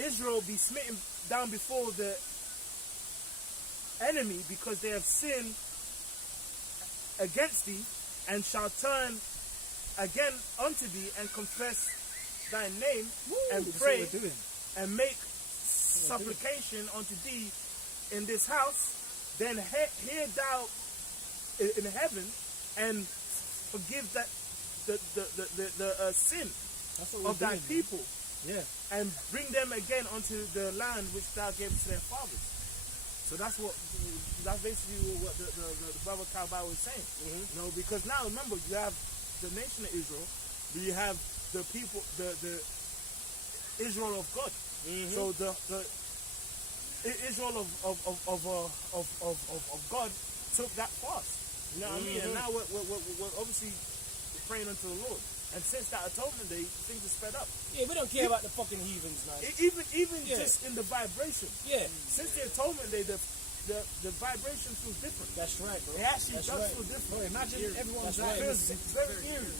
Israel be smitten down before the enemy, because they have sinned against thee, and shall turn again unto thee and confess thy name, and pray and make supplication unto thee in this house, then hear thou in heaven and forgive the sin of thy people, and bring them again unto the land which thou gavest to their fathers. So that's basically what the brother Kalbai was saying. You know, because now remember, you have the nation of Israel, you have the people, the Israel of God. So the Israel of God took that fast. You know what I mean? And now we're obviously praying unto the Lord. And since that atonement day, things are sped up. Yeah, we don't care about the fucking heathens, man. Even just in the vibration. Yeah. Since the atonement day, the vibration feels different. That's right, bro. It actually does feel different. Bro, imagine everyone's That's out. right. It's very eerie.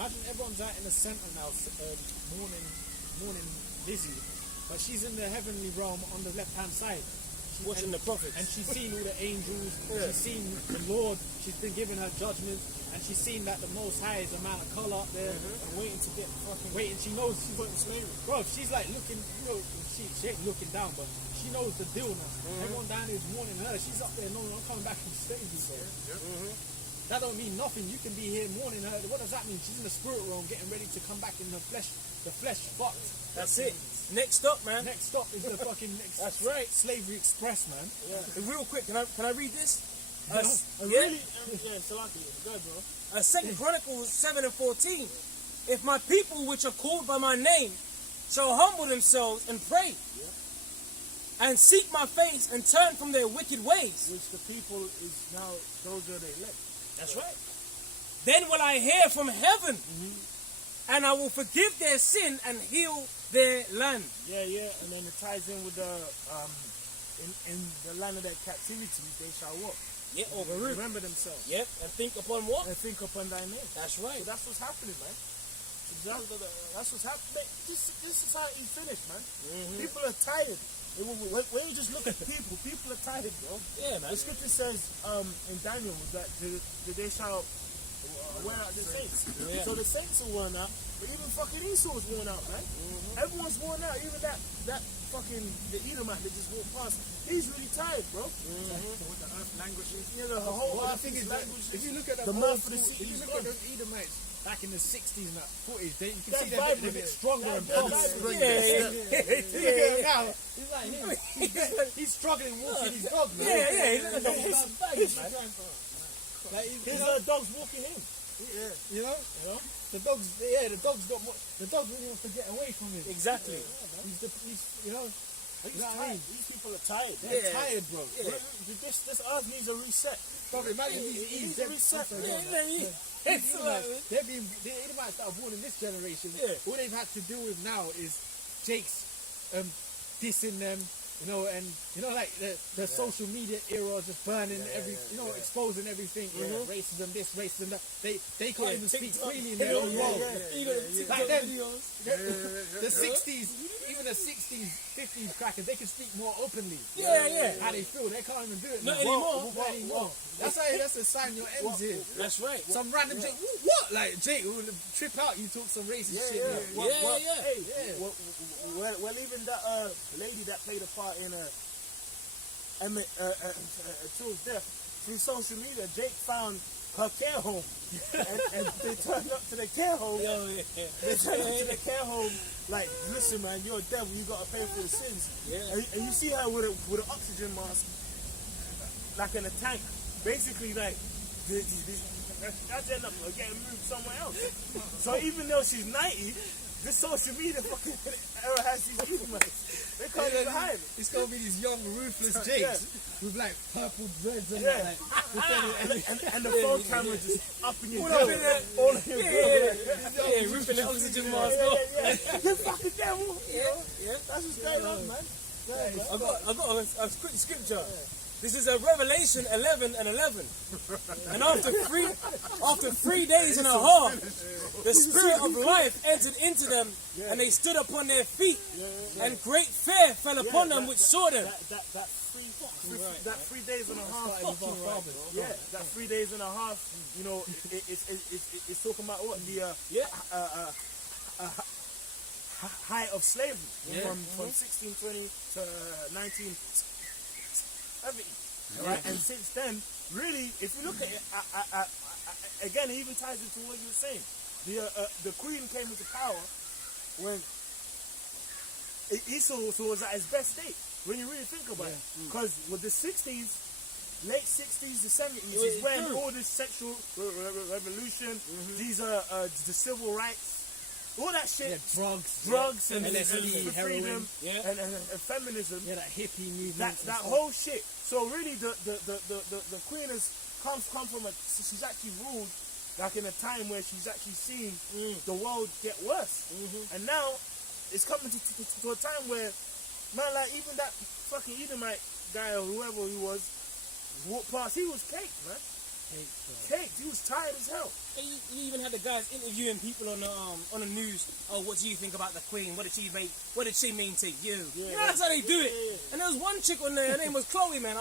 Imagine everyone's out in the center now, morning busy, but she's in the heavenly realm on the left hand side. Watching the prophets. And she's seen all the angels, she's seen the Lord, she's been given her judgment, and she's seen that the Most High is a man of color up there, and waiting to get fucking, she knows she's putting slavery. Bro, she's like looking, you know, she ain't looking down, but she knows the deal now. Everyone down there is mourning her, she's up there, no, I'm coming back from slavery, bro. That don't mean nothing, you can be here mourning her. What does that mean? She's in the spirit realm, getting ready to come back in the flesh fucked. That's it. Next up, man. Next stop is the fucking That's right. slavery express, man. Yeah. Real quick, can I read this? Salaki, good, bro. 2 Chronicles 7 and 14. If my people which are called by my name shall humble themselves and pray, and seek my face and turn from their wicked ways. Which the people is now, those are the elect. That's right. Then will I hear from heaven, and I will forgive their sin and heal their land. Yeah, and then it ties in with the in the land of their captivity, they shall walk. Yeah, Remember themselves. Yep, and think upon what? And think upon thy name. That's right. So that's what's happening, man. That's what's happening. This society finished, man. People are tired. When you just look at people are tired, bro. Yeah, man. The scripture says in Daniel that they shall wear out the saints. Yeah. So the saints are worn out, but even fucking Esau's worn out, man. Everyone's worn out. Even that fucking the Edomite that just walked past, he's really tired, bro. With the earth languishing. You know, the whole Well, the earth thing is is, that languishing. if you look at The old mouth of the school- sea if you is look gone. at those Edomites back in the 60s and that footage, you can That see they're a bit vibrant. stronger and That pumped. vibrant. Yeah. Look at him now. He's like him. He's struggling walking his dog, man. He's like a dog. Like, His dogs walking him. you know, the dogs got more. The dogs really want to get away from him. Exactly. He's you know. He's You know what I tired. mean? These people are tired. They're tired, bro. This earth needs a reset. Bro, imagine It needs a reset. The Edomites that are born in this generation, all they've had to deal with now is Jake's dissing them, you know, and you know, like the social media era just burning exposing everything, racism, this, racism, that. They can't even speak freely in their own world. Like them, the 60s, even the 60s, 50s crackers, they can speak more openly. How they feel, they can't even do it. Not now. anymore. Not anymore. That's a sign your ends here. That's right. Some random Jake, what? Like Jake will trip out. You talk some racist shit. Hey, well, even that lady that played a part in Till's death, through social media, Jake found her care home, and they turned up to the care home. They turned up to the care home like, listen, man, you're a devil. You gotta pay for your sins. And you see her with an oxygen mask, like in a tank, basically like. That's end up getting moved somewhere else. So even though she's 90, this social media fucking era has these youth, man. They can't even hide it. It's gonna be these young, ruthless Jakes with like purple dreads and like, and the phone camera just up in your All grill. up in there. All in your grill. Yeah, roofing the oxygen mask Yeah, off. You fucking devil. Yeah. That's what's going on, man. I got a quick scripture. This is a Revelation 11 and 11. And after 3 days and a half, the Spirit of life entered into them, and they stood upon their feet, and great fear fell upon them which saw them. That 3 days and a half. That 3 days and a half. You know, it's talking about what the height of slavery from 1620 to 1970. Right, and since then, really, if you look at it, again, it even ties into what you were saying. The Queen came into power when Esau was at his best state. When you really think about it, because with the 60s, late 60s, the 70s is when all this sexual revolution, these the civil rights. All that shit, drugs and freedom and feminism, that hippie movement, that whole shit. So really, the Queen has come from she's actually ruled like in a time where she's actually seen the world get worse, and now it's coming to a time where, man, like even that fucking Edomite guy or whoever he was walked past, he was caked, man. Caked. He was tired as hell. You even had the guys interviewing people on the news. Oh, what do you think about the Queen? What did she mean to you? You know, that's how they do it. And there was one chick on there. Her name was Chloe, man.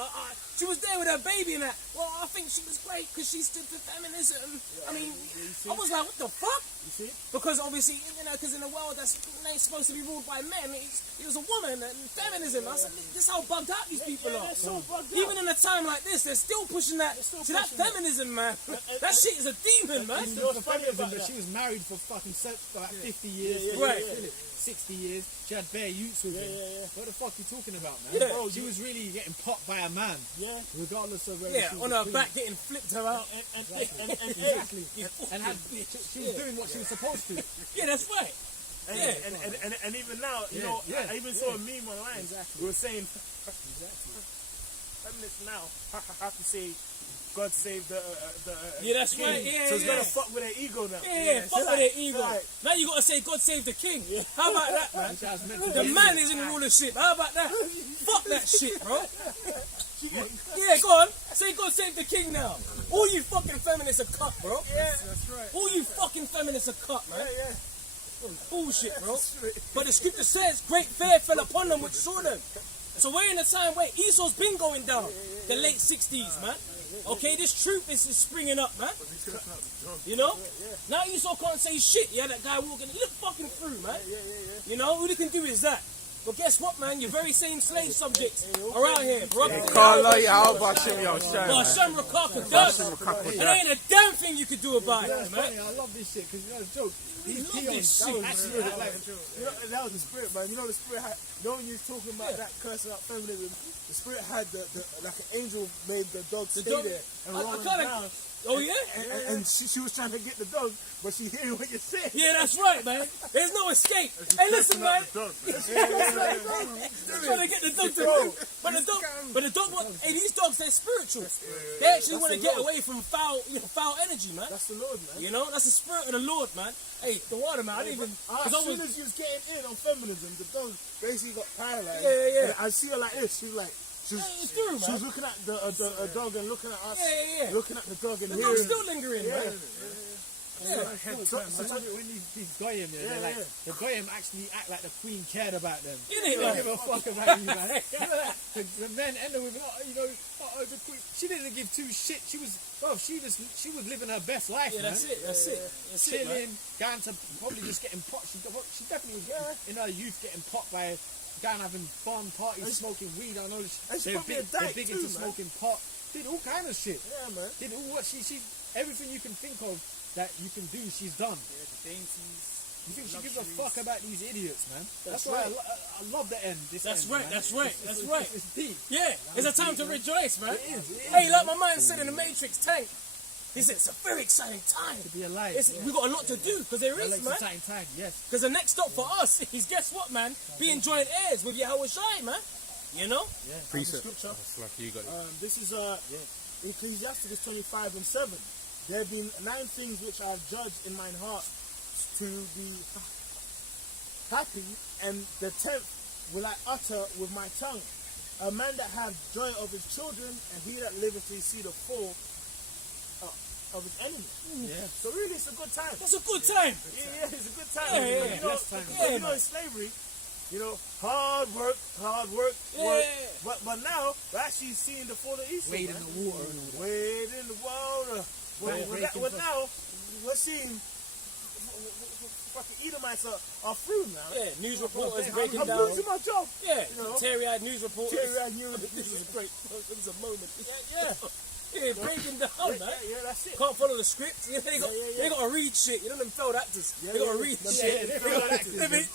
She was there with her baby and that. Well, I think she was great because she stood for feminism. I mean, I was like, what the fuck? You see? Because obviously, you know, because in a world that's ain't supposed to be ruled by men, it was a woman and feminism. I said, this is how bugged out these people are. They're so bugged out. Even in a time like this, they're still pushing that. See, that feminism, man. That shit is a demon, man. You know, the feminism, but she was married for fucking like 50 years, right? 60 years. She had bare youths with him. What the fuck are you talking about, man? Yeah. Bro, she was really getting popped by a man. Yeah. Regardless of whether she was on her back, getting flipped her out. Exactly. And she was doing what she was supposed to. Yeah, that's right. And even now, you know, I even saw a meme online. We were saying, feminists now have to say, God save the yeah, that's king. right. Yeah, so it's gonna fuck with their ego now. Yeah, fuck with their ego. Now you gotta say God save the king. How about that, man? The man is in the rulership. How about that? Fuck that shit, bro. Yeah, go on. Say God save the king now. All you fucking feminists are cut, bro. Yeah, that's right. All you fucking feminists are cut, man. Yeah. Bullshit, bro. But the scripture says, great fear fell upon them which saw them. So we're in a time where Esau's been going down. The late 60s, man. Okay, this truth is springing up, man. You know? Now Esau can't say shit. Yeah, that guy walking. He look fucking through, man. You know, all he can do is that. But guess what, man? Your very same slave subjects are out here, bro. And there ain't a damn thing you could do about it, man. I love this shit because, you know, it's a joke. These peons actually that was the spirit, man. You know the spirit had, when you was talking about that cursing out feminism, the spirit had the like an angel made the dog stay there and roll him down. Oh yeah? And she was trying to get the dog, but she hearing what you're saying. Yeah, that's right, man. There's no escape. Hey, listen, man. Trying to get the dog to move. But the dog, hey, these dogs, they're spiritual. They actually want to get away from foul energy, man. That's the Lord, man. You know, that's the spirit of the Lord, man. Hey, the water, man. I didn't even. As soon as you was getting in on feminism, the dog basically got paralyzed. Yeah. And I see her like this. She's like. She was looking at the dog and looking at us. Yeah. Looking at the dog and the hearing. dog's still lingering, man. Sometimes when these goyim, the goyim actually act like the queen cared about them. They don't give a fuck about you, man. The men end up with, the queen. She didn't give two shit. She was living her best life, man. That's it. Chilling, going to probably just getting popped. She definitely was in her youth getting popped by. Going having fun parties, smoking weed. I know they're big into smoking pot. Did all kind of shit. Yeah, man. Did all what she everything you can think of that you can do, she's done. Yeah, the dainties. You think she gives a luxuries. fuck about these idiots, man? That's right. why I love the end. This That's end, right, man. that's right, that's right. It's deep. Yeah, it's a time to rejoice, man. It is, Hey, like my man said in the Matrix tank, he said it's a very exciting time. To be alive. We got a lot to do because there is, Like man. exciting time, yes. Because the next stop for us is, guess what, man? Being joint heirs with Yahweh Shai, man. You know? Precept. Scripture. That's like you got it. This is Ecclesiasticus 25:7. There have been 9 things which I have judged in mine heart to be happy, and the 10th will I utter with my tongue. A man that hath joy of his children, and he that liveth to see the fall of his enemy. Yeah. So really, it's a good time. That's a good time. Yeah, it's a good time. Yeah, yeah, You know, blessed time. you know, in slavery, you know, hard work, work. Yeah. But now we're actually seeing the fall of Esau. Wade in man. the water and all that. Wade in the water. Well, now we're seeing fucking Edomites are through now. Yeah, news reporters I'm breaking down. losing my job. Yeah, You know? teary-eyed news reporters. Terry, I knew This is a great, this is a moment. yeah. Yeah, breaking down, man. Yeah, that's it. Can't follow the script. You know, Yeah. they got to read shit. You know them failed actors. Yeah, they got to yeah. read Yeah, shit. they failed actors. They been,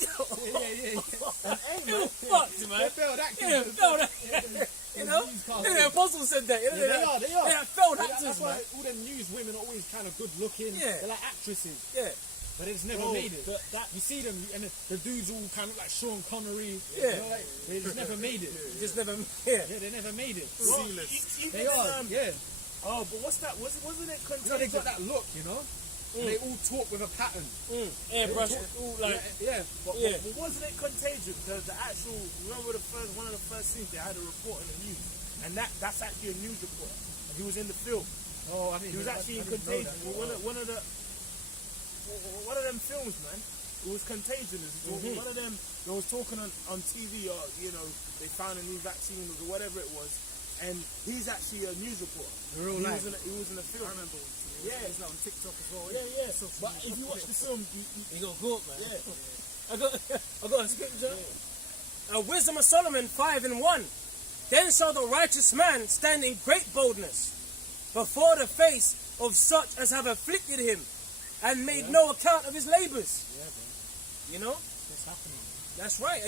And hey, you know, man, fucked, man. They failed acting. Yeah, failed actors. You know, the apostle said that. You know, Yeah, they are. Yeah, failed That's actors, why man. all them news women are always kind of good looking. Yeah. They're like actresses. Yeah, But it's never Bro, made it. You see them, and the dudes all kind of like Sean Connery. Yeah. You know, like, they just never made it. just never. Yeah, Yeah, they never made it. bro, Sealess. even They are, in, yeah. Oh, but what's that? Wasn't it You know, they contagious? got that look, you know? And they all talk with a pattern. airbrush. All like, Yeah. But, Yeah. but wasn't it contagious? Because the actual, remember one of the first scenes they had a report in the news, and that's actually a news report. And he was in the film. Oh, I mean, He was actually in Contagion. One of them films, man. It was Contagion. One of them. They was talking on TV, or you know, they found a new vaccine or whatever it was, and he's actually a news reporter. Real life. He was in a film. I remember what Yeah. It's like on TikTok as well. Yeah. So But if you watch the film, you got caught, man. yeah. I got a scripture. Wisdom of Solomon 5:1. Then shall the righteous man stand in great boldness before the face of such as have afflicted him and made no account of his labors. You know? What's happening? That's right.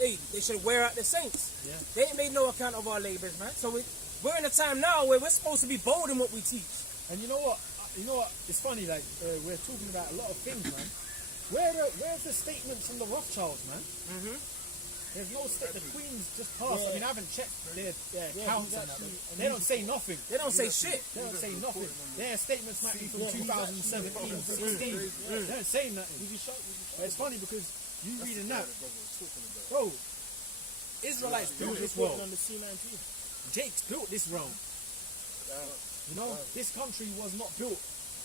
Hey, they should wear out the saints. Yeah. They ain't made no account of our labors, man. So we're in a time now where we're supposed to be bold in what we teach. And you know what? It's funny, like, we're talking about a lot of things, man. Where's the statements from the Rothschilds, man? Mm-hmm. There's no the Queen's just passed. I mean, I haven't checked their accounts and that. actually But they don't say nothing. They don't say shit. They don't say nothing. Their statements might be from 2017, 16. They don't say nothing. But it's funny because you reading that, bro. Israelites built this world. on the C-19. Jake's built this realm. You know, this country was not built.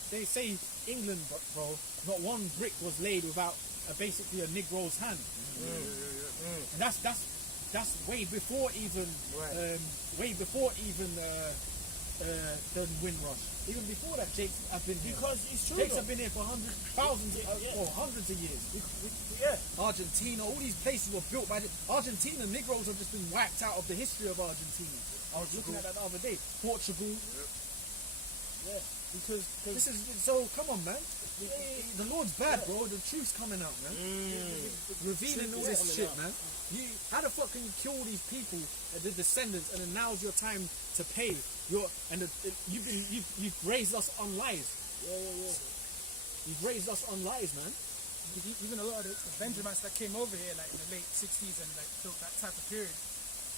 They say England, bro, not one brick was laid without basically a Negro's hand. And that's way before even the Windrush. Even before that, Jake's have been here. Because it's true. Jake's though. have been here for hundreds of years. Yeah. Argentina, all these places were built by Argentina. Negroes have just been wiped out of the history of Argentina. I was looking at that the other day. Portugal. Yeah. Because This is so. Come on, man. The Lord's bad, bro. The truth's coming out, man. Revealing all this shit, man. How the fuck can you kill these people, the descendants, and then now's your time to pay? You've raised us on lies. You've raised us on lies, man. even a lot of the Benjamites that came over here, like in the late 60s and like built that type of period,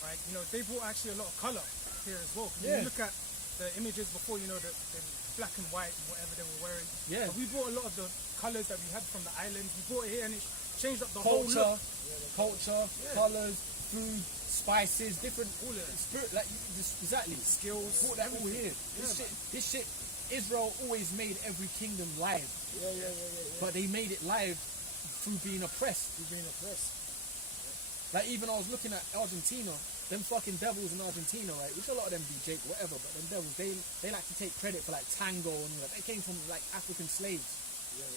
right? You know, they brought actually a lot of color here as well. 'Cause when you look at the images before, you know, the black and white and whatever they were wearing. Yeah. But we brought a lot of the colors that we had from the island. We brought it here and it changed up the whole Culture, look. colors, food, spices, different, all of it. Spirit, like exactly. Skills. Brought that all here. This shit. Israel always made every kingdom live. But they made it live through being oppressed. Like even I was looking at Argentina, them fucking devils in Argentina, right? Which a lot of them be Jake, whatever, but them devils, they like to take credit for like tango and all that. They came from like African slaves.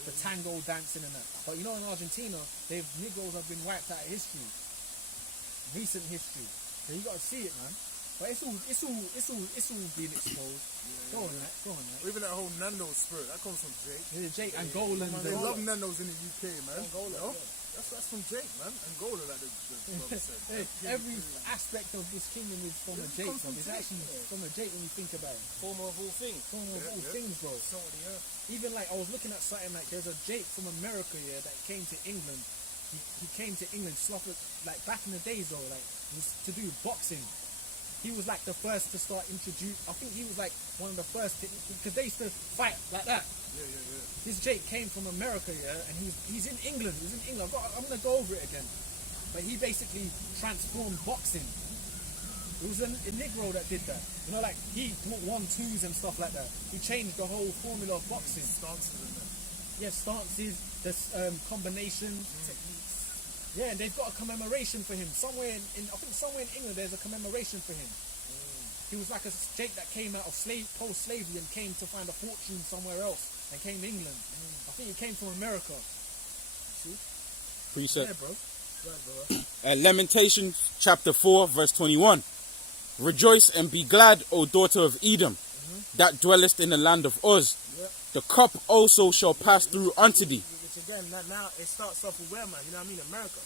The tango dancing and that. But you know in Argentina, Negroes have been wiped out of history. Recent history. So you gotta see it, man. But it's all being exposed. Go on, that. Even that whole Nano spirit, that comes from Jake. Yeah, Jake Angola. They love Nanos in the UK, man. Angola, You know? That's from Jake, man. Angola, like the brother said. Hey, every aspect of this kingdom is from a Jake, bro. It's actually from a Jake when you think about it. Former of all things. Former of all things, bro. Even like I was looking at something like there's a Jake from America here that came to England. He came to England, like back in the days though, like it was to do boxing. He was like the first to start introduce. I think he was like one of the first because they used to fight like that. Yeah. This Jake came from America, yeah, and he's in England. He's in England. I'm gonna go over it again. But he basically transformed boxing. It was a Negro that did that. You know, like he brought 1-2s and stuff like that. He changed the whole formula of boxing. Stances in there. Yeah, stances, there's combinations, techniques. Yeah, and they've got a commemoration for him somewhere in I think somewhere in England. There's a commemoration for him. He was like a Jake that came out of post-slavery and came to find a fortune somewhere else and came to England. I think he came from America. See? Precept. Yeah, bro. Lamentations chapter 4 verse 21. Rejoice and be glad, O daughter of Edom, that dwellest in the land of Uz. The cup also shall pass through unto thee. Which again, now it starts off with where, man? You know what I mean? America.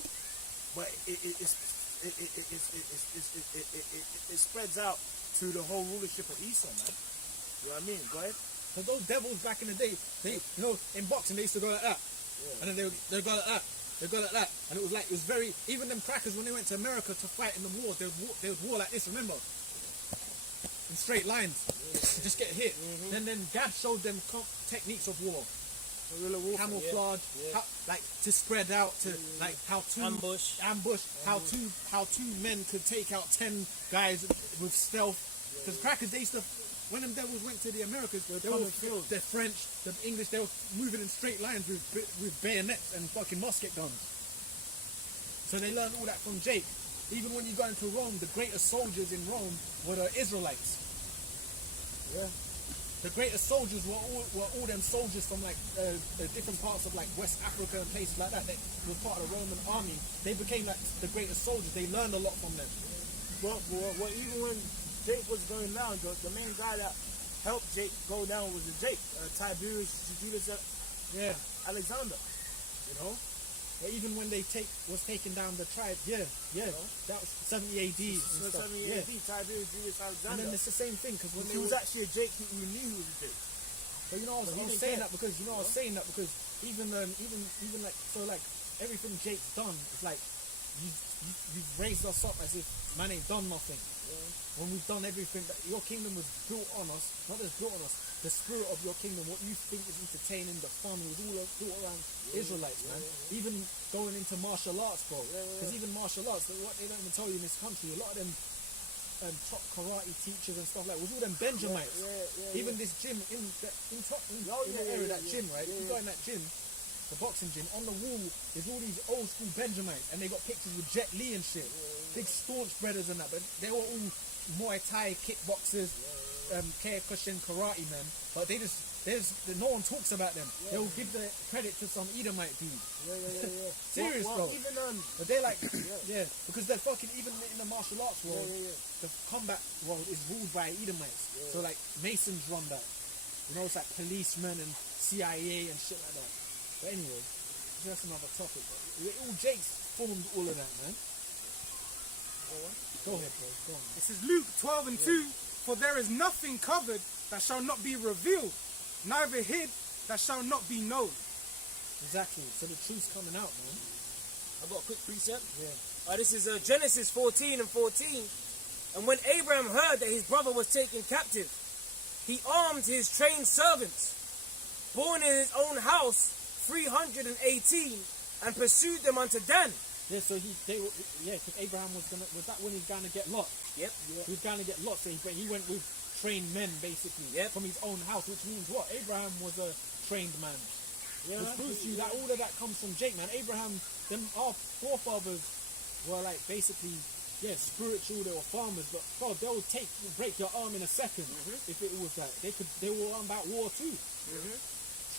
But it spreads out to the whole rulership of Esau, man. You know what I mean? Go ahead. But those devils back in the day, you know, in boxing they used to go like that, and then they go like that. They go like that, and it was very. Even them crackers when they went to America to fight in the wars, they would war like this. Remember, in straight lines, to just get hit. Then Gad showed them techniques of war, camouflage, how, like to spread out, to like how to Ambush. how two men could take out 10 guys with stealth. Because crackers, they used to. When them devils went to the Americas, the French, the English, they were moving in straight lines with bayonets and fucking musket guns. So they learned all that from Jake. Even when you go into Rome, the greatest soldiers in Rome were the Israelites. Yeah. The greatest soldiers were all them soldiers from like different parts of like West Africa and places like that. They were part of the Roman army. They became like the greatest soldiers. They learned a lot from them. Well, even when Jake was going down, the main guy that helped Jake go down was Jake, Tiberius Julius Alexander. You know? Yeah, even when they was taking down the tribe, that was 70 AD. So 70 AD, Tiberius Julius Alexander. And then it's the same thing because when he was actually a Jake who knew he was a Jake. But you know, I was saying that because even like everything Jake's done, it's like you've raised us up as if man ain't done nothing. When we've done everything, that your kingdom was built on us, not just built on us, the spirit of your kingdom, what you think is entertaining, the fun, was all built around Israelites, man. Even going into martial arts, bro. Because even martial arts, what they don't even tell you in this country, a lot of them top karate teachers and stuff like, was all them Benjamites. Even this gym, in the area, that gym, right? You go in that gym, the boxing gym, on the wall, there's all these old school Benjamites, and they got pictures with Jet Li and shit. Big staunch brothers and that, but they were all Muay Thai kickboxers, Kyokushin karate men, but no one talks about them. They will give the credit to some Edomite dude. Serious, bro. Even but they're like, because they're fucking, even in the martial arts world, the combat world is ruled by Edomites. So like Masons run that. You know, it's like policemen and CIA and shit like that. But anyway, that's another topic. But all Jake's formed all of that, man. Go ahead, bro. Go on. It says Luke 12:2, for there is nothing covered that shall not be revealed, neither hid that shall not be known. Exactly. So the truth's coming out, man. I've got a quick precept. Yeah. This is Genesis 14:14. And when Abraham heard that his brother was taken captive, he armed his trained servants, born in his own house, 318, and pursued them unto Dan. Yeah, so because Abraham was that when he was going to get Lot? Yep. He was going to get Lot, but he went with trained men, basically, from his own house, which means what? Abraham was a trained man. Yeah, which proves to you that all of that comes from Jake, man. Abraham, our forefathers were like basically, spiritual, they were farmers, but bro, they'll break your arm in a second if it was that. They were on about war too.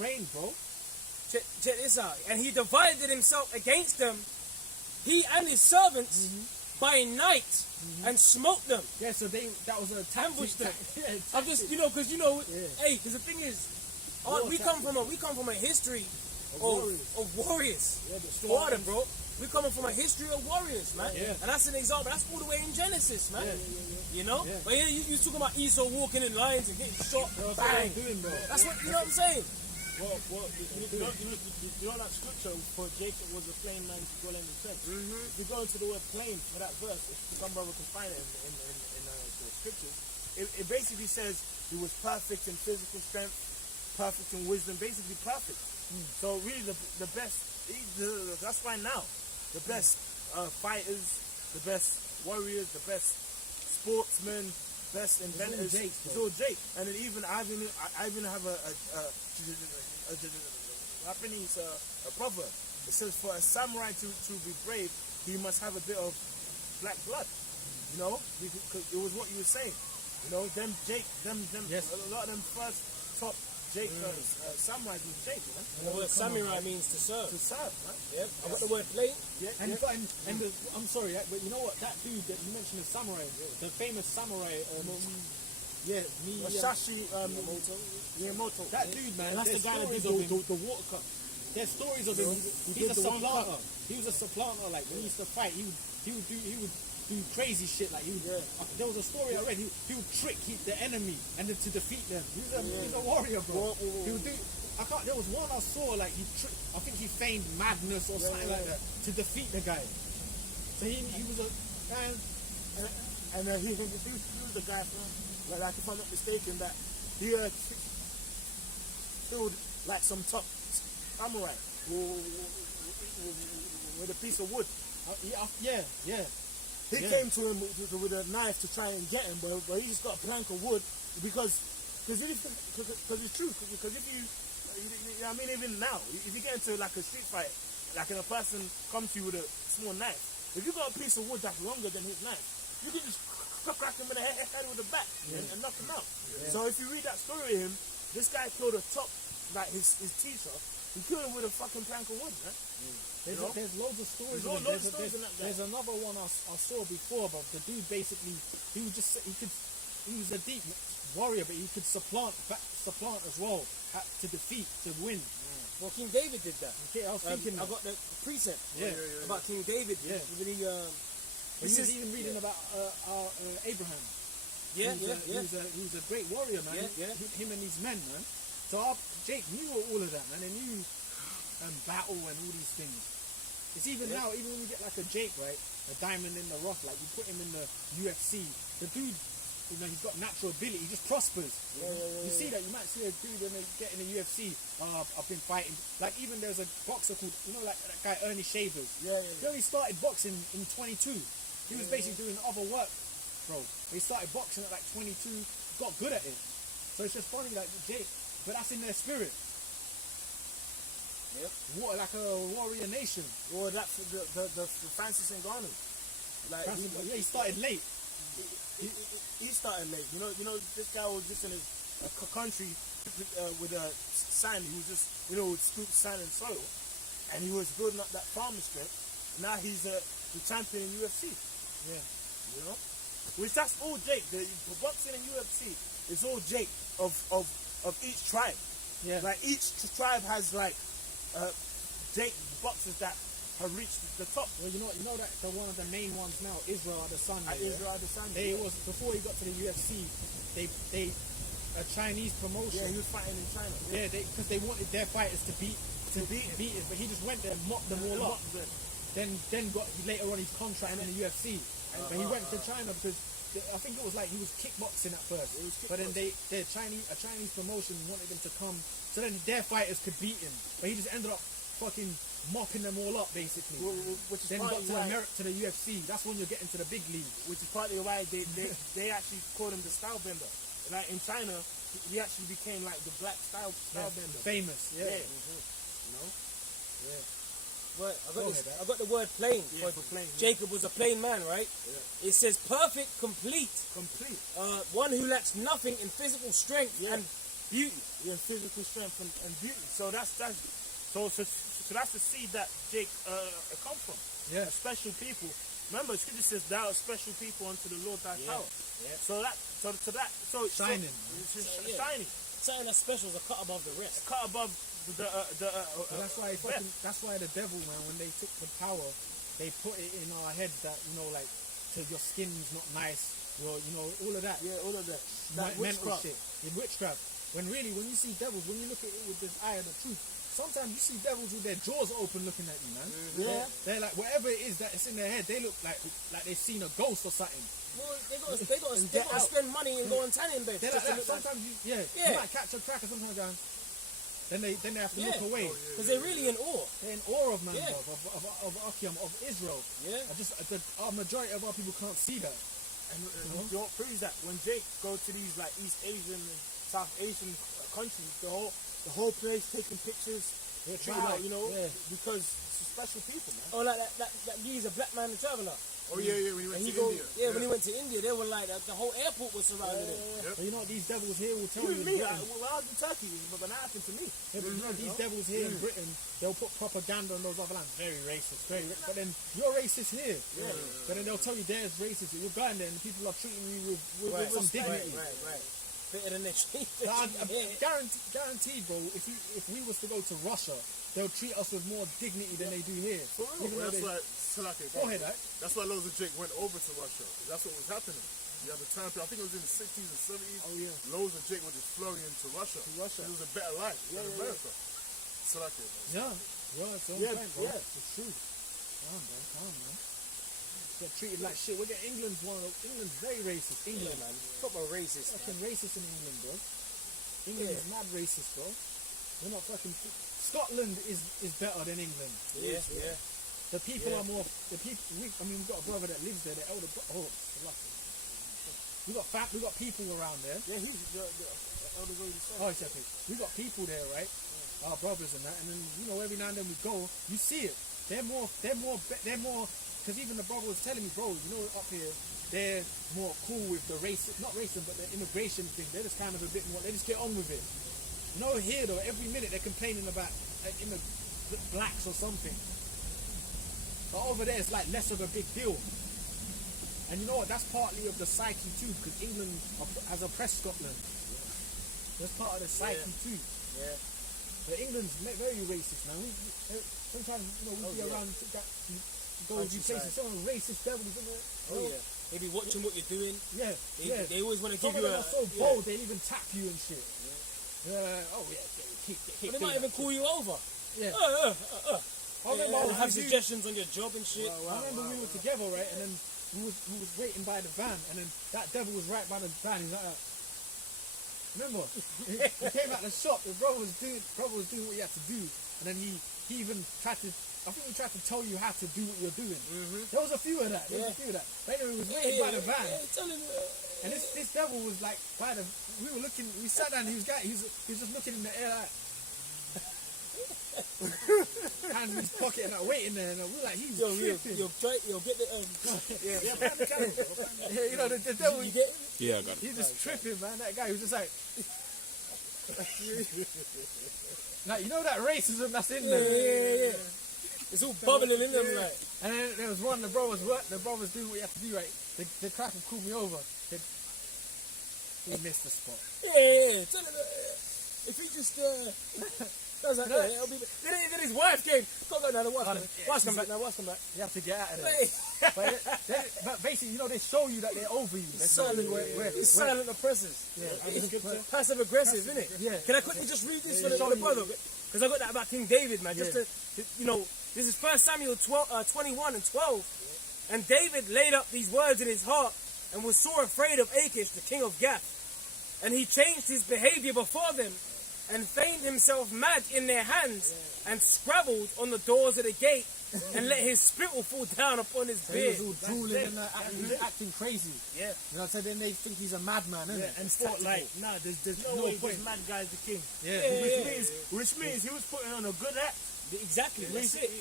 Trained, bro. Check this out. And he divided himself against them, he and his servants, by night and smote them. Yeah, so that was a Ambush them. Yeah, I'm just, because hey, because the thing is, we come from a history of warriors. Yeah, the Water, bro. We coming from a history of warriors, man. Yeah. And that's an example. That's all the way in Genesis, man. You know? Yeah. But here you talking about Esau walking in lines and getting shot. Bro, that's what Bang. they're doing, bro. That's what, you know what I'm saying? Well, you know that scripture for Jacob was a plain man dwelling in tents. If you go into the word plain for that verse, if some brother can find it in the scriptures, it basically says he was perfect in physical strength, perfect in wisdom, basically perfect. So really the best, that's why now, the best fighters, the best warriors, the best sportsmen, best inventors, it's all Jake. And then even I even have a Japanese proverb. It says for a samurai to be brave, he must have a bit of black blood. You know, because it was what you were saying. You know, them a lot of them first top Jake samurais was Jake, man. And the word samurai means to serve. To serve, man. Yep. I got the word plain. And I'm sorry, but you know what? That dude that you mentioned, the samurai, the famous samurai, Masashi Miyamoto. that dude, man. That's the there's guy that did stories of him. the water cup. There's stories of him. He's a supplanter. He was a supplanter. Like when he used to fight, he would do crazy shit. Like there was a story I read. He would trick the enemy and then to defeat them. He's a warrior, bro. He would do. There was one I saw. Like I think he feigned madness or something like that to defeat the guy. So he was a man. And he was the guy from, like if I'm not mistaken, that he killed like some top samurai with a piece of wood. Yeah. He came to him with a knife to try and get him, but he just got a plank of wood because it's true. Because if you I mean, even now, if you get into like a street fight, like a person comes to you with a small knife, if you got a piece of wood that's longer than his knife, you can just crack him in the head with the back and knock him out. So if you read that story of him, this guy killed a top, like his teacher, he killed him with a fucking plank of wood, man. There's loads of stories. There's another one I saw before, but the dude basically he was a deep warrior, but he could supplant as well to defeat, to win. Well, King David did that. Okay, I was thinking. I got the precept about King David. Yeah. He was even reading about Abraham. He was a great warrior, man. Him and his men, man. So Jake knew all of that, man. And knew battle and all these things. It's even now, even when you get like a Jake, right, a diamond in the rough, like you put him in the UFC, the dude, he's got natural ability, he just prospers. You see that, you might see a dude when they get in the UFC, I've been fighting, like even there's a boxer called, like that guy Ernie Shavers. He only started boxing in 22. He was basically doing other work, bro. He started boxing at like 22, got good at it. So it's just funny, like Jake, but that's in their spirit. What, like a warrior nation. Or that the Francis Ngannou. Like he started late. He started late. You know, this guy was just in his country with sand. He was just, with scoop sand and soil, and he was building up that farmer strength. Now he's the champion in UFC. Which that's all Jake. The boxing and UFC is all Jake of each tribe. Like each tribe has like Jake boxers that have reached the top. Well, you know that one of the main ones now, Israel Adesanya. Israel Adesanya. They was before he got to the UFC. They a Chinese promotion. Yeah, he was fighting in China. Yeah, because they wanted their fighters to beat it, but he just went there and mopped them all up. Then got later on his contract in the UFC. But he went to China because I think it was like he was kickboxing at first. But then a Chinese promotion wanted him to come so then their fighters could beat him. But he just ended up fucking mopping them all up basically. Which is then got partly to the UFC. That's when you're getting to the big league. Which is partly why they actually called him the style bender. Like in China, he actually became like the black style bender. Famous, yeah. But I got the word plain. For plain. Jacob was a plain man, right? It says perfect, complete. One who lacks nothing in physical strength and beauty. Yeah, physical strength and beauty. So that's the seed that Jake come from. Yeah. Special people. Remember, Scripture says, "Thou art special people unto the Lord thy power." Yeah. So Shining. shining, Something that's special is a cut above the rest. cut above the. But that's why the devil, man, when they took the power, they put it in our heads that, you know, like, to your skin's not nice, your, you know, all of that. Yeah, all of that. Mental shit. In witchcraft. When really, when you see devils, when you look at it with this eye of the truth, sometimes you see devils with their jaws open looking at you, man. Yeah. They're like, whatever it is that's in their head, they look like they've seen a ghost or something. Well, they got to spend money and go on tanning beds. They're like that. Sometimes you might catch a cracker sometimes, going, then they have to look away. Because they're really in awe. They're in awe of man, Yeah. of Akim, of Israel. Yeah. Our majority of our people can't see that. And you know what proves that? When Jake go to these like East Asian and South Asian countries, the whole place taking pictures, they're treated like, you know, because it's special people, man. Oh, like that he's a black man traveler. Oh yeah, when he went to India. Yeah, when he went to India, they were like, the whole airport was surrounded him. But you know what these devils here will tell Even you. me, in when Britain, I was in Turkey, but when that happened to me, but you know these devils here in Britain, they'll put propaganda on those other lands. Very racist, but then you're racist here. Yeah. But then they'll tell you there's racist. You're going there and people are treating you with some dignity. Right. Better than they treat Guaranteed, bro. If we was to go to Russia, they'll treat us with more dignity than they do here. Even though That's they- why, Salaki, Go ahead, that's why loads of Jake went over to Russia. That's what was happening. You have the time period, I think it was in the 60s and 70s. Oh, yeah. Loads of Jake were just flowing into Russia. It was a better life than America. Salaki. Yeah, it's on point, bro. It's true. Calm, man. Get treated like shit. England's very racist. England, man. Proper racist. Fucking racist in England, bro. England is mad racist, bro. We're not fucking. Scotland is better than England. Yeah. The people are more. We've got a brother that lives there. The elder. We got people around there. yeah, he's the elder lady said. Oh, exactly. We got people there, right? Our brothers and that. And then, you know, every now and then we go, you see it. They're more. Because even the brother was telling me, bro, you know, up here, they're more cool with the not racism, but the immigration thing. They're just kind of a bit more. They just get on with it. You know, here though, every minute they're complaining about blacks or something. But over there, it's like less of a big deal. And you know what? That's partly of the psyche too, because England has oppressed Scotland. That's part of the psyche too. Yeah. But England's very racist, man. Sometimes, you know, we be around go to places, some racist devils. They be watching what you're doing. Yeah. They always want to Some give of you them are so bold, they even tap you and shit. But they might even call you over. Yeah. I remember And have suggestions on your job and shit. I remember we were together, right, and then we was waiting by the van, and then that devil was right by the van. He's like, remember? he came out the shop. The brother was doing what he had to do, and then he even tried to. I think he tried to tell you how to do what you're doing. There was a few of that. But anyway, we was waiting by the van, and this devil was like by the. We sat down. He was just looking in the air like. Hands in his pocket and like waiting there, and we were like, he's tripping. You'll get the You know, the devil. Yeah, I got it. He's just tripping, man. That guy was just like, like, you know that racism that's in there. Yeah. It's all bubbling in them, like. And then there was one. The brothers doing what you have to do, right? The cracker called me over. He missed the spot. Yeah. Tell him, if he just does that, it'll be. Then his wife came. Go now, the wife's come back. You have to get out of there. But basically, you know, they show you that they're over you. It's silent oppressors. Passive aggressive, isn't it? Yeah. Can I quickly just read this for the brother? Because I got that about King David, man. Just to, you know, this is 1 Samuel 21 and 12. And David laid up these words in his heart and was sore afraid of Achish, the king of Gath. And he changed his behavior before them and feigned himself mad in their hands and scrabbled on the doors of the gate and let his spittle fall down upon his beard. He was all drooling and acting crazy. Yeah. You know, so then they think he's a madman, isn't it? And thought like, nah, there's no way this mad guy's the king. Which means he was putting on a good act. Exactly, that's it.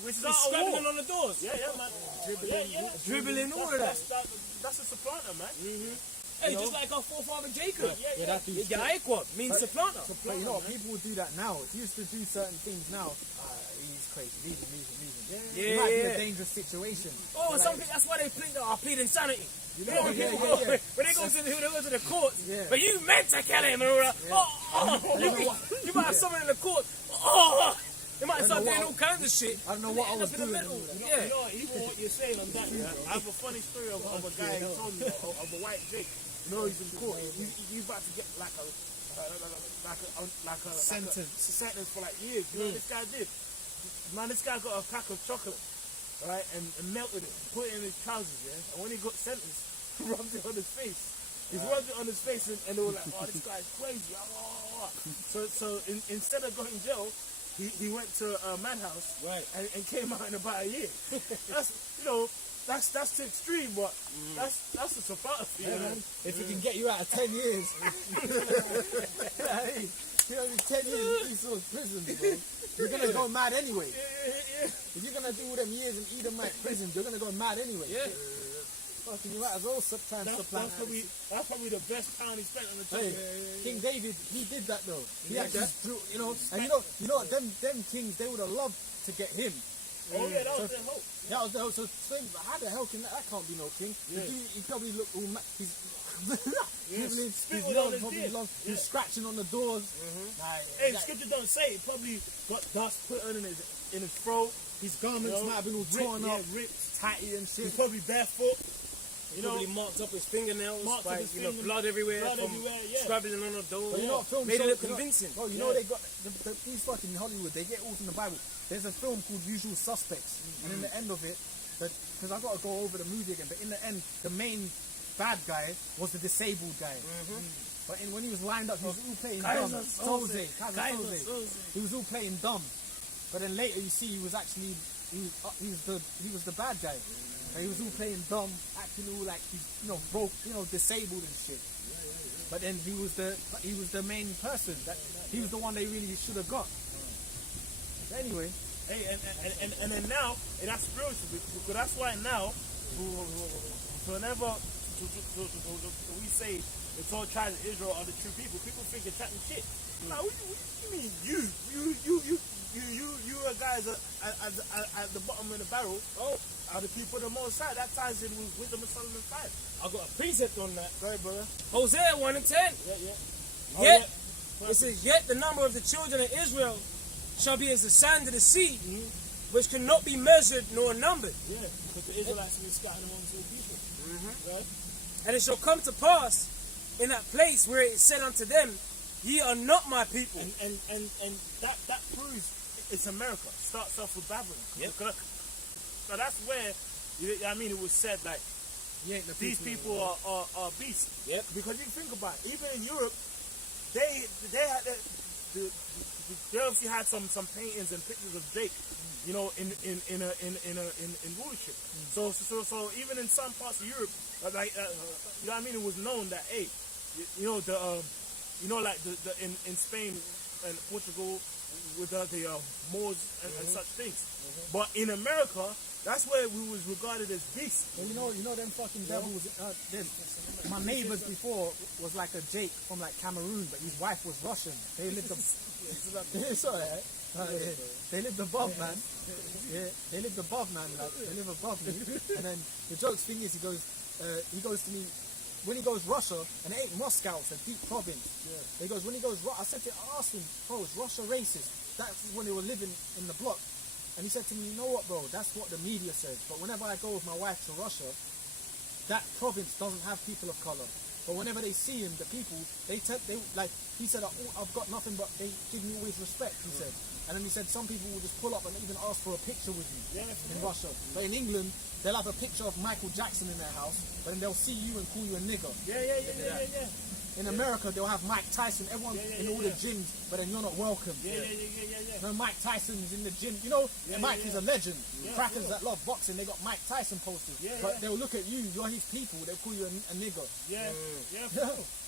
Which is He's scrabbling on the doors. Yeah, man. Dribbling, all of that. That's a supplanter, man. Hey, just like our forefather Jacob. that dude's Yaakov means supplanter. But you know what? People will do that now. If you used to do certain things now, he's crazy. Leave him. Yeah, It might be yeah. a dangerous situation. Oh, Like, some people, that's why they plead insanity. You know, when Yeah, people yeah, go, yeah. when they go to the courts, Yeah. but you meant to kill him and all that. You might have someone in the court. They might start doing all kinds of shit. I don't know what I was End up in the doing. middle. You know, even what you're saying on that, yeah, I have a funny story of a guy who told me of a white Jake. You know, he's in court. He's about to get like a sentence for like years. You know what this guy did? Man, this guy got a pack of chocolate, right, and melted it, put it in his trousers, yeah. And when he got sentenced, he rubbed it on his face. He's rubbed it on his face, and they were like, "Oh, this guy's crazy." So instead of going to jail, he went to a madhouse, Right. and came out in about a year. That's to extreme, but that's a surprise. Man, if it can get you out of 10 years, hey, 10 years in these sort of prisons, bro. You're gonna go mad anyway. If you're gonna do all them years in Edomite prisons, you're gonna go mad anyway. Yeah. Fucking you might as well sometimes That's probably the best pound he spent on the Hey, chocolate. King David, he did that though. He did actually that? drew, and you know, them kings, they would have loved to get him. Oh yeah, that was their hope. That was the whole. So think, how the hell can that can't be no king? He probably looked all he's Spit all on his beard. He's scratching on the doors. Hey, the scripture don't say it. Probably got dust put on in his throat. His garments might have been all torn up, ripped. tatty and shit. He's probably barefoot. You know, Probably marked up his fingernails Marked by up his fingernails, blood everywhere blood from everywhere, yeah. scrabbling on the door. But you know what film Made it shows- look convincing. Bro, you know they got these fucking Hollywood. They get all from the Bible. There's a film called Usual Suspects, and in the end of it, because I got to go over the movie again. But in the end, the main bad guy was the disabled guy. But when he was lined up, he was all playing dumb. Kaiser Soze. He was all playing dumb. But then later, you see, he was actually he was the bad guy. And he was all playing dumb, acting all like he's broke, disabled and shit. But then he was the main person. He was the one they really should have got. But anyway, hey, and then now, and that's spiritual because that's why now, whenever we say the 12 tribes of Israel are the true people, people think you're chatting shit. Now, what do you mean you guys at the bottom of the barrel? Oh, are the people of the Most High? That ties in with Wisdom of Solomon 5. I've got a precept on that. Go ahead, brother. Hosea 1 and 10. Yeah. It says, yet the number of the children of Israel shall be as the sand of the sea, which cannot be measured nor numbered. Yeah, because the Israelites will be scattered amongst the people. Right? And it shall come to pass in that place where it is said unto them, ye are not my people. And that proves it's America. Starts off with Babylon. Yep. So that's where it was said like these people are beasts. Yep. Because you think about it, even in Europe, they had they obviously had some paintings and pictures of Jake, in rulership. So even in some parts of Europe, it was known that in Spain and Portugal with the Moors and such things. But in America, that's where we was regarded as beasts. well, you know them fucking devils. My neighbors before was like a Jake from like Cameroon, but his wife was Russian. They lived it's alright. They lived above, man. Yeah, they lived above, man. Like, they live above me. And then the joke's thing is, he goes to me when he goes Russia, and it ain't Moscow, it's a deep province. He goes, when he goes, I asked him, bro, is Russia racist? That's when they were living in the block. And he said to me, you know what, bro, that's what the media says. But whenever I go with my wife to Russia, that province doesn't have people of color. But whenever they see him, the people, he said, I've got nothing but they give me always respect, he said. And then he said some people will just pull up and even ask for a picture with you in Russia. But in England, they'll have a picture of Michael Jackson in their house, but then they'll see you and call you a nigger. Yeah. In America, they'll have Mike Tyson, everyone in all the gyms, but then you're not welcome. Yeah. No, Mike Tyson's in the gym. Mike is a legend. Crackers that love boxing, they got Mike Tyson posters. But they'll look at you, you're his people, they'll call you a nigger. Yeah.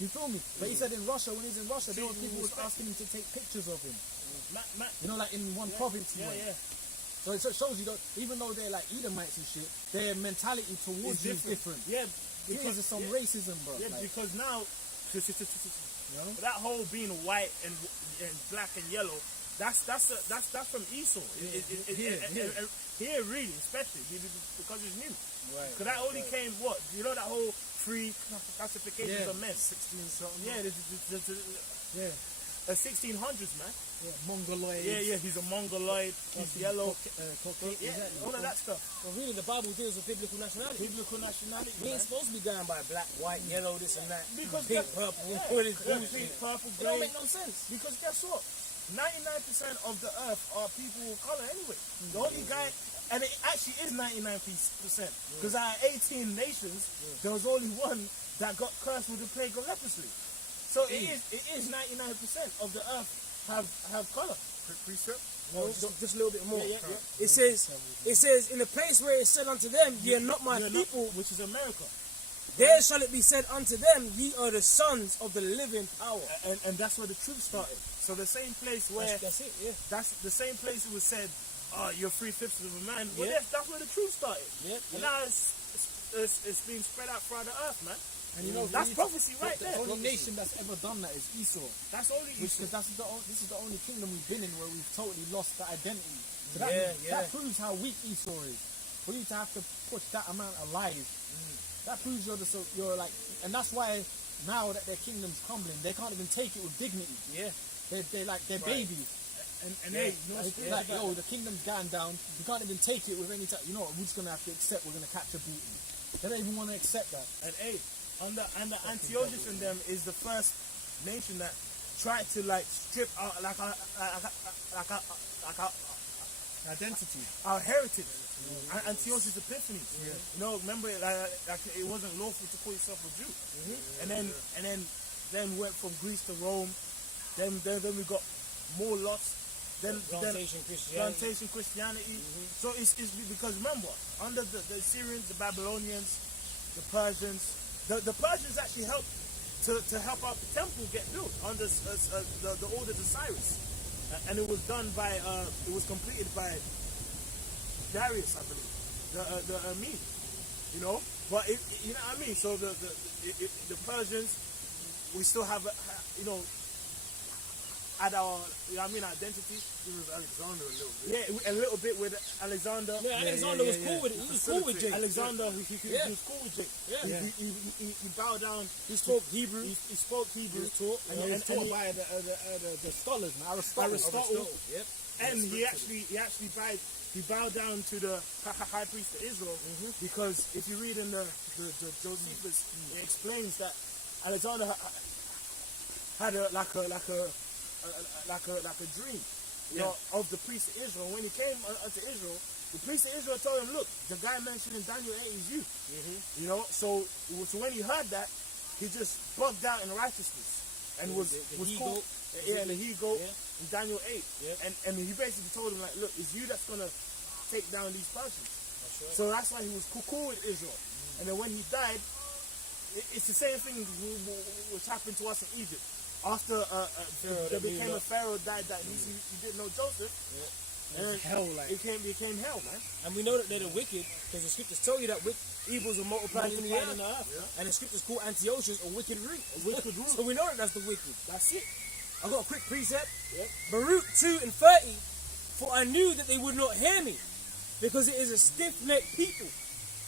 You feel me? But he said in Russia, when he's in Russia, there were people was asking him to take pictures of him. Like in one province he went. So it shows you that even though they're like Edomites and shit, their mentality towards you is different. Yeah. Because there's some racism, bro. Yeah, like, because now that whole being white and black and yellow That's from Esau. Here, really, especially because it's new. Right. Because that only came what? You know that whole free classifications of men. 16 something. Yeah, Yeah. 1600s, man. Yeah, Mongoloid. Yeah, he's a Mongoloid. He's yellow. Caucasian. Yeah, all of that stuff. Well, really, the Bible deals with biblical nationality. Biblical nationality. We ain't supposed to be going by black, white, yellow, this and that. Because pink, purple, all this bullshit. pink, purple, It don't grey. make no sense. Because guess what? 99% of the earth are people of color anyway. The only guy, and it actually is 99%, because out of 18 nations, there was only one that got cursed with the plague of leprosy. So it is 99% of the earth have color. Precept. No, just a little bit more. Yeah. It says, in the place where it said unto them, ye are not my people, Which is America. there shall it be said unto them, ye are the sons of the living power. And that's where the truth started. So the same place where That's it, yeah. that's the same place it was said, you're 3/5 of a man. Well, Yeah. that's where the truth started. Yeah, And now it's being spread out throughout the earth, man. And you know, That's prophecy right the there. only nation that's ever done that is Esau. That's only Because this is the only kingdom we've been in where we've totally lost the identity. So Yeah. that proves how weak Esau is. For you to have to push that amount of lies, that proves you're like, and that's why now that their kingdom's crumbling, they can't even take it with dignity. Yeah. They're babies. and Yeah. hey, you know, It's speaking like, of that, yo, the kingdom's going down. You can't even take it with any time. You know what? We're just gonna have to accept. We're gonna catch a beating. They don't even want to accept that. and hey, under Antiochus and them is the first nation that tried to like strip out like Identity. our heritage. Antiochus Epiphanes. You know, remember like it wasn't lawful to call yourself a Jew. And then went from Greece to Rome. Then we got more lost. Then plantation Christianity. So it's because remember, under the Assyrians, the Babylonians, the Persians, the Persians actually helped to help out the temple get built under the orders of Cyrus, and it was done by it was completed by Darius, I believe, the Armenian, you know. But you know what I mean. So the Persians, we still have you know. At our, you know what I mean, identity. It was Alexander a little bit. Yeah, a little bit with Alexander. Yeah, Alexander was cool with it. He was cool with Jake. Alexander, he was cool with Jake. Yeah. He bowed down. He spoke Hebrew. He spoke Hebrew. He was taught. And he was taught by the scholars, man. Aristotle. Yep. And he actually bowed down to the high priest of Israel, because if you read in the Josephus, it explains that Alexander had a dream, you know, of the priest of Israel. When he came unto Israel, the priest of Israel told him, look, the guy mentioned in Daniel 8 is you. You know, so when he heard that, he just bugged out in righteousness and was cool. Yeah, and the he-goat in Daniel 8. And he basically told him, like, look, it's you that's going to take down these Persians. That's right. So that's why he was cool with Israel. And then when he died, it's the same thing which happened to us in Egypt. After there became a pharaoh died that he didn't know Joseph, and hell, like it became hell, man. And we know that they're the wicked, because the scriptures tell you that evils are multiplied in the earth. And the scriptures call Antiochus a wicked root. So we know that that's the wicked. That's it. I got a quick precept. Baruch 2:30. For I knew that they would not hear me, because it is a stiff-necked people.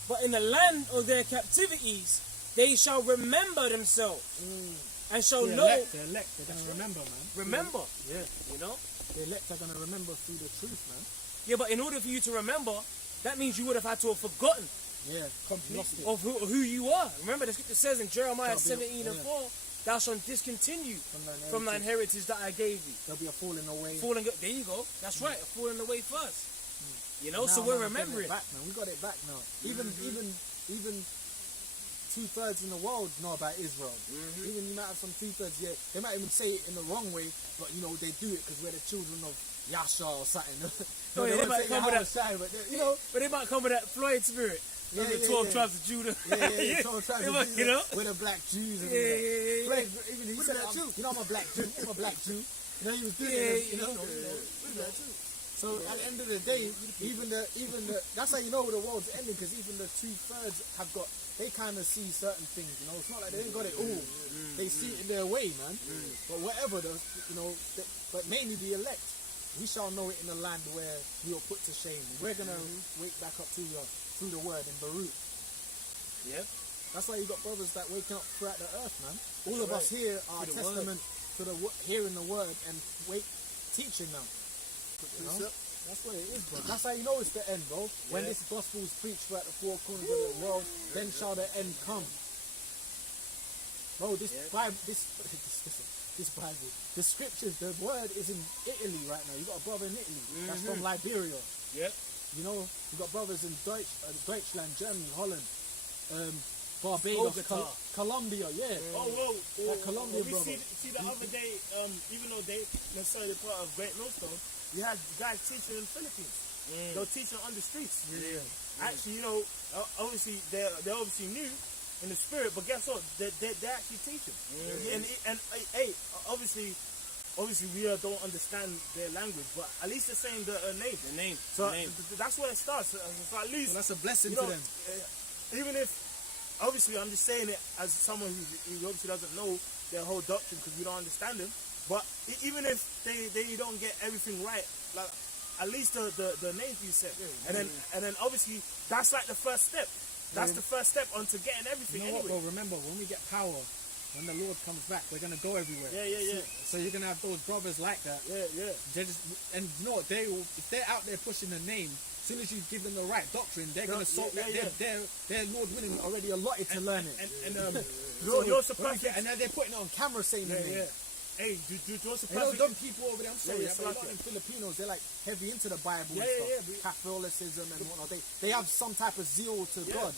But in the land of their captivities, they shall remember themselves. And shall know. The elect, they're going to remember, man. Remember. Yeah. You know? The elect are going to remember through the truth, man. Yeah, but in order for you to remember, that means you would have had to have forgotten Yeah, completely. of who you are. Remember, the scripture says in Jeremiah 17:4, thou shalt discontinue from thine heritage that I gave thee. There'll be a falling away. There you go. That's right, a falling away first. You know, so we're remembering. Back, man. We got it back now. Even 2/3 in the world know about Israel. Even you might have some 2/3, they might even say it in the wrong way, but you know they do it because we're the children of Yasha or something. Oh, yeah, they might come with that, but they might come with that Floyd spirit. The 12 tribes of Judah. 12 tribes of Judah. You know, we're the black Jews. And yeah. Even he said that too. You know, I'm a black Jew. I'm a black Jew. You know, he was doing it. You know. So at the end of the day, even the that's how you know the world's ending, because even the 2/3 have got. They kind of see certain things, you know. It's not like they ain't got it all. They see it in their way, man. But whatever, but mainly the elect. we shall know it in the land where we are put to shame. We're gonna wake back up to you through the word in Beirut. Yep. That's why you got brothers that waking up throughout the earth, man. All of us here are a the testament to the hearing the word and teaching them. You know? That's what it is, bro. That's how you know it's the end, bro. When this gospel is preached throughout the four corners of the world, then shall the end come. Bro, this Bible, this Bible, the scriptures, the word is in Italy right now. You got a brother in Italy. That's from Liberia. Yep. You know, you got brothers in Deutschland, Germany, Holland, Barbados, Bogota. Colombia, yeah. That Colombia we brother. see the other day, even though they necessarily part of Great Millstone, you had guys teaching in the Philippines. They were teaching on the streets. Actually, you know, obviously they're obviously new in the spirit, but guess what? They're actually teaching. And hey, obviously we don't understand their language, but at least they're saying the name. The name. So the name. that's where it starts. So at least So that's a blessing you know, to them. even if obviously I'm just saying it as someone who obviously doesn't know their whole doctrine because we don't understand them. But even if they don't get everything right, like at least the names you said, and then obviously that's like the first step. That's the first step onto getting everything. You know anyway. what, bro? Remember, when we get power, when the Lord comes back, we're gonna go everywhere. Yeah. So you're gonna have those brothers like that. Yeah. They're just, and you know what? If they're out there pushing the name, as soon as you give them the right doctrine, they're gonna sort that. They're Lord willing already allotted to learn it. You're surprised. And then they're putting it on camera saying the name. Hey, do you You know, surprised? them people over there, I'm sorry, Yeah, but a lot of them Filipinos, they're like heavy into the Bible and Yeah, stuff. Catholicism and whatnot. They have some type of zeal to God,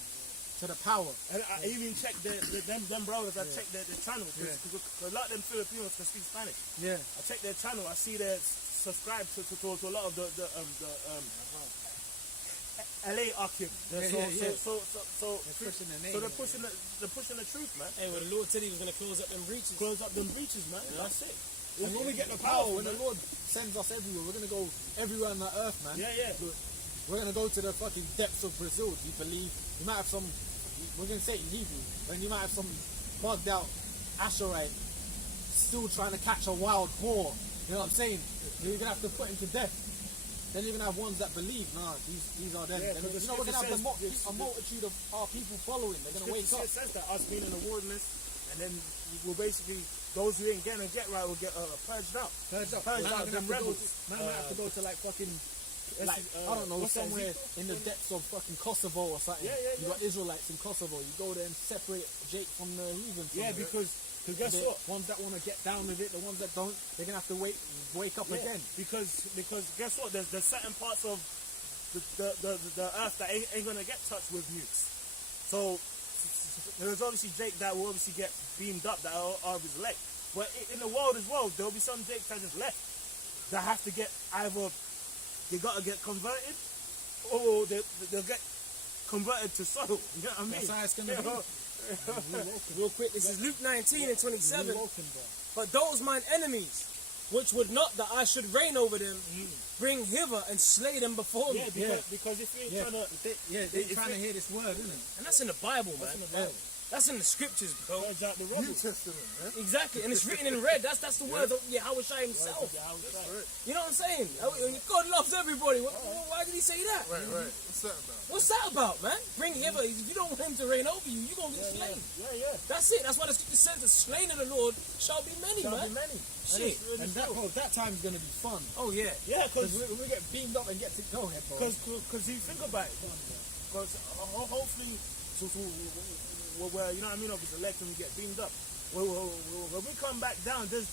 to the power. And I even checked them brothers. I checked their channel because a lot of them Filipinos can speak Spanish. Yeah. I checked their channel. I see they're subscribed to a lot of the LA Archive. So They're pushing the name. So they're pushing the truth, man. Hey, well, the Lord said he was going to close up them breaches. Close up them breaches, man. That's it. And when we get the power, when the Lord sends us everywhere, we're gonna go everywhere on the earth, man. Yeah. We're gonna go to the fucking depths of Brazil. Do you believe? You might have some. We're gonna say it in Hebrew, and you might have some bugged out Asherite still trying to catch a wild boar. You know what I'm saying? You're gonna have to put him to death. Then you're gonna have ones that believe, these are them. Yeah, Then, because you know, we're gonna have the a multitude of our people following. They're gonna wake up. It says that us being in the wilderness, and then we'll basically those who ain't gonna get right will get purged out. Purged up. Purged Man, out them rebels. Man might have to go to like fucking. Like, I don't know, what's that, somewhere Ezekiel? in the depths of fucking Kosovo or something. Yeah. You got Israelites in Kosovo. You go there and separate Jake from the heathen. Yeah, because guess the what? ones that want to get down with it, the ones that don't, they're gonna have to wake up again. Because guess what? There's certain parts of the earth that ain't gonna get touched with nukes. So there's obviously Jake that will obviously get beamed up that are of his elect. But in the world as well, there'll be some Jakes that just left that have to get either they gotta get converted or they'll get converted to soil. You know what I mean? That's how it's gonna be. Real quick, this is Luke 19 and 27. Walking, bro. But those mine enemies, which would not that I should reign over them, bring hither and slay them before me. Because if you ain't trying to They're trying to hear this word, isn't it? And that's in the Bible, man. That's in the scriptures, bro. purge out the New rubble. Testament, man. Exactly, and it's written in red. That's the words of Yahushua himself. You know what I'm saying? God loves everybody. Why did he say that? Right. What's that about? What's that about, man? Bring hither. If you don't want him to reign over you, you're going to get slain. Yeah. That's it. That's why the scripture says the slain of the Lord shall be many, man. Shit. And that time's gonna be fun. Oh, yeah. Yeah, Because because we get beamed up and get to go ahead, bro. you think about it. Because hopefully, where you know what I mean, of his elect and we get beamed up. When we come back down, there's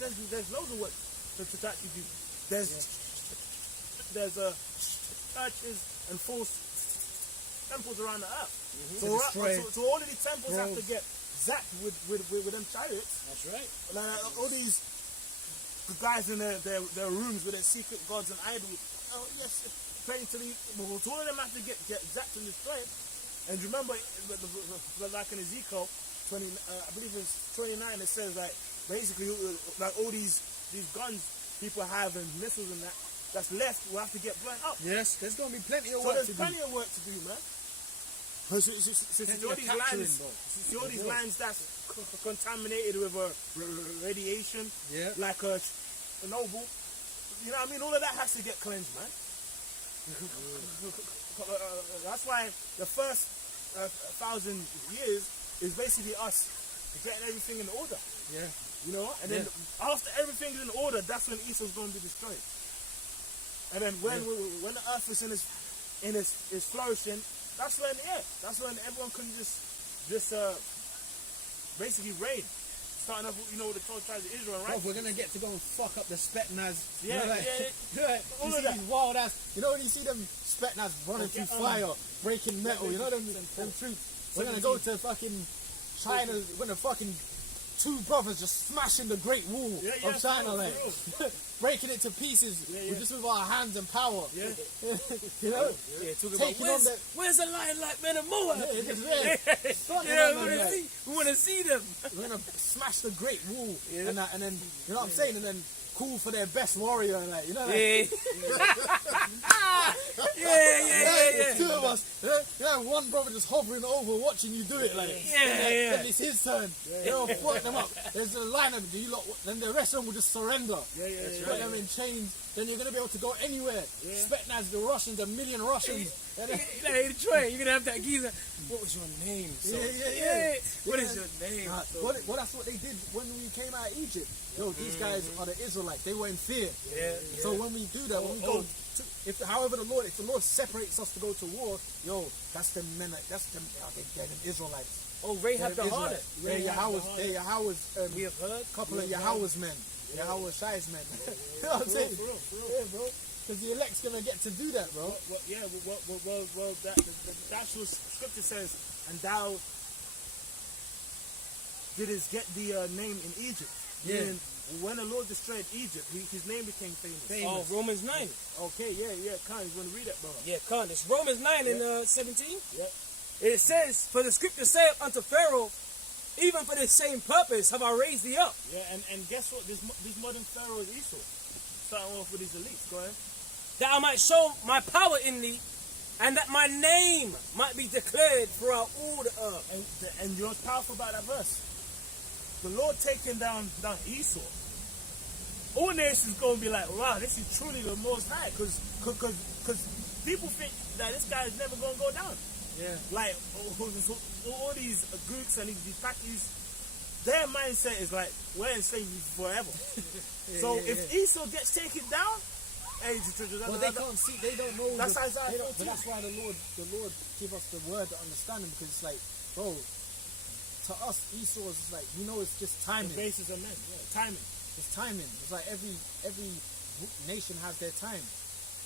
loads of work to actually do. There's churches and false temples around the earth. So all of these temples have to get zapped with them chariots. That's right. Like all these guys in their rooms with their secret gods and idols. Oh yes, praying to these. So all of them have to get zapped and destroyed. And remember, like in Ezekiel 20, I believe it's 29, it says like basically like all these guns people have and missiles and that's left will have to get burnt up. Yes, there's gonna be plenty of So work there's to plenty do. of work to do, man. Since all these lands that's contaminated with radiation, Yeah. like Chernobyl. You know what I mean? All of that has to get cleansed, man. That's why the first 1,000 years is basically us getting everything in order. Yeah. You know? And then after everything's in order, that's when Esau's going to be destroyed. And then when the earth is is flourishing, that's when everyone can just basically reign. Starting off, you know, with the 12 tribes of Israel, right? Bro, we're gonna get to go and fuck up the Spetnaz. Yeah, you know, like, all you of see that. these wild ass. You know when you see them Spetnaz running through fire, breaking metal. You know them troops. We're gonna go to fucking China. When the fucking two brothers just smashing the Great Wall of China, like breaking it to pieces just with our hands and power. Yeah. You know, Taking on where's a lion like Men of Moab? We want to see them. We're gonna smash the Great Wall, and then you know what I'm saying, and then call for their best warrior, and like, you know, like, yeah. Two of us, one brother just hovering over, watching you do it, like, then it's his turn. They'll fuck them up. There's a lineup. Do you lot? Then the rest of them will just surrender. Put them in chains. Then you're gonna be able to go anywhere. Spetnaz, the Russians, a million Russians. Hey, Troy, you're gonna have that geezer. What was your name? So? What is your name? Well, that's what they did when we came out of Egypt. Yo, these guys are the Israelites. They were in fear. So when we do that, when we go, if the Lord separates us to go to war, yo, that's the men. That's them. They're the Israelites. Oh, Rahab the harlot. They're Yahweh's. We have heard A couple of Yahweh's men. Yahweh Shai's men. You know what I'm saying? Yeah, bro. Because the elect's gonna get to do that, bro. The actual scripture says, and thou didst get the name in Egypt. Yeah. And when the Lord destroyed Egypt, his name became famous. Oh, Romans 9. Okay, Khan, you want to read that, brother? Yeah, Khan. It's Romans 9 and 17. Yeah. It says, for the scripture saith unto Pharaoh, even for this same purpose have I raised thee up. Yeah, and guess what? This modern Pharaoh is Esau. Starting off with his elites. Go ahead. That I might show my power in thee, and that my name might be declared throughout all the earth. And you know what's powerful about that verse? The Lord taking down Esau. All nations going to be like, wow, this is truly the Most High. Because people think that this guy is never going to go down. Yeah. Like, all these Greeks and these Pakis, their mindset is like, we're in slavery forever. If Esau gets taken down, well, they can't see, they don't know. That's Isaiah 14. But that's why the Lord give us the word to understand him, because it's like, bro, to us, Esau is like, we know it's just timing. The basis of men, timing. It's timing. It's like every nation has their time.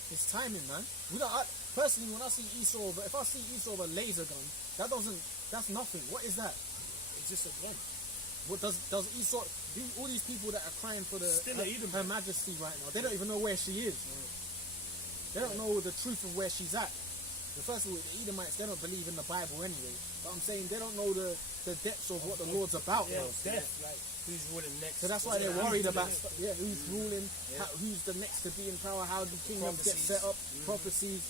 It's timing, man. We don't. Personally, when I see Esau, if I see Esau with a laser gun, that's nothing. What is that? It's just a gun. What does Esau? All these people that are crying for her Majesty right now, they don't even know where she is. They don't know the truth of where she's at. First of all, the Edomites, they don't believe in the Bible anyway. But I'm saying they don't know the depths of what the Lord's about. Death, like who's ruling next. So that's why they're worried about who's ruling, who's the next to be in power, how the kingdoms get set up, prophecies.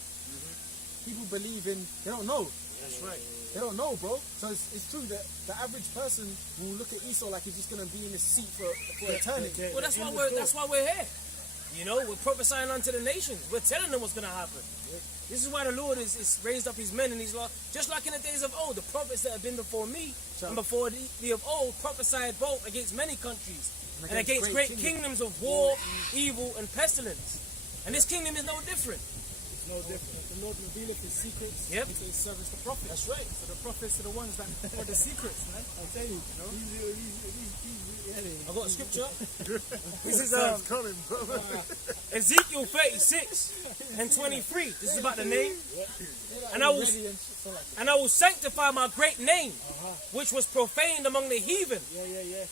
People believe in, they don't know. That's right. They don't know, bro. So it's true that the average person will look at Esau like he's just going to be in his seat for eternity. Well, that's why we're here. You know, we're prophesying unto the nations. We're telling them what's going to happen. This is why the Lord is raised up his men in his law. Just like in the days of old, the prophets that have been before me and before the of old prophesied both against many countries and against great kingdoms of war, evil, and pestilence. And this kingdom is no different. No different. The Lord revealeth his secrets Yep. into his servants, the prophets. That's right. So the prophets are the ones that know the secrets, man. I'll tell you. I've got a scripture. This is coming, brother. Ezekiel 36 and 23. This is about the name. And I will sanctify my great name, which was profaned among the heathen,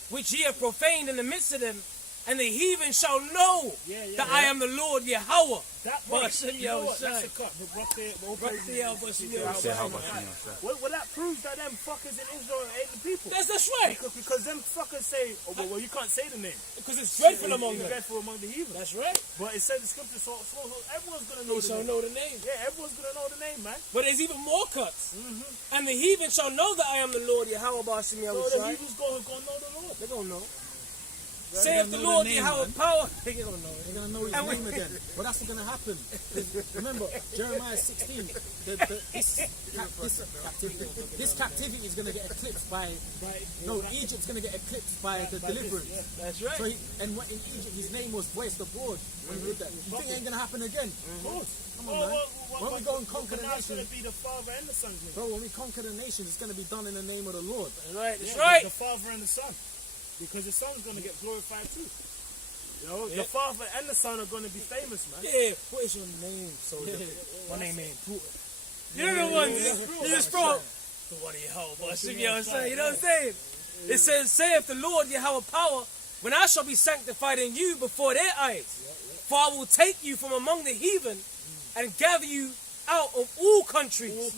which ye have profaned in the midst of them. And the heathen shall know that I am the Lord Yahweh. Well, that proves that them fuckers in Israel ain't the people. That's right. Because them fuckers say, well, you can't say the name. Because it's dreadful among them. It's dreadful among the heathen. That's right. But it says the scripture, so everyone's going to know They shall know the name. Yeah, everyone's going to know the name, man. But there's even more cuts. And the heathen shall know that I am the Lord Yahweh Bashim So the Yahushua. heathens going to know the Lord. They're going to know. Saith the Lord, name, Yahweh man. power. They're gonna know his And we- name again. But that's not gonna happen. 'Cause remember, Jeremiah 16. This captivity is gonna get eclipsed by. No, Egypt's gonna get eclipsed by the deliverance. That's right. So in Egypt, his name was voiced abroad when he did that. You think it ain't gonna happen again? Come on, man. When we go and conquer the Now it's going nations, to be the Father and the Son's name. bro, when we conquer the nations, it's gonna be done in the name of the Lord. That's right. That's Yeah, right. The Father and the Son. Because the Son's going to get glorified too. You know, the Father and the Son are going to be famous, man. Yeah. What is your name, soldier? My name ain't You're the one. You just from. So what do you hold? You know what I'm saying? You know what I'm saying? It says, saith the Lord, Yahweh power, when I shall be sanctified in you before their eyes. For I will take you from among the heathen and gather you out of all countries.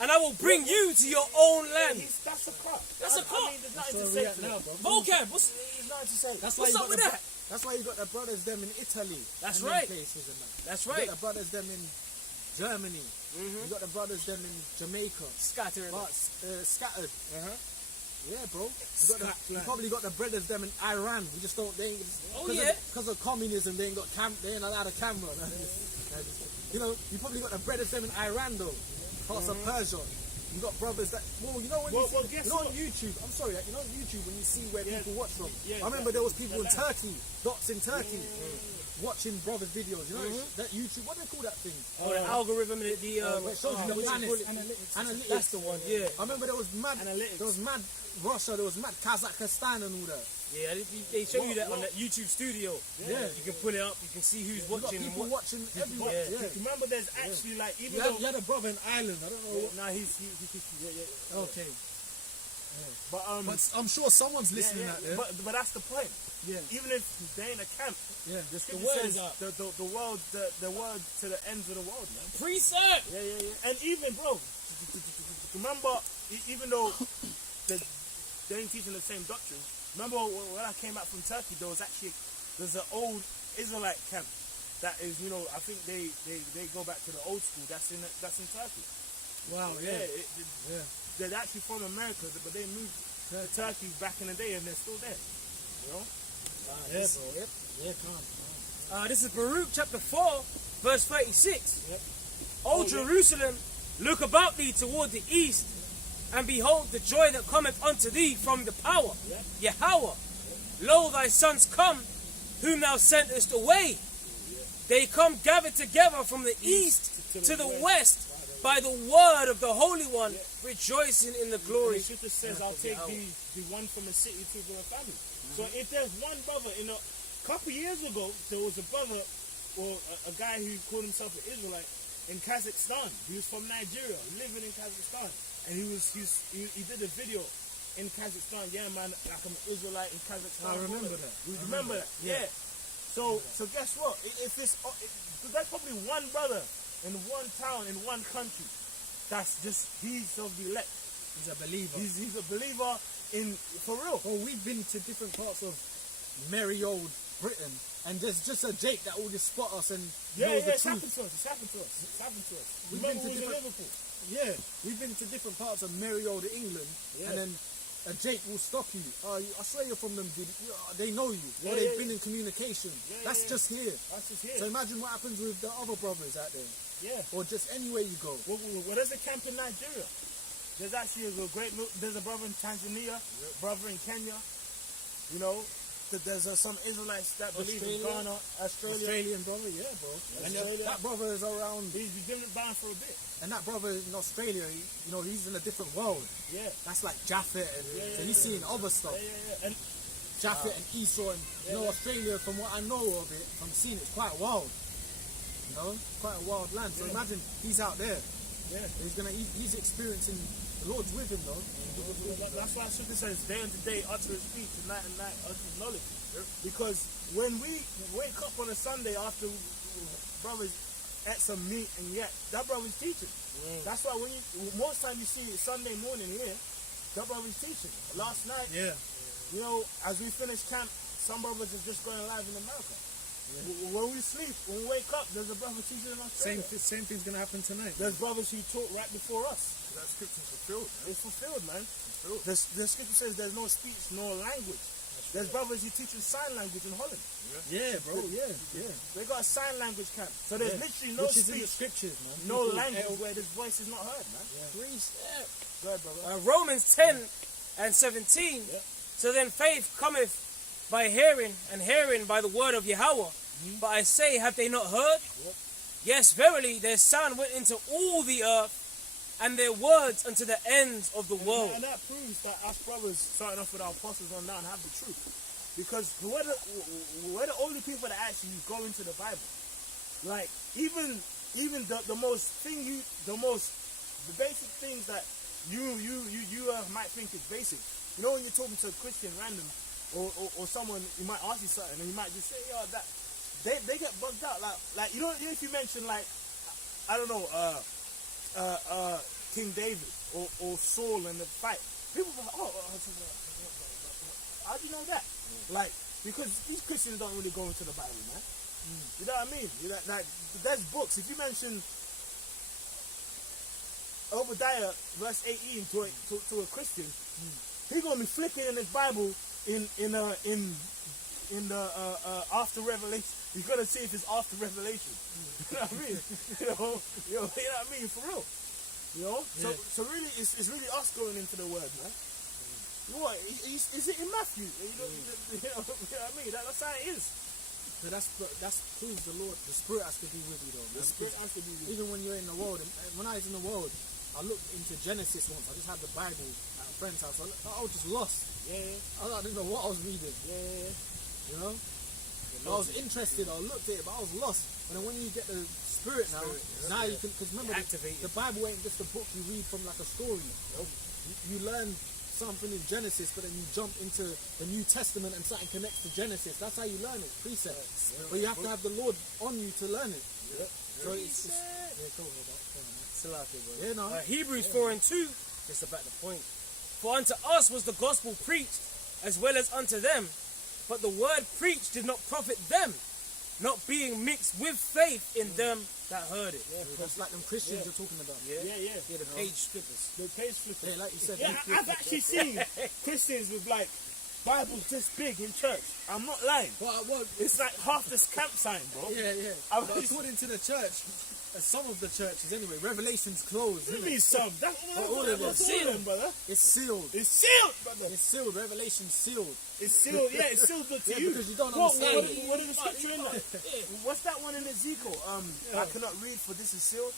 And I will bring you to your own land. That's a crop. That's a I crop. mean, there's nothing to say to now, that. bro. Vocab. What's There's nothing to say. That's why What's you up got with the, that? That's why you got the brothers them in Italy. That's and them right. Places and that. That's You right. got the brothers them in Germany. You got the brothers them in Jamaica. Scattering. Scattered. Yeah, bro. You probably got the brothers them in Iran. We just don't. They ain't. Oh, yeah. Because of communism, they ain't got They ain't allowed a camera. You know, you probably got the brothers them in Iran though. Parts of Persia. You got brothers that. Well, you know when you see, guess you know on what? YouTube. I'm sorry, you know on YouTube when you see where people watch from. Yeah, I remember there was people in Turkey, dots in Turkey, watching brothers' videos. You know that YouTube. What do they call that thing? Oh, the algorithm, the Where it shows you the what planets. you call it? Analytics. That's the one. Yeah. I remember there was mad. Analytics. There was mad Russia. There was mad Kazakhstan and all that. Yeah, they show you that on that YouTube studio. Yeah. You can put it up. You can see who's You got watching and people what. watching everywhere. Yeah. Yeah. Remember, there's actually like, even You though. had a brother in Ireland. I don't know. Nah, he's Okay. But But I'm sure someone's listening out there. But that's the point. Yeah. Even if they in a camp, Yeah. the scripture word says is up. the word to the ends of the world, man. Precept. Yeah. And even, bro, remember, even though they ain't teaching the same doctrine. Remember when I came back from Turkey, there's an old Israelite camp that is, you know, I think they go back to the old school. That's in Turkey. Wow. Yeah. They're actually from America, but they moved to Turkey back in the day, and they're still there. You know? Yeah, bro. Yeah, come on. This is Baruch chapter 4, verse 36. O Jerusalem, look about thee toward the east, and behold the joy that cometh unto thee from the power. Yahweh, lo, thy sons come, whom thou sentest away. They come gathered together from the east to the west by the word of the Holy One, rejoicing in the glory. The scripture says, I'll take the one from the city to the family. So if there's one brother, a couple years ago, there was a brother or a guy who called himself an Israelite in Kazakhstan. He was from Nigeria, living in Kazakhstan, and he did a video in Kazakhstan. Yeah, man, like I'm an Israelite in Kazakhstan. I remember that. You remember that? Yeah. So guess what? If that's probably one brother in one town in one country. That's just he's of the elect. He's a believer. He's a believer in for real. Well, we've been to different parts of merry old Britain, and there's just a Jake that will just spot us and knows the It's truth. happened to us. We've Remember been to we was in different- Liverpool. Yeah, we've been to different parts of merry old England, and then a Jake will stop you. I swear you're from them. They know you, or they've been in communication. That's just here. That's just here. So imagine what happens with the other brothers out there, Yeah. or just anywhere you go. Well, there's a camp in Nigeria. There's actually there's a brother in Tanzania, brother in Kenya. You know, there's some Israelites that believe in Ghana, Australia. Australian brother, yeah, bro. And Australia. that brother is around, He's been bound for a bit. and that brother in Australia, he's in a different world. Yeah. That's like Japhet, and so he's seeing other stuff. Yeah. And Japhet and Esau, and Australia, from what I know of it, from seeing it's quite wild. Quite a wild land. So imagine he's out there. Yeah. He's experiencing the Lord's with him though. that's why Scripture says, day unto day utter his speech, and night utter his knowledge. Because when we wake up on a Sunday after brothers ate some meat and yet, that brother's teaching. That's why most time you see it Sunday morning here, that brother's teaching. Last night, as we finished camp, some brothers are just going live in America. When we sleep, when we wake up, there's a brother teaching in Australia. Same thing's gonna happen tonight. There's brothers who taught right before us. That scripture's fulfilled. It's fulfilled, man. The scripture says there's no speech nor language There's brothers who teach sign language in Holland. Yeah, bro. Yeah. They got a sign language camp. So there's literally no Which is in the speech, scriptures, man. no People- language where this voice is not heard, man. Three steps. Go ahead, brother. Romans 10:17. So then faith cometh by hearing, and hearing by the word of Yahweh. But I say, have they not heard? Yes, verily, their sound went into all the earth, and their words unto the ends of the world. And that proves that us brothers, starting off with our apostles on down, have the truth. Because we're the only people that actually go into the Bible. Like, even the basic things that you might think is basic. You know, when you're talking to a Christian random or someone, you might ask you something and you might just say, yo, that they get bugged out. Like you know, if you mention, like, I don't know, King David or Saul in the fight, people are like, how do you know that? Like, because these Christians don't really go into the Bible, man. You know what I mean? Like, there's books. If you mention Obadiah verse 18 to a Christian, he's gonna be flicking in his Bible in the after Revelation. He's gonna see if it's after Revelation. You know what I mean? You know what I mean? For real. You know? Yeah. So really, it's really us going into the Word, man. You know what? Is it in Matthew? You know what I mean? That's how it is. So that's proves the Lord, the Spirit has to be with you, though, man. The Spirit has to be with you. Even when you're in the world, and when I was in the world, I looked into Genesis once. I just had the Bible at a friend's house. I was just lost. Yeah. I didn't know what I was reading. Yeah. You know? I was interested. I looked at it, but I was lost. And then when you get the Spirit now you can, because remember, the Bible ain't just a book you read from like a story. You learn something in Genesis, but then you jump into the New Testament and something connects to Genesis. That's how you learn it, precepts. But you have to have the Lord on you to learn it. So it's yeah, no. Hebrews 4:2, just about the point. For unto us was the gospel preached, as well as unto them. But the word preached did not profit them, not being mixed with faith in them that heard it. That's like them Christians you're talking about. Yeah, The page strippers. The page flippers. Yeah, like you said. Yeah, I've actually seen Christians with like Bibles this big in church. I'm not lying. Well, It's like half this camp sign, bro. yeah. I've But according to the church, some of the churches anyway, Revelation's closed. What do Isn't you mean it? some? That's all of them. that's all of them, brother. It's sealed. It's sealed, brother. It's sealed. Revelation's sealed. It's sealed. Yeah, it's sealed to Yeah, you. because you don't What understand it. is the scripture in that? What's that one in Ezekiel? I cannot read, for this is sealed.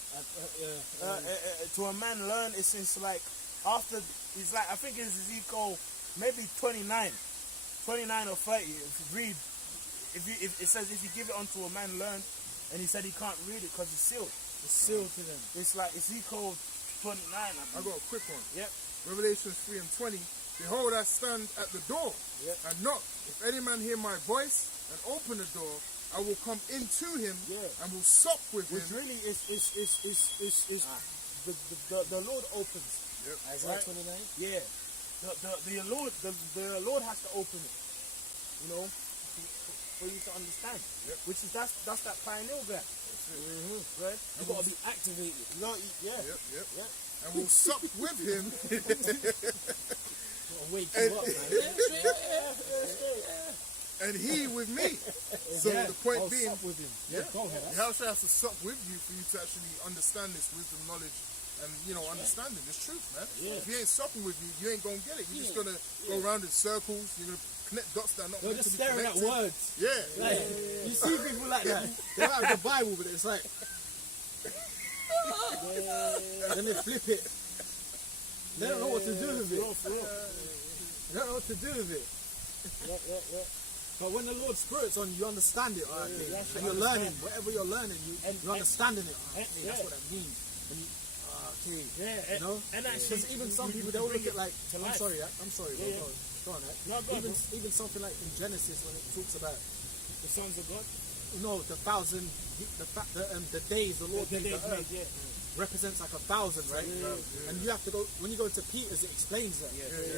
To a man learn, it's like after. It's like, I think it's Ezekiel maybe 29 or 30. If you read, if it says, if you give it unto a man learned, and he said he can't read it because it's sealed. It's sealed to them. It's like Ezekiel 29. I got a quick one. Yep. Revelation 3:20. Behold, I stand at the door and knock. If any man hear my voice and open the door, I will come into him and will sup with Which him. really is the Lord opens. Yep. Isaiah Right. 29. Yeah. The Lord has to open it. You know, for you to understand. Yep. Which is that's that pineal gland. Right? You gotta be activated. No, yeah. Yep. And will sup with him. Gotta wake you up, man. And he with me. So the point I'll being, sup with him. Yeah, go ahead. the house has to sup with you for you to actually understand this wisdom, knowledge, and understanding this truth, man. If he ain't supping with you, you ain't gonna get it. You're just gonna go around in circles. You're gonna connect dots that are not They're meant just to be staring at connected. words. Yeah. Like, you see people like that. They have the Bible, but it's like. Then they flip it. They don't know what to do with it. They don't know what to do with it. But when the Lord's Spirit's on you, you understand it. Okay. And you're learning. Whatever you're learning, you're understanding it. Okay, that's what that means. And you, okay. You know? And actually, Because even some people, they'll look at like, to I'm life. sorry, bro. Go on, No, go on, even something like in Genesis when it talks about the sons of God. the days the Lord made the earth Yeah. represents like 1,000, right? And you have to go, when you go to Peter's, it explains that.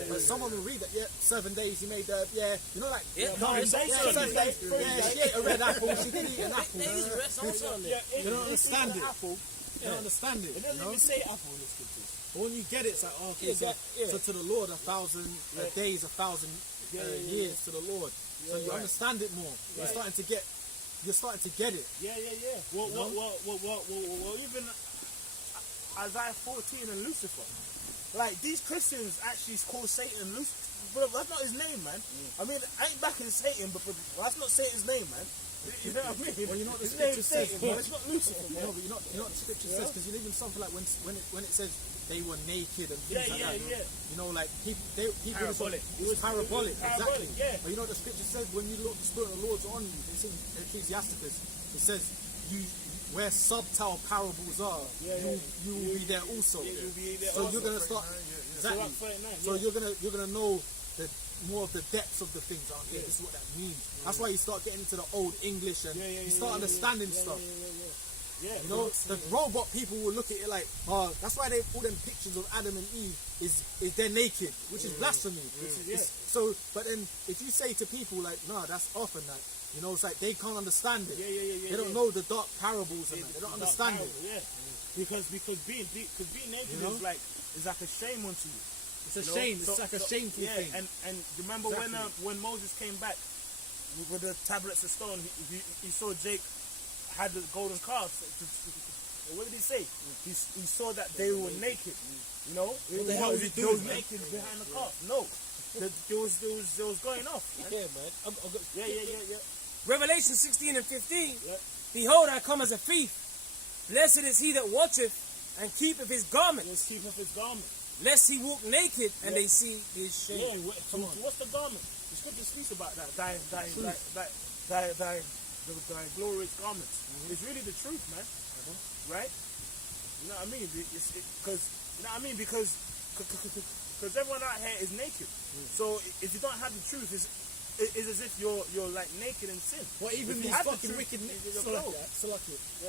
But someone will read that, 7 days he made the earth, you know, like, Yeah, no, days, 7 days, she ate a red apple, she didn't eat an apple. Days rest on Sunday. You don't understand it. Apple. You don't understand it. It doesn't You know? even say apple in the scriptures. But when you get it, it's like, okay, so to the Lord, 1,000 days, 1,000 years to the Lord. So you understand it more. You're starting to get it. Yeah. Well, even Isaiah 14 and Lucifer. Like, these Christians actually call Satan Lucifer. But that's not his name, man. I mean, I ain't backing Satan, but that's not Satan's name, man. You know what I mean? Well, you know what the his name scripture is says. Satan, but it's not Lucifer, man. No, but you know what the scripture says, because even something like when it says they were naked and things like that. You know, like people Parabolic. It was parabolic, exactly. Yeah. But you know what the scripture says, when you look, the Spirit of the Lord's on you. It's in Ecclesiasticus. It says where subtle parables are, you will be there also. You'll be there So also. you're gonna start exactly. So you're gonna know more of the depths of the things. Okay, this is what that means. That's why you start getting into the old English and you start understanding stuff. Yeah. You know, the robot people will look at it like, that's why they all them pictures of Adam and Eve is they're naked, which is blasphemy. So, but then if you say to people like, no, that's off and that, you know, it's like they can't understand it. They don't know the dark parables and that. They don't understand it. Yeah. Because being naked is like a shame unto you. It's a shame. It's like a shameful thing. And remember when Moses came back with the tablets of stone, he saw Jake had the golden calf. What did he say? He saw that they were naked. You know, what the hell was he doing? Those naked behind the calf. No, there was going off. Man. Yeah, man. Yeah. Revelation 16 and 15. Behold, I come as a thief. Blessed is he that watcheth and keepeth his garment, lest he walk naked and they see his shame. What's the garment? The scripture speaks about that. Thy glorious garments. It's really the truth, man. Right? You know what I mean? Because everyone out here is naked. So if you don't have the truth, it's as if you're like naked in sin. Well, even these fucking wicked,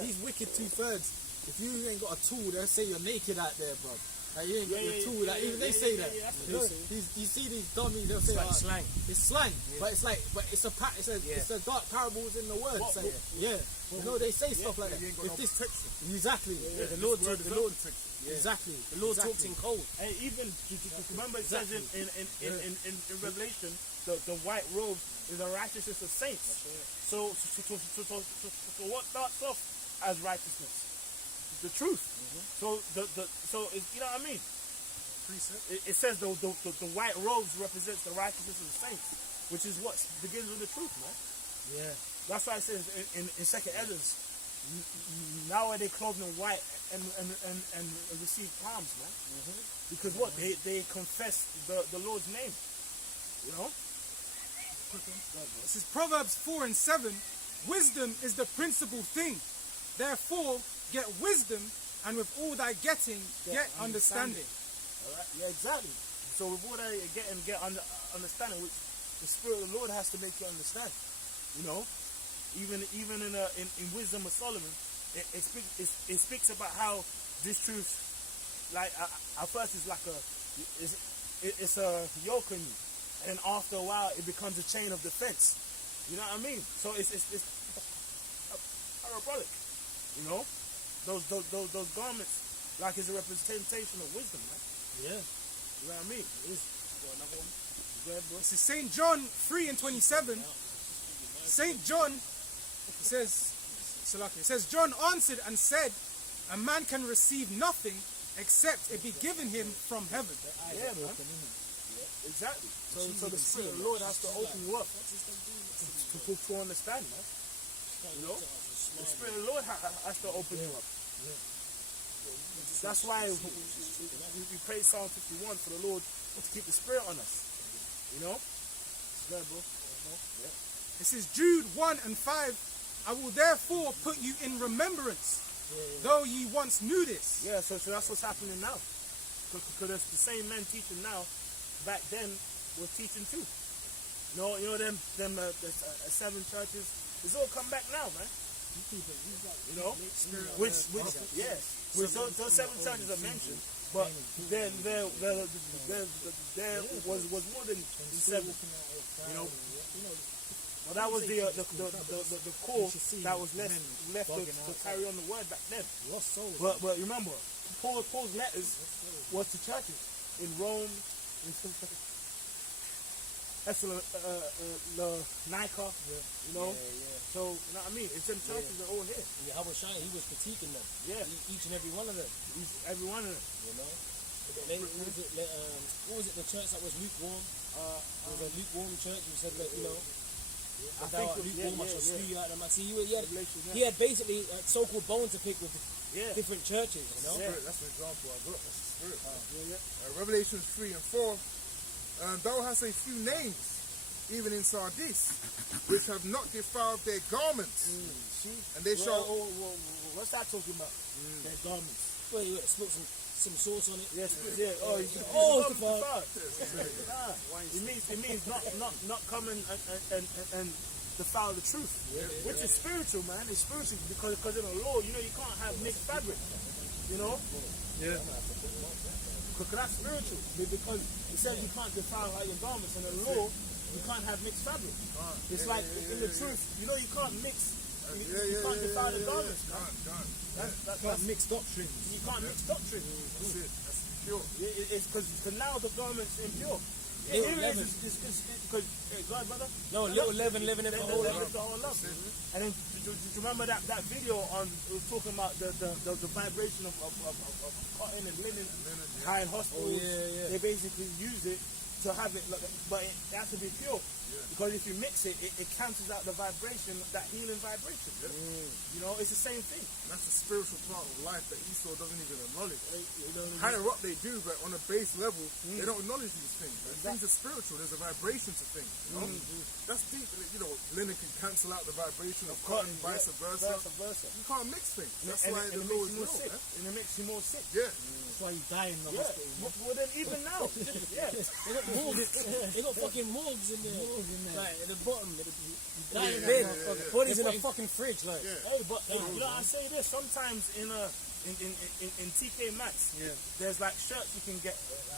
these wicked 2/3. If you ain't got a tool, they'll say you're naked out there, bro. Like you ain't got your tool. Like even they say that. You see these dummies, they'll say It's like slang. It's slang, but it's a dark parables in the words. You know they say stuff like that. If this exactly, The Lord exactly. The Lord talks in code. And even remember it says in Revelation, the white robe is the righteousness of saints. So what starts off as righteousness? The truth. So you know what I mean. It says the white robes represents the righteousness of the saints, which is what begins with the truth, man. Yeah. That's why it says in 2nd Ezra, now are they clothed in white and receive palms, man. Because what they confess the Lord's name. You know. This is Proverbs 4 and 7. Wisdom is the principal thing. Therefore, get wisdom, and with all thy getting, get understanding. All right? Yeah, exactly. So with all that get understanding, which the Spirit of the Lord has to make you understand. You know, even in Wisdom of Solomon, it speaks about how this truth, like at first it's like it's a yoke on you, and after a while it becomes a chain of defense. You know what I mean? So it's parabolic. You know, those garments, like, is a representation of wisdom, man. Yeah. You know what I mean? It is. I got another one. Go ahead, bro. This is St. John 3 and 27. St. John says, John answered and said, a man can receive nothing except it be given him from heaven. Yeah, man. Exactly. So the Spirit of the Lord has to open you up to understand, man. You know? The Spirit of the Lord has to open you up. That's why we pray Psalm 51 for the Lord to keep the Spirit on us. You know? Go ahead, bro. Yeah. This is Jude 1 and 5. I will therefore put you in remembrance, though ye once knew this. Yeah, so that's what's happening now. Because the same men teaching now, back then, was teaching too. You know them 7 churches. It's all come back now, man. You know, which those 7 churches are mentioned, but there was more than 7. You know, well, that was the core that was left to carry on the word back then. But remember, Paul's letters was to churches in Rome. Thessalonica, you know. So, you know what I mean? It's them churches are all here. Yeah, Hawashai, he was critiquing them. Yeah. Each and every one of them. Every one of them. You know. What was it? The church that was lukewarm. It was a lukewarm church. You said that, you know. I think lukewarm. I shall spew you out of my. See, Revelation, he had basically a so-called bone to pick with different churches. You know. Spirit, that's an example I got. That's the spirit. Revelation 3 and 4. Thou hast a few names, even in Sardis, which have not defiled their garments, and they shall. What's that talking about? Their garments. Well, you spoke some sauce on it. Yes, yeah. Oh, it's it means not come and defile the truth, which is spiritual, man. It's spiritual because in the law, you know, you can't have mixed fabric. You know. Yeah. Because that's spiritual. Because it says you can't defile your garments. In the law, you can't have mixed fabric. It's like in the truth, you know, you can't mix. You can't defile the garments. Can't mix doctrines. You can't mix doctrine. That's it. That's pure. It's because now the garment's impure. Because God, brother. No, little leaven it the whole lump. And then do you remember that video on it was talking about the vibration of cotton and linen, high in hospitals. They basically use it to have it, but it has to be pure. Because if you mix it, it cancels out the vibration, that healing vibration. You know, it's the same thing. And that's the spiritual part of life that Esau doesn't even acknowledge. Higher up they do, but on a base level, they don't acknowledge these things. Things are spiritual. There's a vibration to things. You know? That's deep. You know, linen can cancel out the vibration of cotton, vice versa. You can't mix things. That's why the law is real. And it makes you more sick. Yeah. That's why you die in the hospital. Well, then even now. They got fucking morgues in there. Like at the bottom, bodies in a fucking fridge, like. Hey, but you know, I say this sometimes in TK Maxx, there's like shirts you can get.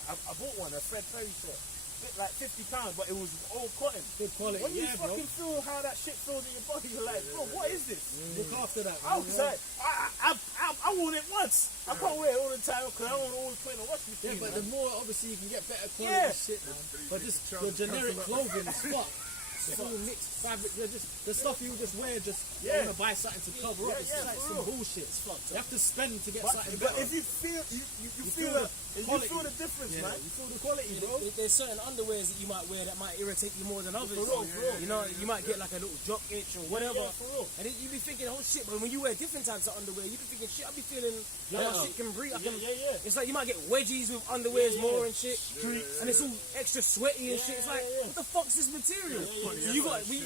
I bought one, a Fred Perry shirt, like £50, but it was all cotton. Good quality. When you fucking feel how that shit feels in your body, you're like, bro, what is this? Look after that. I was like, I worn it once. I can't wear it all the time because I don't want to always put it in a washing machine. Yeah, but the more obviously you can get better quality shit, man. But just your generic clothing is fucked. It's all mixed fabric. They're just the stuff you just wear. Just you want to buy something to cover up. It's like some bullshit. It's fucked. You have to spend to get something But better. if you feel you feel the difference, man. You feel the quality, bro. There's certain underwears that you might wear that might irritate you more than others. You know, you might get like a little jock itch or whatever. And then you be thinking, oh shit. But when you wear different types of underwear, you be thinking, shit, I be feeling like my shit can breathe. It's like you might get wedgies with underwears more and shit, and it's all extra sweaty and shit. It's like, what the fuck's this material? So you got, you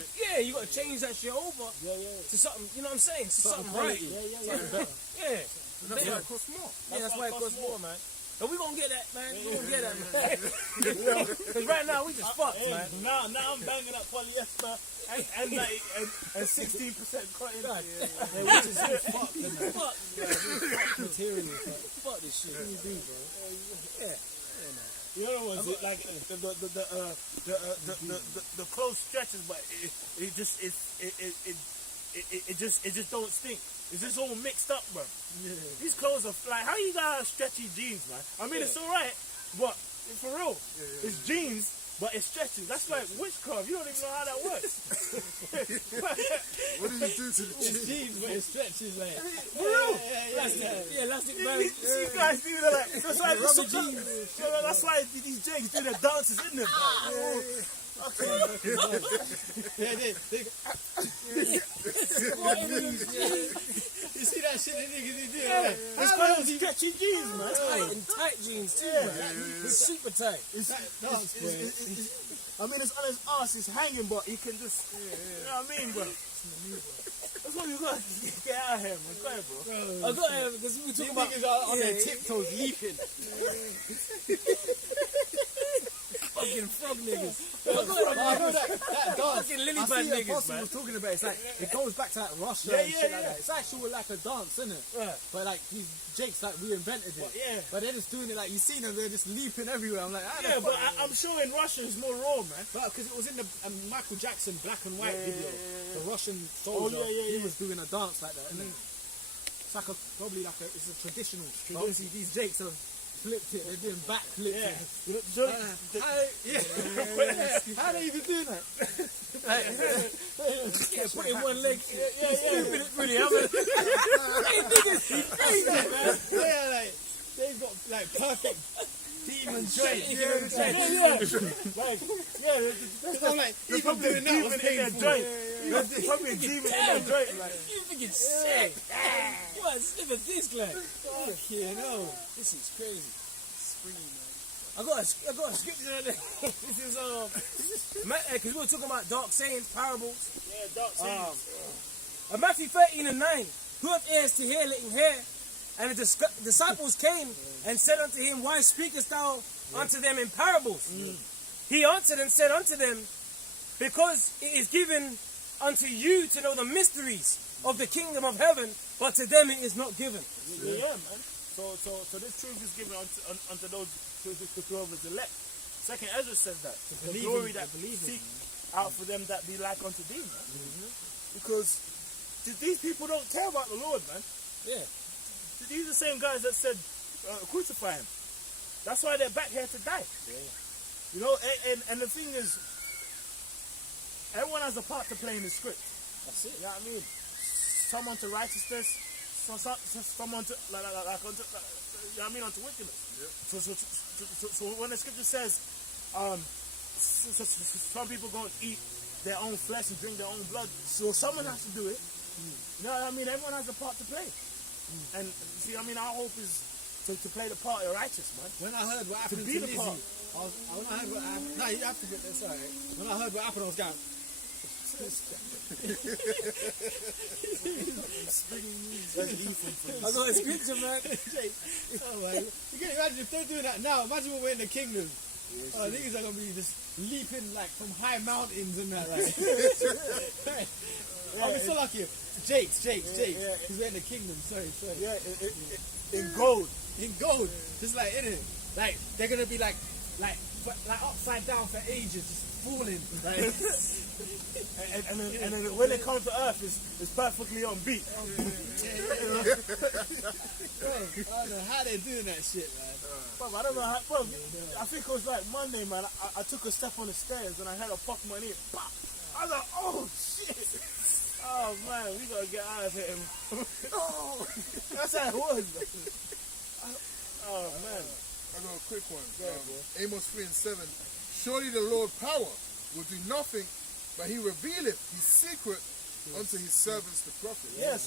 got to change that shit over to something. You know what I'm saying? To something right. Yeah. That's why it costs more. Yeah, that's why it costs more, man. But we gonna get that, man. We gonna get that, man. Because right now we just fucked, man. Now I'm banging up polyester and 16% cotton. Which is fuck material. Fuck this shit. What do you do, bro? Yeah. You know what? Like the clothes stretches, but it just don't stink. It's just all mixed up, bro. These clothes are like, how you got stretchy jeans, man? I mean, it's alright, but for real, it's jeans, but it stretches. That's like witchcraft. You don't even know how that works. What did you do to the It's jeans, but it stretches like. For real. Elastic band. You see you guys do that, like, that's why these Jakes do their dances in them. You see that shit that niggas do? It's kind of stretchy jeans, man. Tight jeans too, man. It's super tight. I mean, it's on his ass, it's hanging, but he can just, you know what I mean, bro? That's what you got to get out of here, man. Go ahead, bro. I got him because we were talking about niggas are on their tiptoes leaping. Fucking frog niggas. I know that dance. Fucking lily I pad see niggas, Apostle man. was talking about it. It's like it goes back to like Russia and shit like that. It's actually like a dance, isn't it? Yeah. But like these Jakes like reinvented it. Yeah. But they're just doing it like you see them. They're just leaping everywhere. I'm like, Yeah, but I'm sure in Russia it's more raw, man. because it was in the Michael Jackson black and white video. The Russian soldier, he was doing a dance like that, and then it's like it's a traditional. Obviously, these Jakes are flipped it. They're doing backflips. Yeah. How they even doing that? Put in one leg. Stupid it really. Yeah, like they've got like perfect demon joints. That's not like even doing that was painful. There's probably a demon in their joint. Like, You thinking sick? You want to sniff at this, like? You know. This is crazy. I got a scripture on there. This is because we were talking about dark sayings, parables. yeah, dark sayings. Matthew 13 and 9. Who hath ears to hear, let him hear. And the disciples came and said unto him, Why speakest thou unto them in parables? He answered and said unto them, Because it is given unto you to know the mysteries of the kingdom of heaven, but to them it is not given. Yeah, man. So this truth is given unto those who are the elect. Second Ezra says that. The glory that seek out for them that be like unto thee, man. Because these people don't care about the Lord, man. Yeah. These are the same guys that said, crucify him. That's why they're back here to die. Yeah. You know, and the thing is, everyone has a part to play in the script. That's it. You know what I mean? Some unto righteousness, some unto, you know what I mean, unto wickedness. Yep. So when the scripture says, some people going to eat their own flesh and drink their own blood, so someone has to do it. You know what I mean? Everyone has a part to play. And see, I mean, our hope is to play the part of righteous, man. When I heard what happened to be the Lizzie, part. when I heard what happened, no, you have to get this right. When I heard what happened, I was going. I got a scripture, man. Oh my, you can imagine if they're doing that now. Imagine when we're in the kingdom. Niggas are gonna be just leaping like from high mountains and that. Like, I'll be so lucky. Jakes. Because we're in the kingdom. Sorry. Yeah, in gold. In gold, just like in it. Like they're gonna be like upside down for ages, just falling. Like, and then when they come to earth, it's perfectly on beat. I don't know how they're doing that shit, man. I don't know how. Bro, I think it was like Monday, man. I took a step on the stairs and I had a pop my knee. Pop! I was like, oh shit! Oh man, we gotta get out of here. Oh, that's how it was. Oh man. I got a quick one. Amos 3 and 7. Surely the Lord power will do nothing, but he revealeth his secret unto his servants the prophets. Yes.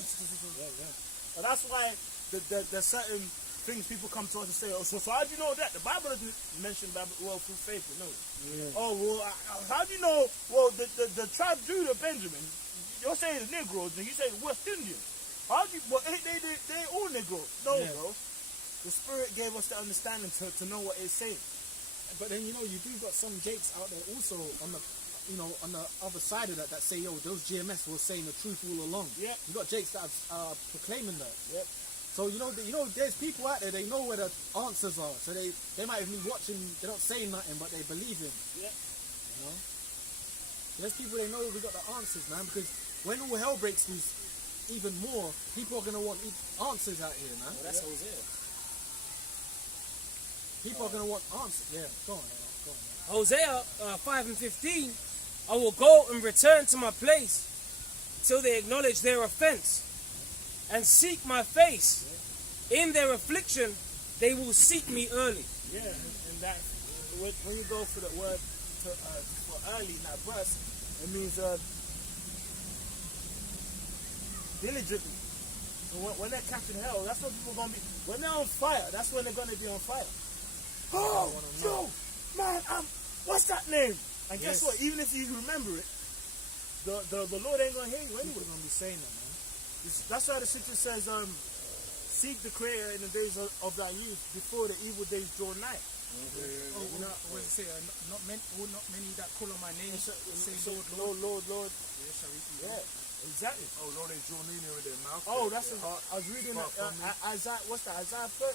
And that's why there's certain things people come to us and say, oh, so how do you know that? The Bible doesn't mention Bible, well, through faith, we know. Yeah. Oh, well, how do you know, well, the tribe Judah, Benjamin, you're saying the Negroes, and you say the West Indians. How do you, well, they all Negroes. No, bro. The Spirit gave us the understanding to know what it's saying. But then, you know, you do got some Jakes out there also on the, you know, on the other side of that say, yo, those GMS were saying the truth all along. Yeah. You got Jakes that are proclaiming that. Yep. So, you know, there's people out there, they know where the answers are. So they might even be watching, they're not saying nothing, but they believe him. Yeah. You know? There's people, they know we got the answers, man, because when all hell breaks loose, even more, people are going to want answers out here, man. Well, that's Hosea. People are going to want answers. Yeah, go on. Hosea 5 and 15. I will go and return to my place till they acknowledge their offense and seek my face. In their affliction, they will seek me early. Yeah, and that when you go for the word for early in that verse, it means diligently. So when they're catching hell, that's what people are gonna be. When they're on fire, that's when they're gonna be on fire. Oh, yo, man, what's that name? And guess what? Even if you remember it, the Lord ain't gonna hear you anyway. People are going to be saying that, man. That's why the scripture says, seek the Creator in the days of thy youth, before the evil days draw nigh. You know, what does it say? Not many that call on my name say, Lord. Lord. Yeah, shall we eat? Yeah, exactly. Oh, Lord, they draw near with their mouth. Oh, that's I was reading Isaiah. What's that? Isaiah 30.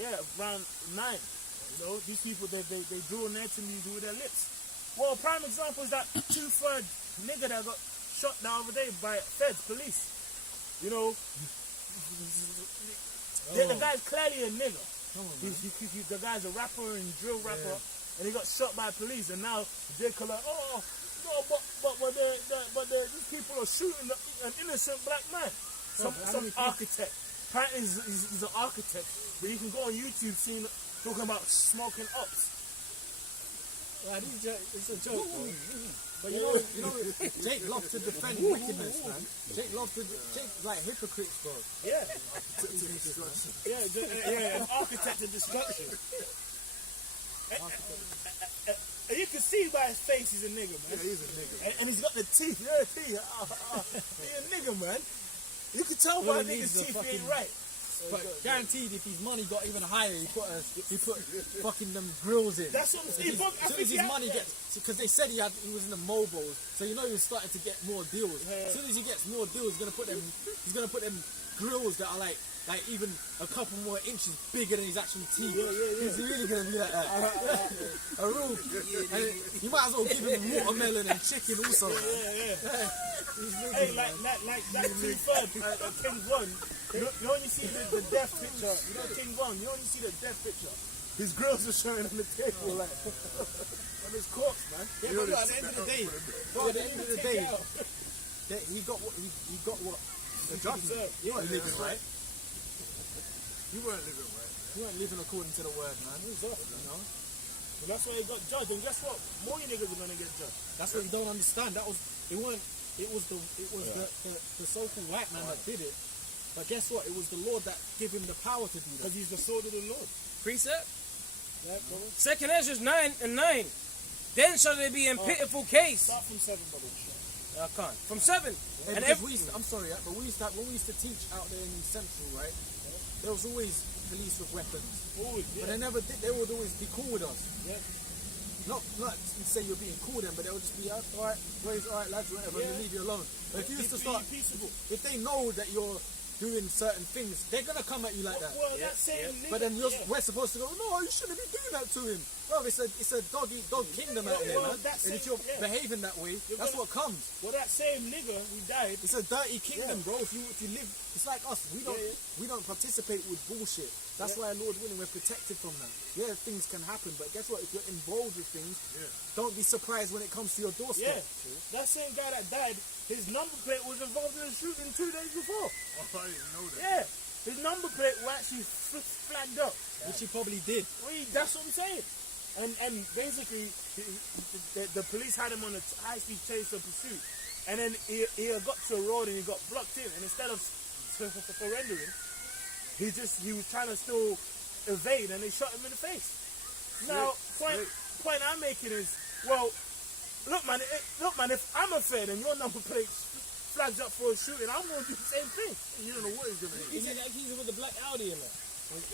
Yeah. Around 9. You know, these people they draw near to me with their lips. Well, a prime example is that 2/3 nigga that got shot the other day by feds, police. You know, the guy's clearly a nigger. The guy's a rapper and drill rapper, and he got shot by police, and now they're like, oh no, but these people are shooting an innocent black man. Some architect. Apparently he's an architect, but you can go on YouTube seeing talking about smoking ops. It's a joke, bro. But you know, Jake loves to defend wickedness, man. Jake like hypocrites, bro. Yeah. An architect of destruction. And you can see by his face he's a nigga, man. Yeah, he's a nigga. And he's got the teeth. Yeah, teeth. He's a nigga, man. You can tell by a nigga's teeth he ain't right. But guaranteed, if his money got even higher, he put fucking them grills in. That's what I'm saying. So as his money gets, because they said he was in the mobiles, so you know he was starting to get more deals. As soon as he gets more deals, he's gonna put them grills that are like even a couple more inches bigger than his actual teeth. He's really gonna be like that. A real, and you might as well give him watermelon and chicken also. Hey, like that King Von, King Von. You know when you see the death picture, you know King Von, you know when you see the death picture, his grills are showing on the table like on his corpse, man. Yeah, but at the end of the day, he got what the judge deserved. You weren't living right. You weren't living right. You weren't living according to the word, man. You know? Well, that's why he got judged, and guess what? More you niggas are gonna get judged. That's what you don't understand. It was the so-called white man that did it. But guess what? It was the Lord that gave him the power to do that. Because he's the sword of the Lord. Precept. Yeah, go on. 2 Ezra 9:9. Then shall they be in pitiful case. Start from 7, brother. I can't. From 7. Yeah, And I'm sorry, but when we used to teach out there in Central, right? There was always police with weapons. Always, yeah. But they never did. They would always be cool with us. Yeah. Not say you're being cool with them, but they would just be all right, boys, all right, lads, whatever, and leave you alone. But if you used to start, peaceable. if they know that you're doing certain things, they're gonna come at you like that. Well, that same nigga, But then we're supposed to go, no, you shouldn't be doing that to him. Bro, it's a dog eat dog kingdom out there, man. And if you're behaving that way, that's what comes. Well, that same nigga who died. It's a dirty kingdom, bro. If you live, it's like us. We don't participate with bullshit. That's why, Lord willing, we're protected from that. Yeah, things can happen, but guess what? If you're involved with things, don't be surprised when it comes to your doorstep. Yeah, that same guy that died, his number plate was involved in a shooting 2 days before. Oh, I didn't know that. Yeah, his number plate was actually flagged up. Which he probably did. That's what I'm saying. And basically, the police had him on a high-speed chase or pursuit. And then he got to a road and he got blocked in. And instead of surrendering, he was trying to still evade, and they shot him in the face. Now, point I'm making is, well, look man, if I'm a Fed and your number plate flags up for a shooting, I'm going to do the same thing. You don't know what he's going to do. He's with the black Audi in there.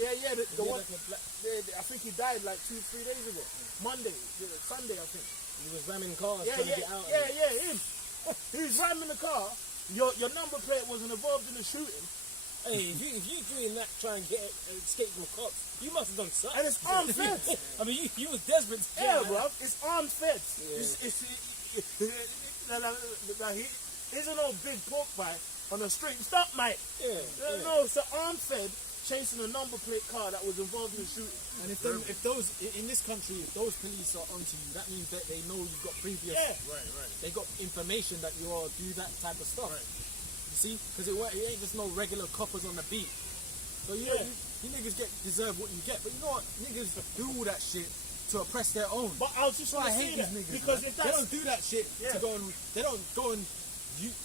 Yeah, the one, I think he died like 2-3 days ago. Sunday, I think. He was ramming cars trying to get out. Him. He was ramming the car. Your number plate wasn't involved in the shooting. Hey, if you doing that, try and escape from cops, you must have done something. And it's armed feds. I mean, you was desperate to get out. Bro. It's armed feds. Yeah. He's an old big pork pie on the street. Stop, mate. No, it's an armed fed chasing a number plate car that was involved in the shooting. And if those in this country, if those police are onto you, that means that they know you've got previous. Yeah. Right. They got information that you all do that type of stuff. Right. You see, because it ain't just no regular coppers on the beat. So you niggas deserve what you get. But you know what? Niggas do all that shit to oppress their own. But I was just So I trying to hate say these that niggas. because Man. if They that's don't do that shit to go and.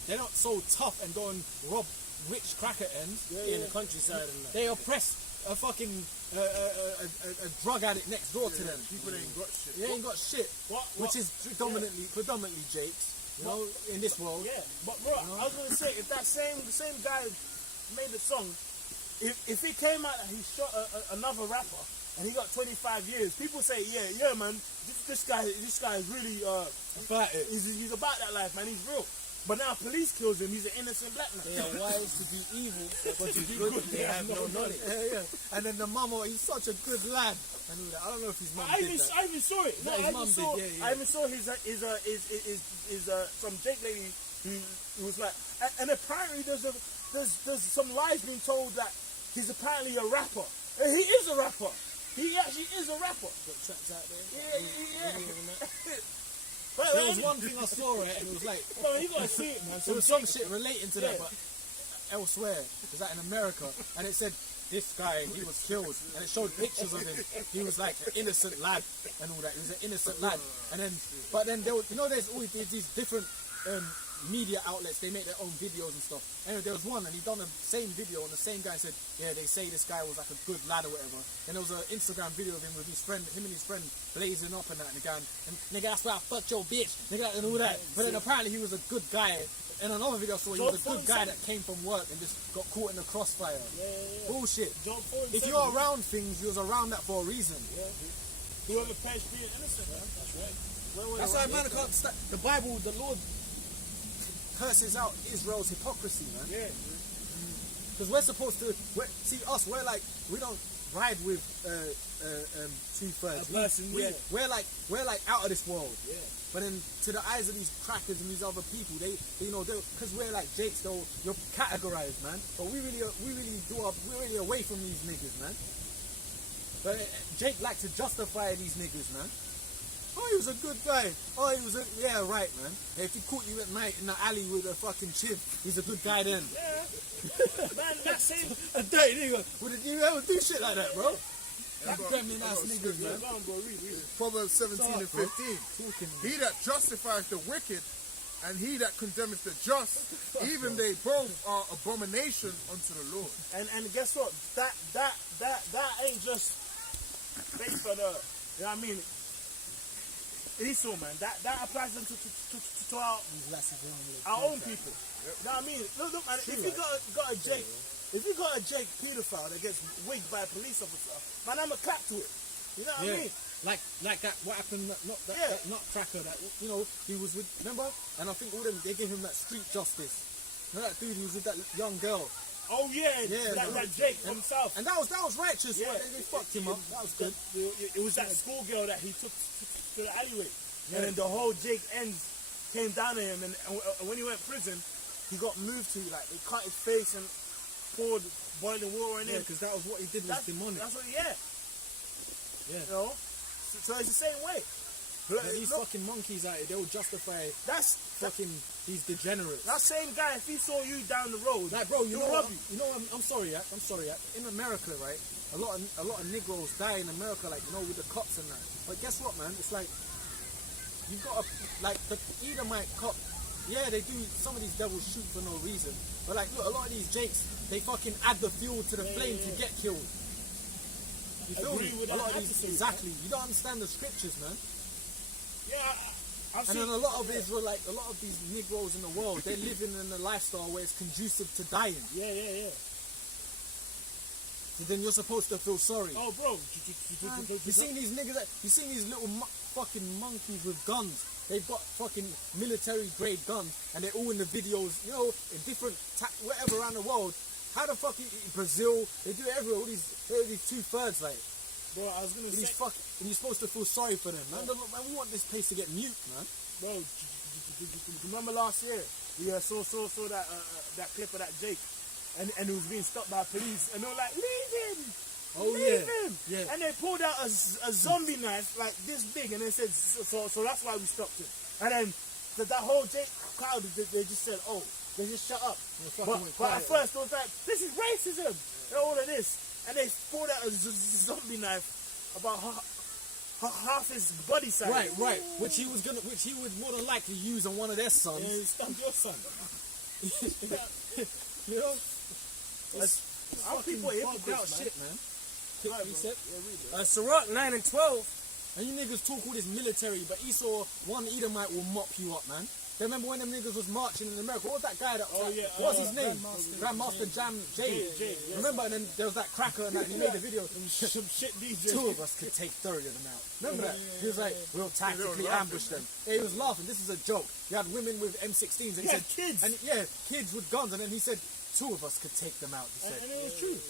They don't so tough and go and rob rich cracker ends In the countryside and that. They oppress a fucking a drug addict next door to them. People ain't got shit. They ain't got shit, which is predominantly Jake's. You know, in this world. Yeah, but bro, I was gonna say if that same guy made the song, if he came out and he shot another rapper and he got 25 years, people say, yeah, man, this guy is really About it. he's about that life, man. He's real. But now police kills him. He's an innocent black man. They are wise to be evil, but to be good, they have no knowledge. Yeah. And then the mama, he's such a good lad. I knew that. I don't know if his mum did that. I even saw it. No, his mum did, yeah. I even saw his some Jake lady who was like, and apparently there's some lies being told that he's apparently a rapper. He is a rapper. He actually is a rapper. Got tracks out there. Yeah. There was one thing I saw, right, and it was like, Bro, you gotta see it, man. there was some shit relating to that, but elsewhere, it was like in America, and it said this guy, he was killed, and it showed pictures of him. He was like an innocent lad and all that. He was an innocent lad, and then, but then there was, you know, there's always these different media outlets. They make their own videos and stuff. Anyway, there was one, and he done the same video, and the same guy said, yeah, they say this guy was like a good lad or whatever. And there was an Instagram video of him with his friend, him and his friend blazing up and that, and the guy, and nigga, that's why I fucked your bitch, nigga, and all that. But then apparently he was a good guy. In another video I saw, he was a good guy that came from work and just got caught in the crossfire. Bullshit. If you're around things, you was around that for a reason. Whoever perished being innocent, man. That's right. That's why man can't the Bible, the Lord curses out Israel's hypocrisy, man. Yeah. Because we're supposed to see us. We're like, we don't ride with 2/3. We're like out of this world. Yeah. But then to the eyes of these crackers and these other people, they you know, because we're like Jakes, though, you're categorized, man. But we're really away from these niggas, man. But Jake likes to justify these niggas, man. Oh, he was a good guy. Oh, he was yeah, right, man. Hey, if he caught you at night in the alley with a fucking chiv, he's a good guy then. Yeah. Man, that same... A dirty nigga. Would you ever do shit like that, bro? Gremlin ass niggas, man. Proverbs 17 and 15. He that justifies the wicked and he that condemneth the just, even they both are abomination unto the Lord. And guess what? That ain't just based on you know what I mean? Esau, man. That applies to our own people. You know what I mean? Look, man, if you got a Jake pedophile that gets wigged by a police officer, man, I'm a clap to it. You know what I mean? Like that, what happened, that nutcracker that, you know, he was with, remember? And I think all them, they gave him that street justice. You know that dude, he was with that young girl. Oh yeah, that Jake from South. And that was righteous. Yeah, they fucked him up. That was good. It was that schoolgirl that he took to the alleyway. Yeah. And then the whole Jake ends came down to him, and when he went to prison, he got moved to, like, they cut his face and poured boiling water in him. Because that was what he did, was demonic. That's what, yeah. You know? So it's the same way. But these fucking monkeys out here, they'll justify fucking these degenerates. That same guy, if he saw you down the road, like, bro, you know what? I'm sorry, in America, right? A lot of Negroes die in America, like, you know, with the cops and that. But guess what, man? It's like you've got like the Edomite cop. Yeah, they do. Some of these devils shoot for no reason. But like, look, a lot of these Jakes, they fucking add the fuel to the flame to get killed. You feel me? A lot of these, exactly. You don't understand the scriptures, man. Yeah, and then a lot of Israelite, a lot of these Negroes in the world, they're living in a lifestyle where it's conducive to dying. Yeah. So then you're supposed to feel sorry. Oh, bro. You seen these niggas, you seen these little fucking monkeys with guns. They've got fucking military grade guns, and they're all in the videos, you know, in different, whatever around the world. How the fuck, Brazil, they do it everywhere, all these 2/3, like. Bro, I was gonna say, and you're supposed to feel sorry for them, man. Man, we want this place to get mute, man. Bro, remember last year we saw that clip of that Jake, and he was being stopped by police, and they were like, leave him, leave him. Yeah. And they pulled out a zombie knife like this big, and they said, so that's why we stopped him. And then that whole Jake crowd, they just said, oh, they just shut up. But at first it was like, this is racism, and all of this. And they pulled out a zombie knife about half his body size. Right. Which he would more than likely use on one of their sons. Yeah, he stunned your son. You know? Our people are hypocrites, shit, man. Sirach 9 and 12. And you niggas talk all this military, but Esau, one Edomite will mop you up, man. They remember when them niggas was marching in America? What was that guy that? What's his name? Grandmaster Jam Jay. Remember? And then there was that cracker and he made a video. Some shit DJ. 2 of us could take 30 of them out. Remember that? He was like, we'll tactically ambush them. Yeah, he was laughing. This is a joke. You had women with M16s, and he said, kids. And kids with guns, and then he said, 2 of us could take them out. He said, and it was true.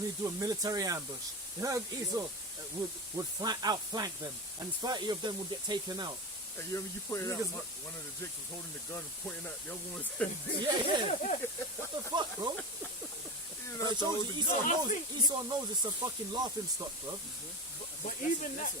We'd do a military ambush. You know, Esau would outflank them, and 30 of them would get taken out. Hey, you remember you pointed out one of the Jakes was holding the gun and pointing out the other one. Yeah. What the fuck, bro? even But have it to shows hold you the I think- Esau knows it's a fucking laughing stock, bro. But even that,